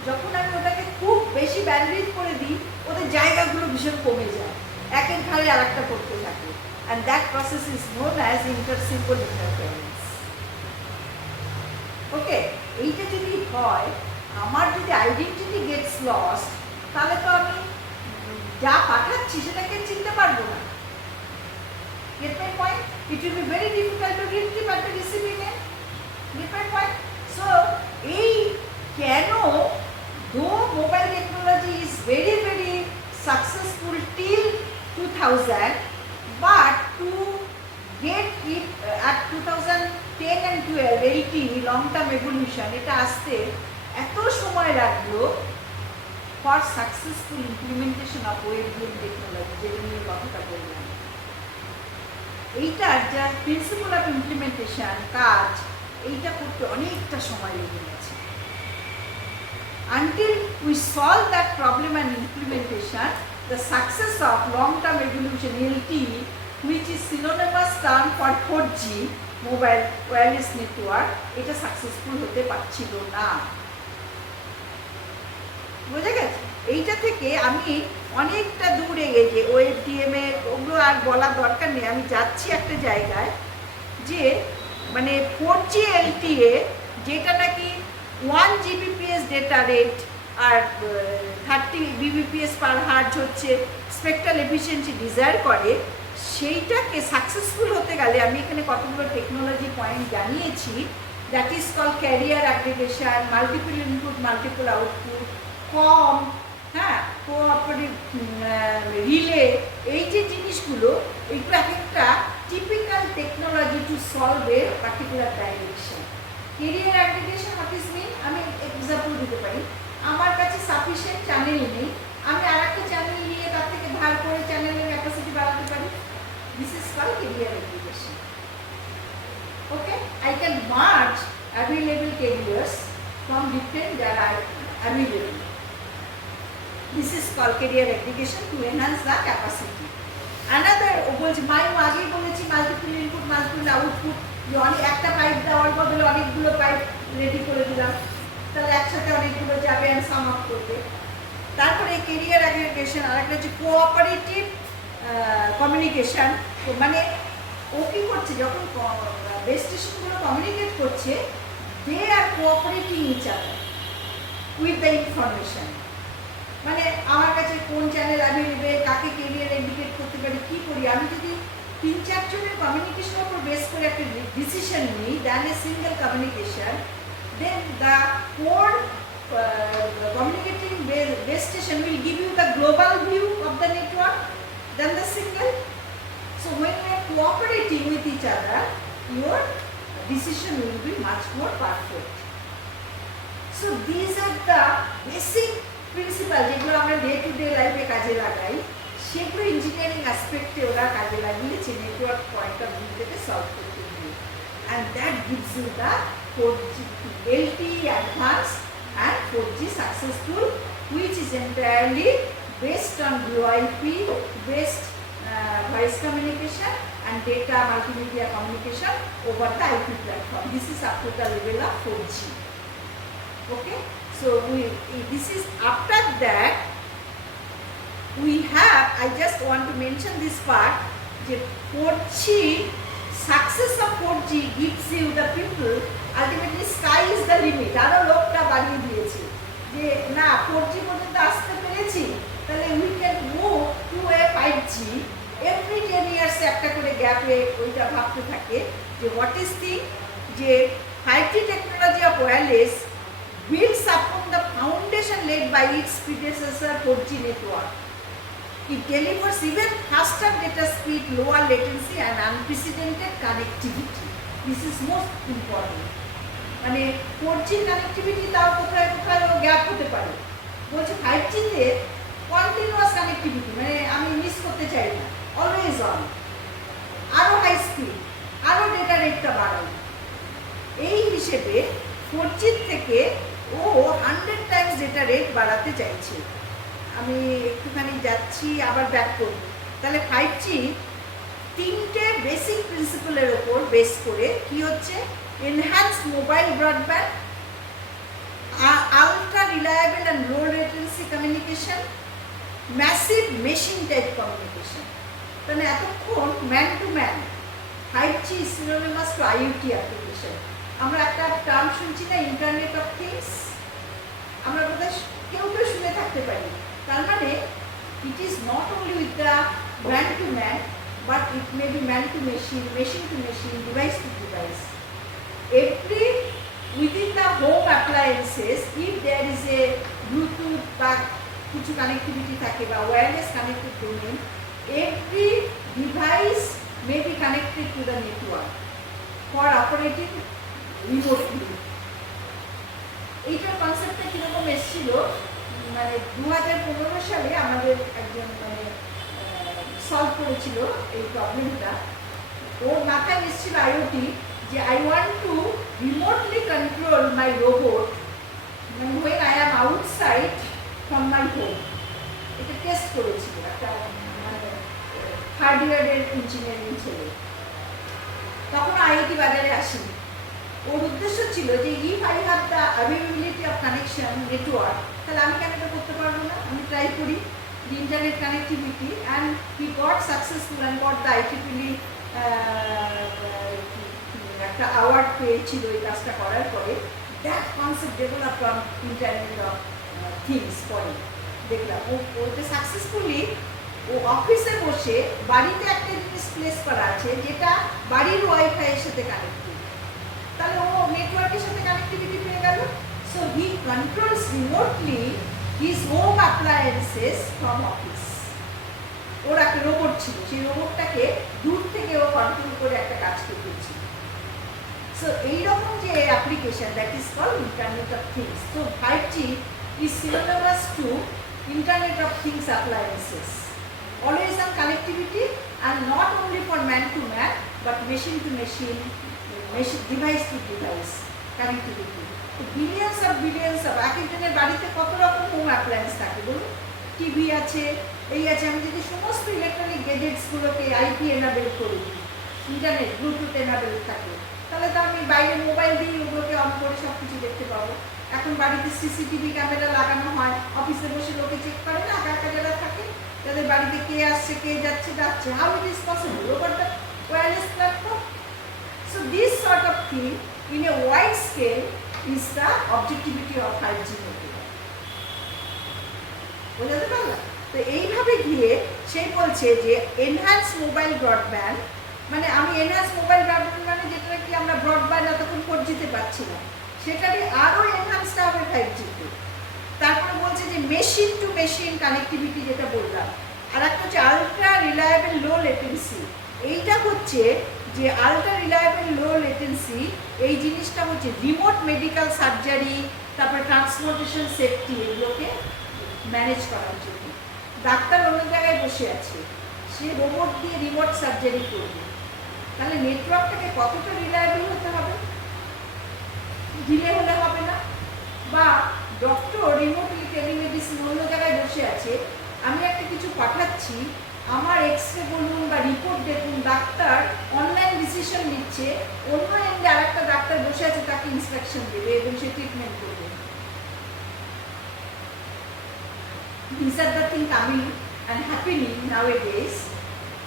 যখন আমি ওটাকে খুব বেশি ব্যান্ডউইথ করে দিই ওদের জায়গাগুলো ভীষণ কমে যায়, একের ঘাড়ে আর একটা করতে থাকে, and that process is known as inter-symbol interference. Okay, এইটা যদি হয়, আমার যদি আইডেন্টিটি গেটস লস্ট, তাহলে তো আমি যা পাঠাচ্ছি সেটাকে চিনতে পারবো না। Get my point? It will be very difficult to retrieve at the receiving end. Get my point? So, এই কেন though mobile technology is very very successful till 2000, but to get it at 2010 and 12 LTE long term evolution এটা আসতে এত সময় লাগলো for successful implementation of OFDM technology, যেটা নিয়ে কথাটা বললাম। এইটার যা প্রিন্সিপাল অফ ইমপ্লিমেন্টেশন কাজ, এইটা করতে অনেকটা সময় লেগে গেছে। Until we solve that problem and implementation, the success of long-term evolution LTE, which is synonymous term for 4G mobile wireless network, এটা successful হতে পারছিল না। বুঝে গেছে? এইটা থেকে আমি অনেকটা দূরে গেছি। OFDM ওগুলো আর বলার দরকার নেই, আমি যাচ্ছি একটা জায়গায় যে মানে 4G LTE যেটা নাকি 1 Gbps ডেটা রেট আর 30 Mbps পার হার্জ হচ্ছে স্পেকট্রাল এফিসিয়েন্সি ডিজায়ার করে, সেইটাকে সাকসেসফুল হতে গেলে আমি এখানে কতগুলো টেকনোলজি পয়েন্ট জানিয়েছি। That is call carrier aggregation, multiple input multiple output, CoMP, হ্যাঁ, কোঅপারেটিভ রিলে, এই যে জিনিসগুলো, এইগুলো এক একটা typical technology to solve a particular direction. Carrier aggregation what is mean, আমি এক্সাম্পল দিতে পারি। আমার কাছে সাফিসিয়েন্ট চ্যানেল নেই, আমি আর একটা চ্যানেল নিয়ে তার থেকে ধার করে চ্যানেলের ক্যাপাসিটি বাড়াতে পারি। This is call carrier aggregation. Okay, I can merge available carriers from different that are available. This is called carrier aggregation to enhance the capacity. Another বলছি আগেই বলেছি মাল্টিপল ইনপুট মাল্টিপল আউটপুট, যে অনেক একটা পাইপ দেওয়ার বদলে অনেকগুলো পাইপ রেডি করে দিলাম, তাহলে একসাথে অনেকগুলো যাবে অ্যান্ড সাম আপ করবে। তারপরে ক্যারিয়ার অ্যাগ্রিগেশন, আরেকটা হচ্ছে কোঅপারেটিভ কমিউনিকেশন। মানে ও কী করছে, যখন বেস স্টেশনগুলো কমিউনিকেট করছে, they are cooperating each other with the information. মানে আমার কাছে কোন চ্যানেল অ্যাভেলেবেল, কাকে ক্যারিয়ার ইন্ডিকেট করতে পারি, কী করি, আমি যদি 3-4 জনের কমিউনিকেশনের উপর বেস করে একটা ডিসিশন নিই, than a single communication, then the core communicating base station will give you the global view of the network than the single. So when you are cooperating with each other, your decision will be much more perfect. So these are the basic principles যেগুলো আমরা day to day লাইফে কাজে লাগাই, সেগুলো ইঞ্জিনিয়ারিং অ্যাসপেক্টে ওরা কাজে লাগিয়েছে নেটওয়ার্ক পয়েন্ট অফ ভিউ থেকে সলভ করতে গিয়ে, and that gives you the 4G LTE advanced and 4G successful, which is entirely based on VoIP based voice communication and data multimedia communication over the IP platform. This is up to the level of 4G. Okay, so this is after that we have, I just want to mention this part, the 4G success of 4G gives you the people ultimately sky is the limit. আরো লোকটা বাড়িয়ে দিয়েছে যে না 4G পর্যন্ত আসতে পেরেছি, তাহলে we can move to a 5G. Every 10 years একটা করে গ্যাপে ওইটা ভাবতে থাকে যে what is the যে 5G technology of wireless builds upon the foundation laid by its predecessor 4G network. It delivers even faster data speed, lower latency and unprecedented connectivity. This is most important. মানে 4G connectivity তাও কোথায় কোথায় গ্যাপ হতে পারে, বলছে 5G তে continuous connectivity, মানে আমি মিস করতে চাই না, অলওয়েজ অন, আরও হাই স্পিড, আরও ডেটা রেটটা বাড়াই। এই হিসেবে 4G থেকে ও 100 টাইমস ডেটা রেট বাড়াতে চাইছে। আমি একটুখানি যাচ্ছি আবার ব্যাক করব। তাহলে 5G 3টে বেসিক প্রিন্সিপালের ওপর বেস করে কি হচ্ছে, enhanced mobile broadband, ultra reliable and low latency communication, massive machine type communication. তাহলে এতক্ষণ man to man 5G is synonymous to IoT application. আমরা একটা টার্ম শুনছি না, ইন্টারনেট অফ থিংস, আমরা বোধহয় কেউ কেউ শুনে থাকতে পারি। তার মানে it is not only with the man to man, but it may be man to machine, machine to machine, device to device. Every within the home appliances, if there is a Bluetooth বা কিছু কানেক্টিভিটি থাকে বা wireless connected domain, every device may be connected to the network for operating remotely. এইটার কনসেপ্টটা কীরকম এসেছিল, মানে 2015 সালে আমাদের একজন মানে সলভ করেছিল এই প্রবলেমটা। ওর মাথায় এসেছিল আইওটি, যে I want to remotely control my robot when I am outside from my home. এটা টেস্ট করেছিল একটা মানে থার্ড ইয়ারের ইঞ্জিনিয়ারিং ছেলে, তখন আইআইটি বাজারে আসেনি। ওর উদ্দেশ্য ছিল যে if I have the availability of connection network, তাহলে আমি কেন এটা করতে পারবো না, আমি ট্রাই করি the internet connectivity, and he got successful and got the IEEE একটা অ্যাওয়ার্ড পেয়েছিল এই কাজটা করার পরে। That concept develop from internet of things পরে দেখলাম ওতে সাকসেসফুলি ও অফিসে বসে বাড়িতে একটা জিনিস প্লেস করা আছে যেটা বাড়ির ওয়াইফাইয়ের সাথে কানেক্টেড, তাহলে ও নেটওয়ার্কের সাথে কানেক্টিভিটি পেয়ে গেল। So he controls remotely his home appliances from office. ওর একটা রোবট ছিল, সেই রোবটটাকে দূর থেকে ও কন্ট্রোল করে একটা কাজ করছিল। সো এইরকম যে application that is called internet of things. তো 5G is synonymous to Internet of Things appliances, always on connectivity and not only for man to man but machine to machine, device to device connectivity. তো billions of এক একজনের বাড়িতে কত রকম home appliance থাকে বলুন। টিভি আছে, এই আছে। আমি যদি সমস্ত ইলেকট্রনিক গ্যাজেটসগুলোকে আইপি এনাবেল করে দিই, ইন্টারনেট ব্লুটুথ এনাবেল থাকে, তাহলে তো আমি বাইরে মোবাইল দিয়ে ওগুলোকে অন করে সব কিছু দেখতে পাবো। এখন বাড়িতে সিসিটিভি ক্যামেরা লাগানো হয়, অফিসে বসে লোকে চেক করে না একা যারা থাকে, যাদের বাড়িতে কে আসছে কে যাচ্ছে। How it is possible over the wireless platform? So this sort of thing in a wide scale is the objectivity of 5G network. বোঝাতে পারলাম? তো এইভাবে গিয়ে সে বলছে যে এনহ্যান্স মোবাইল ব্রডব্যান্ড, মানে আমি এনহ্যান্স মোবাইল ব্রডব্যান্ড মানে যেটা কি আমরা ব্রডব্যান্ড এতক্ষণ 4G-তে পাচ্ছি না, সেটাকে আরও এনহ্যান্সটা হবে 5G-তে। তারপরে বলছে যে মেশিন টু মেশিন কানেক্টিভিটি যেটা বললাম, আর একটা হচ্ছে আলট্রা রিলায়েবল লো লেটেন্সি। এইটা হচ্ছে যে আলট্রা রিলায়েবল লো লেটেন্সি, এই জিনিসটা হচ্ছে রিমোট মেডিকেল সার্জারি, তারপরে ট্রান্সপোর্টেশন সেফটি, এগুলোকে ম্যানেজ করার জন্য। ডাক্তার অন্য জায়গায় বসে আছে, সে রোবট দিয়ে রিমোট সার্জারি করবে, তাহলে নেটওয়ার্কটাকে কতটা রিলায়েবল হতে হবে, ডিলে হলে হবে না। বা ডক্টর রিমোটলি টেলিমেডিসিন অন্য জায়গায় বসে আছে, আমি একটা কিছু পাঠাচ্ছি, আমার এক্সরে বলুন বা রিপোর্ট দেখুন, ডাক্তার অনলাইন ডিসিশন নিচ্ছে, অন্য এন্ডে আরেকটা ডাক্তার বসে আছে, তাকে ইনস্ট্রাকশন দেবে এবং সে ট্রিটমেন্ট করবে। These are the things coming and happening nowadays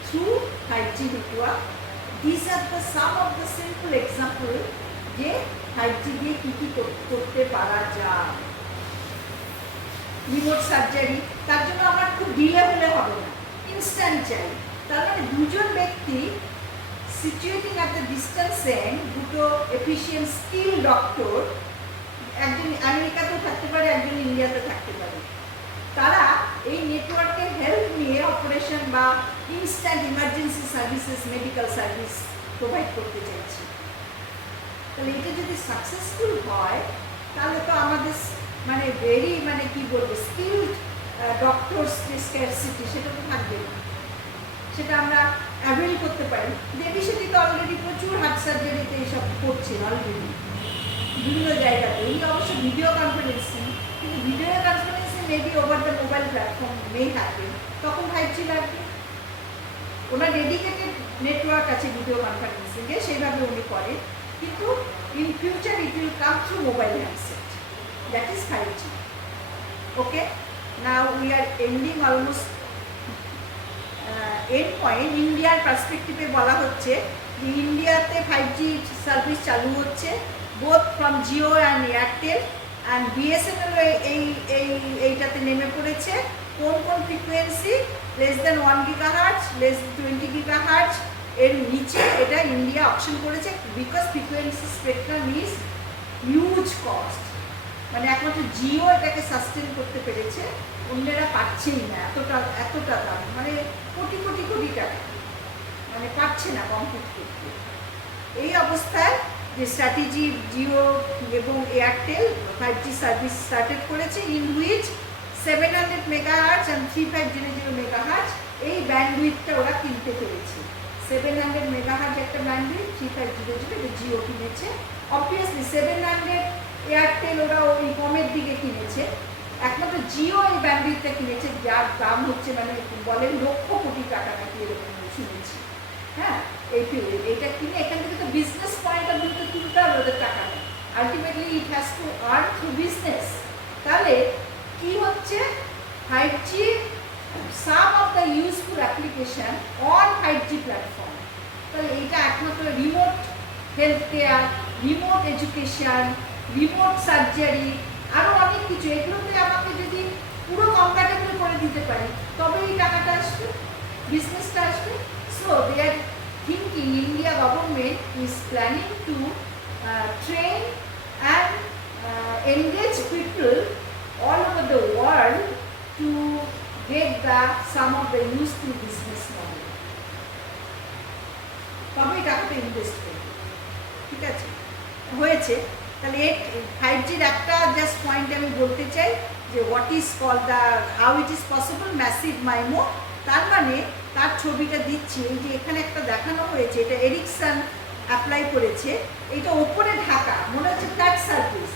through 5G network. These are the some of the simple example যে 5G দিয়ে কী কী করতে পারা যায়। রিমোট সার্জারি, তার জন্য আমার খুব ডিলে হলে হবে না, ইনস্ট্যান্ট চাই। তার মানে দুজন ব্যক্তি সিচুয়েটিং অ্যাট দ্য ডিস্টেন্স এন্ড, দুটো এফিশিয়েন্ট স্কিল ডক্টর, একজন আমেরিকাতেও থাকতে পারে, একজন ইন্ডিয়াতে থাকতে পারে, তারা এই নেটওয়ার্কের হেল্প নিয়ে অপারেশন বা instant emergency services, medical service provide করতে চাইছে। তাহলে এটা যদি সাকসেসফুল হয় তাহলে তো আমাদের মানে ভেরি মানে কি বলবো স্কিলড ডক্টরস যে স্ক্যারসিটি সেটা তো থাকবে না, সেটা আমরা অ্যাভেল করতে পারি। দেবী সেটি তো অলরেডি প্রচুর হার্ট সার্জারিতে এইসব করছে অলরেডি বিভিন্ন জায়গাতে। এই অবশ্য ভিডিও কনফারেন্সিং, কিন্তু video conferencing maybe over the mobile platform may happen, তখন 5G লাগবে। ওনার ডেডিকেটেড নেটওয়ার্ক আছে ভিডিও কনফারেন্সিংয়ে, সেইভাবে উনি করেন, কিন্তু in future it will come through mobile handset, that is 5G. Okay, now we are ending almost end point. ইন্ডিয়ার পার্সপেক্টিভে বলা হচ্ছে যে ইন্ডিয়াতে 5G সার্ভিস চালু হচ্ছে both from Jio and Airtel, and BSNL এইটাতে নেমে পড়েছে। কোন কোন frequency, less than 1 GHz, less 20 GHz এর নিচে এটা ইন্ডিয়া অপশন করেছে, because frequency spectrum is huge cost. মানে একমাত্র জিও এটাকে সাস্টেন করতে পেরেছে, অন্যরা পাচ্ছেই না, এতটা দাম, মানে কোটি কোটি কোটি টাকা, মানে পাচ্ছে না কমপ্লিট করতে। এই অবস্থায় যে স্ট্র্যাটেজি জিও এবং এয়ারটেল 5G সার্ভিস স্টার্টেড করেছে, ইন হুইচ 700 MHz অ্যান্ড 3500 MHz এই ব্যান্ডউইথটা ওরা কিনতে পেরেছে। 700 MHz একটা ব্যান্ডউইথ, 3500 এটা জিও কিনেছে। অবভিয়াসলি 700 এয়ারটেল ওরা ওই কমের দিকে কিনেছে, একমাত্র জিও এই ব্যান্ডউইথটা কিনেছে, যার দাম হচ্ছে মানে বলেন লক্ষ কোটি টাকা নাকি এরকম শুনেছি। হ্যাঁ, এইটা কিনে এখান থেকে তো বিজনেস পয়েন্ট অফ ভিউতে তুলতে হবে ওদের টাকা নেই, আলটিমেটলি ইট has to earn through business. তাহলে কি হচ্ছে 5G সাম of the useful application on 5G platform. তাহলে এইটা একমাত্র remote health care, remote education, remote surgery, আরও অনেক কিছু। এগুলোতে আমাকে যদি পুরো কম্প্যাটেবল করে দিতে পারি তবে এই টাকাটা আসবে, বিজনেসটা আসবে। So they are thinking, India government is planning to train and engage people all over the world to get some of the useful business model. তবে টাকাটা ইনভেস্ট করবে, ঠিক আছে? হয়েছে। তাহলে 5Gর একটা জাস্ট পয়েন্ট আমি বলতে চাই যে what is call the how it is possible massive MIMO. তার মানে তার ছবিটা দিচ্ছি, এই যে এখানে একটা দেখানো হয়েছে, এটা এরিকসন অ্যাপ্লাই করেছে। এটা ওপরে ঢাকা, মনে হচ্ছে ফ্ল্যাট সার্ফেস,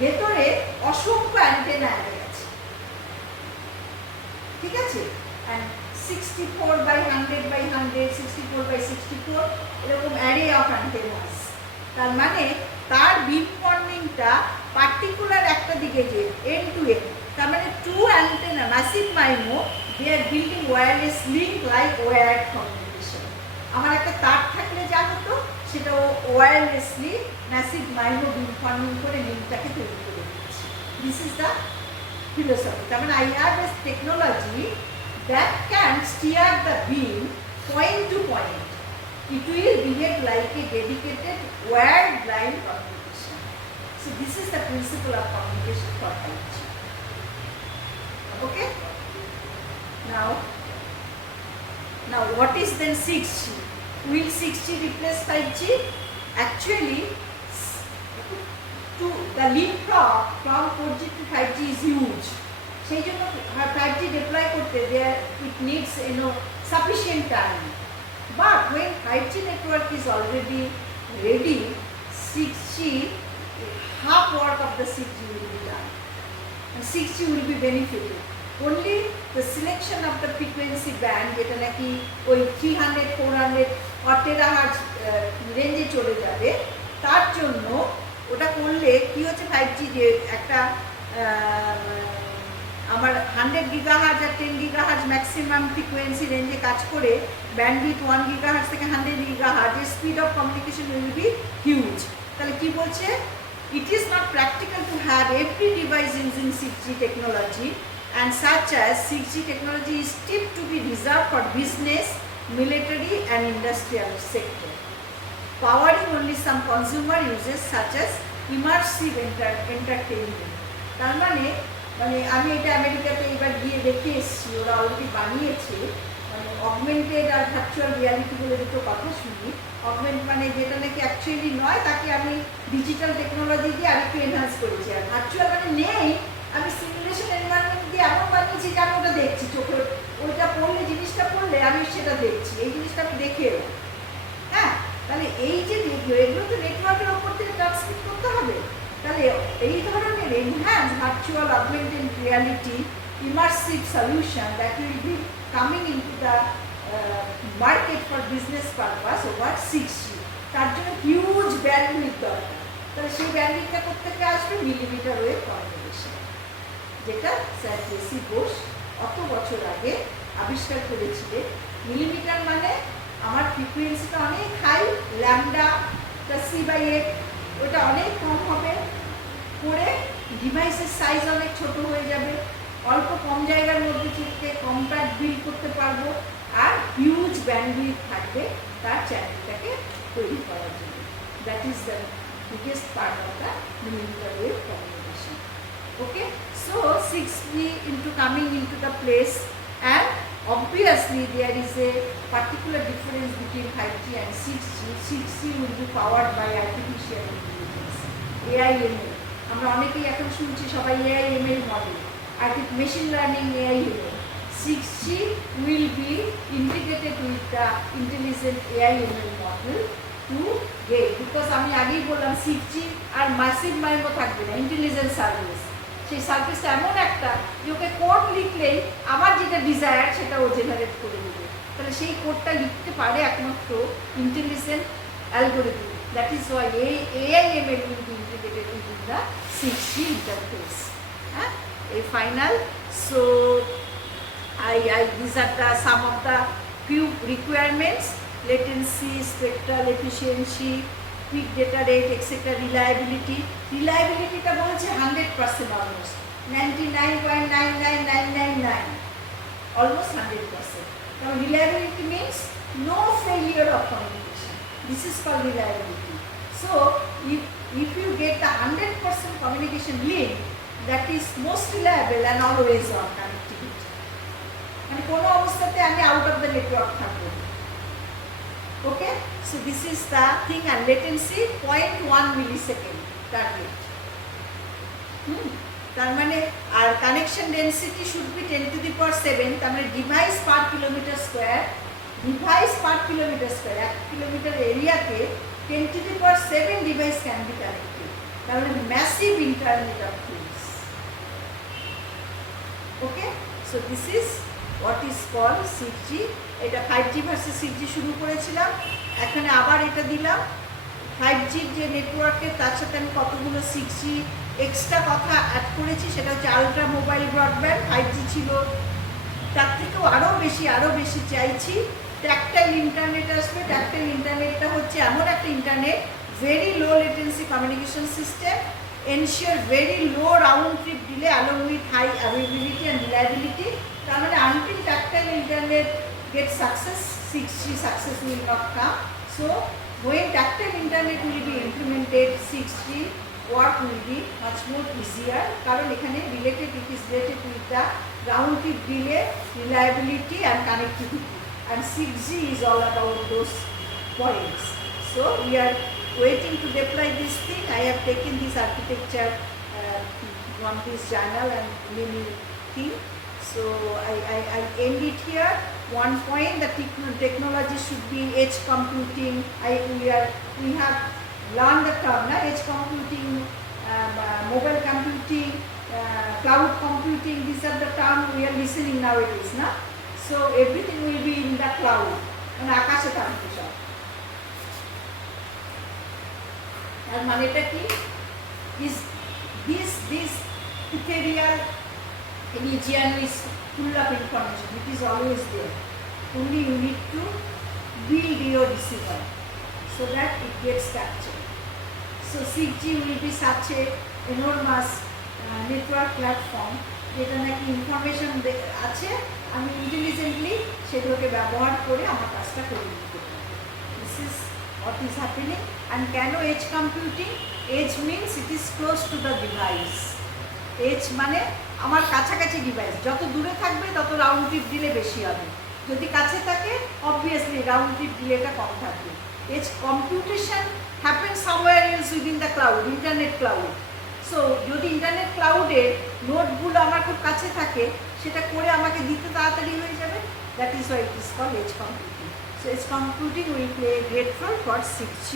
ভেতরে অসংখ্য অ্যান্টেনা অ্যাড আছে, ঠিক আছে? অ্যান্ড 64/100/100, 64/64 এরকম অ্যারে অফ অ্যান্টেনাস। তার মানে তার বিম ফর্মিংটা পার্টিকুলার একটা দিকে যে এন্ড টু এন্ড, তার মানে 2 antenna massive MIMO they are building wireless link like wired communication. আমার একটা তার থাকলে যা হতো সেটা wirelessly massive MIMO beam forming করে লিঙ্কটাকে তৈরি করে দিচ্ছে। This is the philosophy. I mean, I have this technology that can steer the beam point to point. It will behave like a dedicated wired line communication. So this is the principle of communication for 5G. Okay? Now what is then 6G? Will 6G replace 5G? Actually, the leapfrog from 4G to 5G is huge. সেই জন্য 5G deploy করতে it needs sufficient time. But when 5G network is already ready, 6G, half work of the 6G will be done, and 6G will be benefited. Only the selection of the frequency band, যেটা নাকি ওই 300, 400 or terahertz রেঞ্জে চলে যাবে, তার জন্য ওটা করলে কি হচ্ছে 5G যে একটা আমার 100 GHz আর 10 GHz ম্যাক্সিমাম ফ্রিকোয়েন্সি রেঞ্জে কাজ করে ব্যান্ডউইথ 1 GHz থেকে 100 GHz, এর speed of communication will be huge. তাহলে কি বলছে? ইট is not practical to have every device using 6G technology, and such as 6G technology is tipped to be reserved for business, military and industrial sector, powering only some consumer uses such as immersive entertainment. তার মানে আমি এটা আমেরিকাতে এবার গিয়ে দেখে এসেছি, ওরা অলরেডি বানিয়েছে, মানে অগমেন্টেড আর ভার্চুয়াল রিয়ালিটি বলে দুটো কথা শুনি। অগমেন্ট মানে যেটা নাকি অ্যাকচুয়ালি নয়, তাকে আমি ডিজিটাল টেকনোলজি দিয়ে আরেকটু এনহান্স করেছি। আর ভার্চুয়াল মানে নেই, আমি সিমুলেশন এনভায়রনমেন্ট দিয়ে এমন বানিয়েছি যে আমি ওটা দেখছি চোখে, ওইটা পড়লে, জিনিসটা পড়লে আমি সেটা দেখছি, এই জিনিসটা আমি দেখে এলাম। হ্যাঁ, তাহলে এই যে এগুলো তো নেটওয়ার্কের ওপর থেকে ট্রান্সমিট করতে হবে। তাহলে এই ধরনের enhance virtual augmented reality immersive solution that will be coming into the market for business purpose over 6G, তার জন্য হিউজ ব্যান্ডউইথ দরকার। তাহলে সেই ব্যান্ডউইথটা করতে গিয়ে আসবে মিলিমিটার ওয়েভ কমিউনিকেশন, যেটা স্যার জেসি বোস অত বছর আগে আবিষ্কার করেছিলেন। মিলিমিটার মানে আমার ফ্রিকুয়েন্সিটা অনেক হাই, ল্যামডা C/8 ওটা অনেক কম হবে, করে ডিভাইসের সাইজ অনেক ছোট হয়ে যাবে, অল্প কম জায়গার মধ্যে থেকে কম্প্যাক্ট বিল্ড করতে পারবো, আর হিউজ ব্যান্ডউইথ থাকবে তার চ্যানেলটাকে তৈরি করার জন্য। That is the biggest part of the millimeter wave communication. Okay, so 6G coming into the place, and obviously there is a particular difference between 5G and 6G. 6G will be powered by artificial intelligence, AIML. আমরা অনেকেই এখন শুনছি সবাই AIML model, machine learning AIML. 6G will be integrated with the intelligent AIML model to get, because আমি আগেই বললাম 6G আর ম্যাসিভ মাইমো থাকবে না, ইন্টেলিজেন্স সার্ভিস। সেই সার্ভিসটা এমন একটা যে ওকে কোড লিখলেই আমার যেটা ডিজায়ার সেটা ও জেনারেট করে দেবে। তাহলে সেই কোডটা লিখতে পারে একমাত্র intelligent algorithm. That is Y AIML will be integrated into the 6G interface. A final. So these are some of the few requirements: latency, spectral efficiency, quick data rate, etc. Reliability. Reliability-টা বলছে 100% almost. 99.99999. Almost 100%. Now reliability means no failure of communication. This is called reliability. So if you get the 100% communication link, that is most reliable and always on connectivity. মানে কোনো অবস্থাতে আমি out of the network থাকবো। Okay, so this is the thing, and latency 0.1 millisecond target. তার মানে আর connection density should be 10 to the power 7, তার মানে device per kilometre square, device per kilometre square, 1 kilometre এরিয়াতে 10 to the power 7 device can be connected, তার মানে massive internet of things. Okay, so this is what is called 6G। এটা 5G versus 6G শুরু করেছিলাম, এখানে আবার এটা দিলাম 5G যে নেটওয়ার্কের, তার সাথে আমি কতগুলো 6G এক্সট্রা কথা অ্যাড করেছি, সেটা হচ্ছে আলট্রা মোবাইল ব্রডব্যান্ড। 5G ছিল তার থেকেও আরও বেশি চাইছি। ট্যাকটাইল ইন্টারনেট আসবে। ট্যাকটাইল ইন্টারনেটটা হচ্ছে এমন একটা internet, very low latency communication system, ensure very low round trip delay along with high availability and reliability. তার মানে until tactile internet get success, 6G success will not come. So when tactile internet will be implemented, 6G work will be much more easier. কারণ এখানে it is related with the round trip delay, reliability and connectivity. And 6G is all about those points. So we are waiting to deploy this thing. I have taken this architecture from this journal and many things. So I end it here. One point, the technology should be edge computing. We have learned the term, edge computing, mobile computing, cloud computing. These are the terms we are listening nowadays, na? So everything will be in the cloud. And akashe থাকবে সব। আর মানেটা কি? This ethereal region is full of information. It is always there. Only you need to build your receiver so that it gets captured. So 6G will be such a enormous network platform যেটা নাকি ইনফরমেশন আছে, আমি ইন্টেলিজেন্টলি সেগুলোকে ব্যবহার করে আমার কাজটা করে দিতে পারি। This is what is happening. And কেন edge computing? Age means it is close to the device. Age মানে আমার কাছাকাছি ডিভাইস, যত দূরে থাকবে তত রাউন্ড ট্রিপ দিলে বেশি হবে, যদি কাছে থাকে অবভিয়াসলি রাউন্ড ট্রিপ দিলেটা কম থাকবে। Edge computation happen somewhere else within the cloud, internet cloud. So যদি ইন্টারনেট ক্লাউডের নোটগুলো আমার খুব কাছে থাকে, সেটা করে আমাকে দিতে তাড়াতাড়ি হয়ে যাবে। That is why it is called edge computing. So edge computing will play a great role for 6G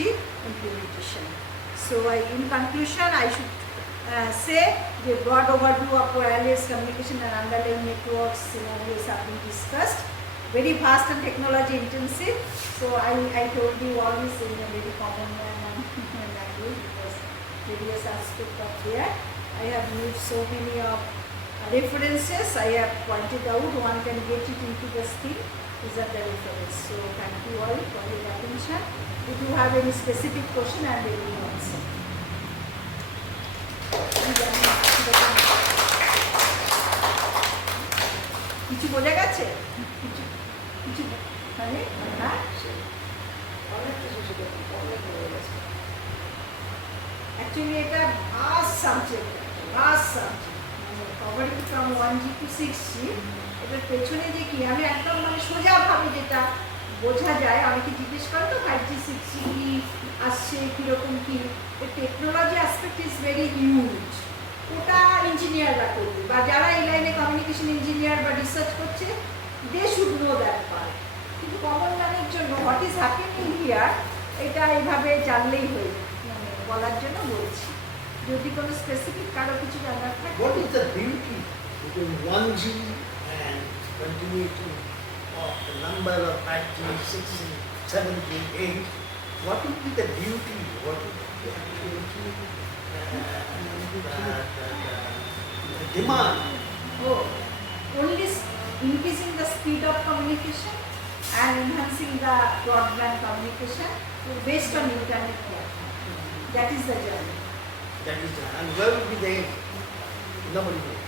implementation. So in conclusion, I should say the broad overview of wireless communication and underlying networks scenarios have been discussed. Very vast and technology intensive. So I told you all this in a very common language because various aspects are there. I have used so many of references. I have pointed out. One can get it into the scheme. These are the references. So thank you all for your attention. If you have any specific question, I am ready to answer. কিছু বোঝা গেছে? কিছু মানে হ্যাঁ, অ্যাকচুয়ালি এটা vast subject, covering from 1G to 6G। এটার পেছনে যে কি, আমি একদম মানে সোজাভাবে যেটা বোঝা যায়, অনেকে জিজ্ঞেস করে তো 5G 6G কি আসছে, কীরকম কী, এই technology aspect is very huge. ওটা ইঞ্জিনিয়াররা করবে, বা যারা এই লাইনে কমিউনিকেশন ইঞ্জিনিয়ার বা রিসার্চ করছে, they should know that part. কিন্তু কমন ম্যানের জন্য হোয়াট ইজ হ্যাপেনিং হিয়ার, এটা এইভাবে জানলেই হয়ে মানে বলার জন্য বলছি। যদি কোনো স্পেসিফিক কারো কিছু জানার থাকে। What is the beauty between 1G and continuity of the number of 5G, 6G, 7G, 8? What would be the beauty? What would be the demand? Oh, only increasing the speed of communication and enhancing the broadband communication based on internet platform. That is the journey. That is the, and where will be the end? Nobody knows.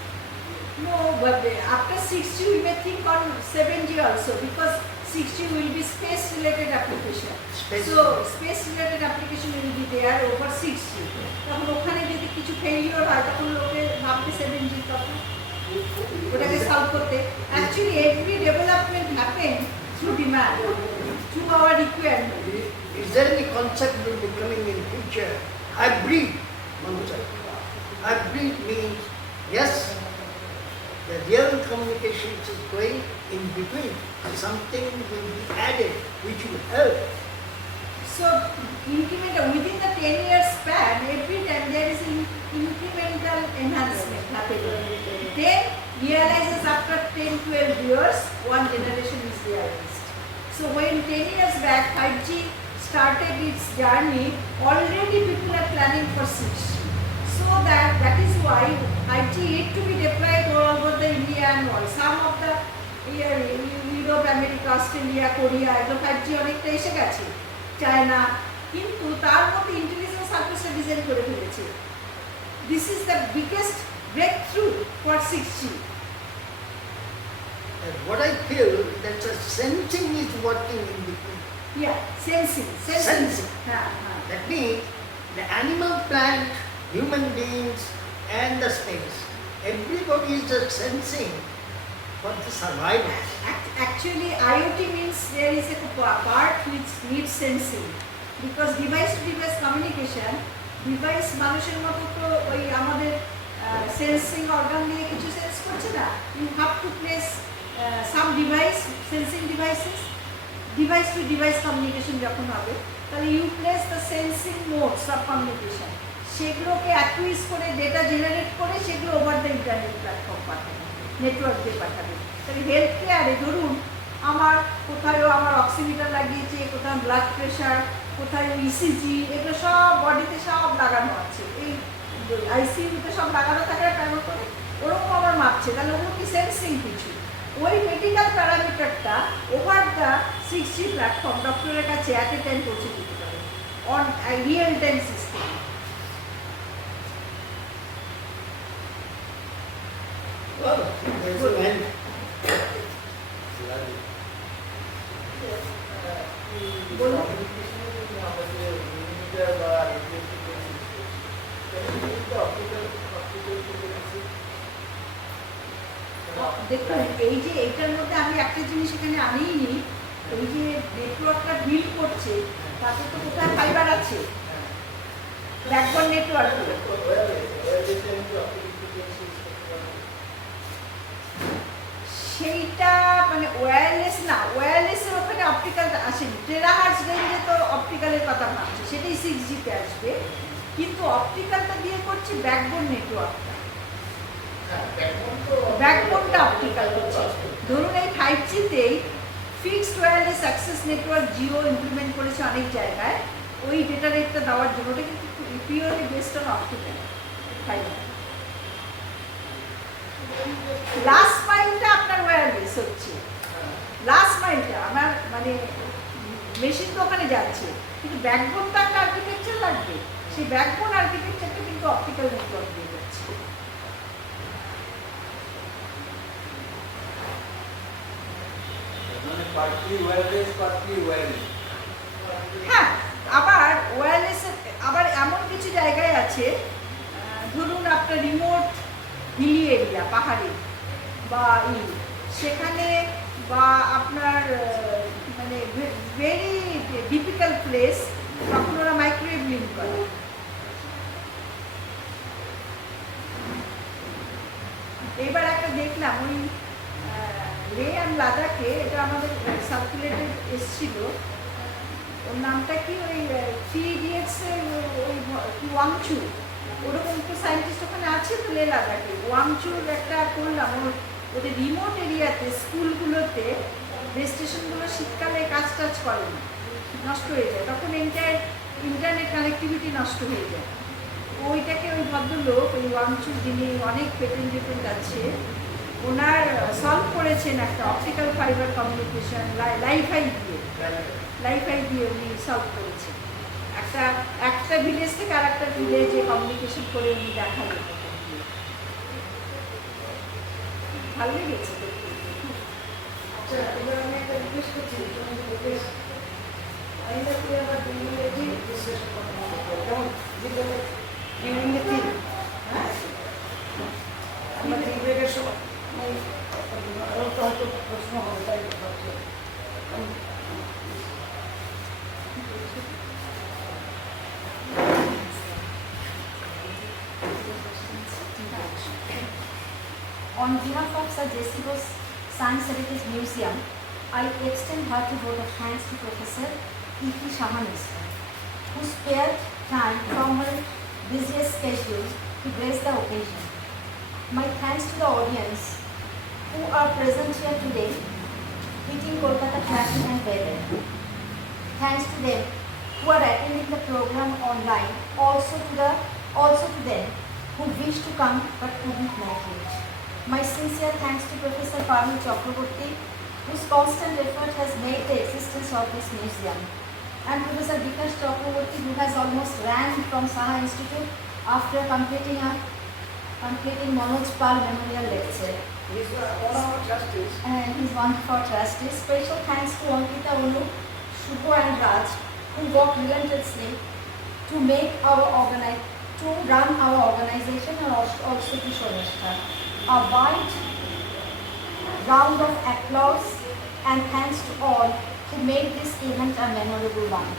No, but after 6G we may think on 7G also, because 6G will be space related application. So space related application will be there over 6G. তখন ওখানে যদি কিছু ফেলিওর হয় তখন লোকে ভাববে 7G তখন ওটাকে সলভ করতে। Actually every development happen through demand, through our requirement. Is there any concept will be coming in future? Hybrid concept. Hybrid means, yes, the real communications is going in between. Something will be added which will help. So incremental within the 10 years span, every time there is incremental enhancement happening. Then realizes after 10-12 years, one generation is realized. So when 10 years back 5G started its journey, already people are planning for 6G. So that is why 5G need to be deployed all over the India and all. Some of the Europe, America, Australia, Korea, এগুলো 5G অনেকটা এসে গেছে, চায়না, কিন্তু তার মধ্যে ইন্টেলিজেন্স সার্ভিসটা ডিজাইন করে ফেলেছে। This is the biggest breakthrough for 6G. And what I feel that the sensing is working in between. Yeah, sensing. Sensing. Yeah. That means the animal, plant, human beings and the space. Everybody is just sensing for the survival. Actually, IoT means there is a part which needs sensing, because device to device communication, device মানুষের মতো তো ওই আমাদের sensing organ দিয়ে কিছু সেন্স করছে না। You have to place some device, sensing devices, device to device communication যখন হবে, তাহলে you place the sensing modes of communication. সেগুলোকে অ্যাকুইজ করে ডেটা জেনারেট করে সেগুলো ওভার দ্য ইন্টারনেট প্ল্যাটফর্ম পাঠাবে, নেটওয়ার্ক দিয়ে পাঠাবে। তাহলে হেলথ কেয়ারে ধরুন আমার কোথাও আমার অক্সিমিটার লাগিয়েছে, কোথাও ব্লাড প্রেশার, কোথায় ইসিজি, এগুলো সব বডিতে সব লাগানো আছে, এই আইসিইউতে সব লাগানো থাকে কেমন করে, ওরকম আমার মাপছে, তাহলে ওগুলো কি সেন্সিং কিছু। ওই মেডিকেল প্যারামিটারটা ওভার দ্য 6G প্ল্যাটফর্ম ডক্টরের কাছে অ্যাট এ টাইম পৌঁছে দিতে পারে on real time system. Well, there's an end. দেখুন এই যে এইটার মধ্যে আমি একটা জিনিস এখানে আনিনি, এই যে নেটওয়ার্কটা বিল্ড করছে তাতে তো কোথায় ফাইবার আছে, ব্যাকবোন নেটওয়ার্ক, সেইটা মানে ওয়্যারলেস না, ওয়্যারলেসের ওখানে অপটিক্যাল আসেনি, টেরাহার্টজ রেঞ্জে তো অপটিক্যালের কথা ভাবছে, সেটাই 6Gতে আসবে, কিন্তু অপটিক্যালটা দিয়ে করছে ব্যাকবোন নেটওয়ার্কটা, ব্যাকবোনটা অপটিক্যাল হচ্ছে। ধরুন এই 5Gতেই fixed wireless access network Jio implement করেছে অনেক জায়গায় ওই ডেটা রেটটা দেওয়ার জন্য, ওটা কিন্তু purely based on optical fibre. Last মাইলটা আপনার ওয়্যারলেস হচ্ছে, লাস্ট মাইলটা আমার মানে মেশিন তো ওখানে যাচ্ছে, কিন্তু ব্যাকবোনটা একটা আর্কিটেকচার লাগবে, সেই ব্যাকবোন আর্কিটেকচারটা কিন্তু অপটিক্যাল নেটওয়ার্ক দিয়ে যাচ্ছে। হ্যাঁ, আবার ওয়্যারলেস আবার এমন কিছু জায়গায় আছে, ধরুন আপনার রিমোট হিলি এরিয়া, পাহাড়ি বা সেখানে, বা আপনার মানে ভেরি ডিফিকাল্ট প্লেস, তখন ওরা মাইক্রোওয়েভ লিঙ্ক করে। এবার একটা দেখলাম ওই লে অ্যান্ড লাদাখে, এটা আমাদের সার্কুলেটেড এসছিল, ওর নামটা কি, ওই 3 ইডিয়টসের ওই ওয়াংচু, ওরকম একটু সায়েন্টিস্ট ওখানে আছে তো লে লাদাখে, ওয়াংচুর একটা করলাম, ওদের রিমোট এরিয়াতে স্কুলগুলোতে বেস স্টেশনগুলো শীতকালে কাজ টাজ করে না, নষ্ট হয়ে যায়, তখন ইন্টারনেট কানেক্টিভিটি নষ্ট হয়ে যায়। ওইটাকে ওই ভদ্রলোক, ওই ওয়াংচু, যিনি অনেক পেটেন্ট আছে, ওনার সলভ করেছেন একটা অপটিক্যাল ফাইবার কমিউনিকেশন লাইফাই দিয়ে উনি সলভ করেছেন। একটা ভিলেজ থেকে আর একটা ভিলেজে কমিউনিকেশন করে উনি দেখালেন। ভালো লেগেছে দেখতে। আচ্ছা, এবার আমি একটা রিকোয়েস্ট করছি, আবার ডিউরিং ডিসকাশন করতে হবে, যেমন যেখানে ডিউরিং দ্য থিং, হ্যাঁ, আমরা থিং ব্রেকের সময় আরও তো হয়তো প্রশ্ন হবে, তাই ভাবছি। On behalf of Sir J.C. Bose Science Heritage Museum, I extend hearty vote of thanks to Professor E.T.CE. Saha, who spared time from her busiest schedule to grace the occasion. My thanks to the audience who are present here today, eating Kolkata traffic and weather. Thanks to them who are attending the program online, also to them who wish to come but couldn't make it. My sincere thanks to Professor Parul Chakraborty, whose constant effort has made the existence of this museum, and Professor Vikas Chakraborty, who has almost ran from Saha Institute after completing Manoj Pal Memorial Lecture. He is one of our trustees. And he is one of our trustees. Special thanks to Ankita, Unu, Shubho and Raj, who worked relentlessly to run our organization and also to Shonishta. A wide round of applause and thanks to all who made this event a memorable one.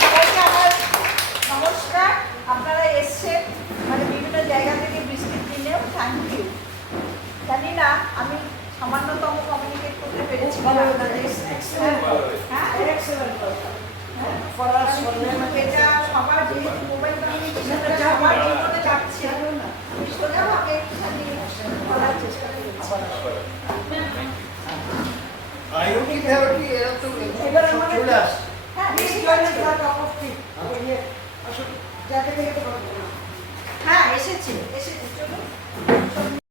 সবাইকে আমার নমস্কার। আপনারা এসছেন মানে বিভিন্ন জায়গা থেকে বৃষ্টির দিনেও, থ্যাংক ইউ। জানি না আমি সামান্যতম কমিউনিকেট করতে পেরেছি ভালো, আপনাদের। excellent, হ্যাঁ, excellent person. For us, for them, এটা সবার যেহেতু মোবাইল কমিউনিকেশন সবার জীবনে যাচ্ছে, আমি সোজাভাবে একটুখানি বলার চেষ্টা করেছি। আইওটি থেরাপি এরা তো এবার আমাদের চলে আসছে। হ্যাঁ, please বেশি join us আছে। for a cup of tea. আসুন, যাকে থেকে হ্যাঁ, এসেছে চলুন।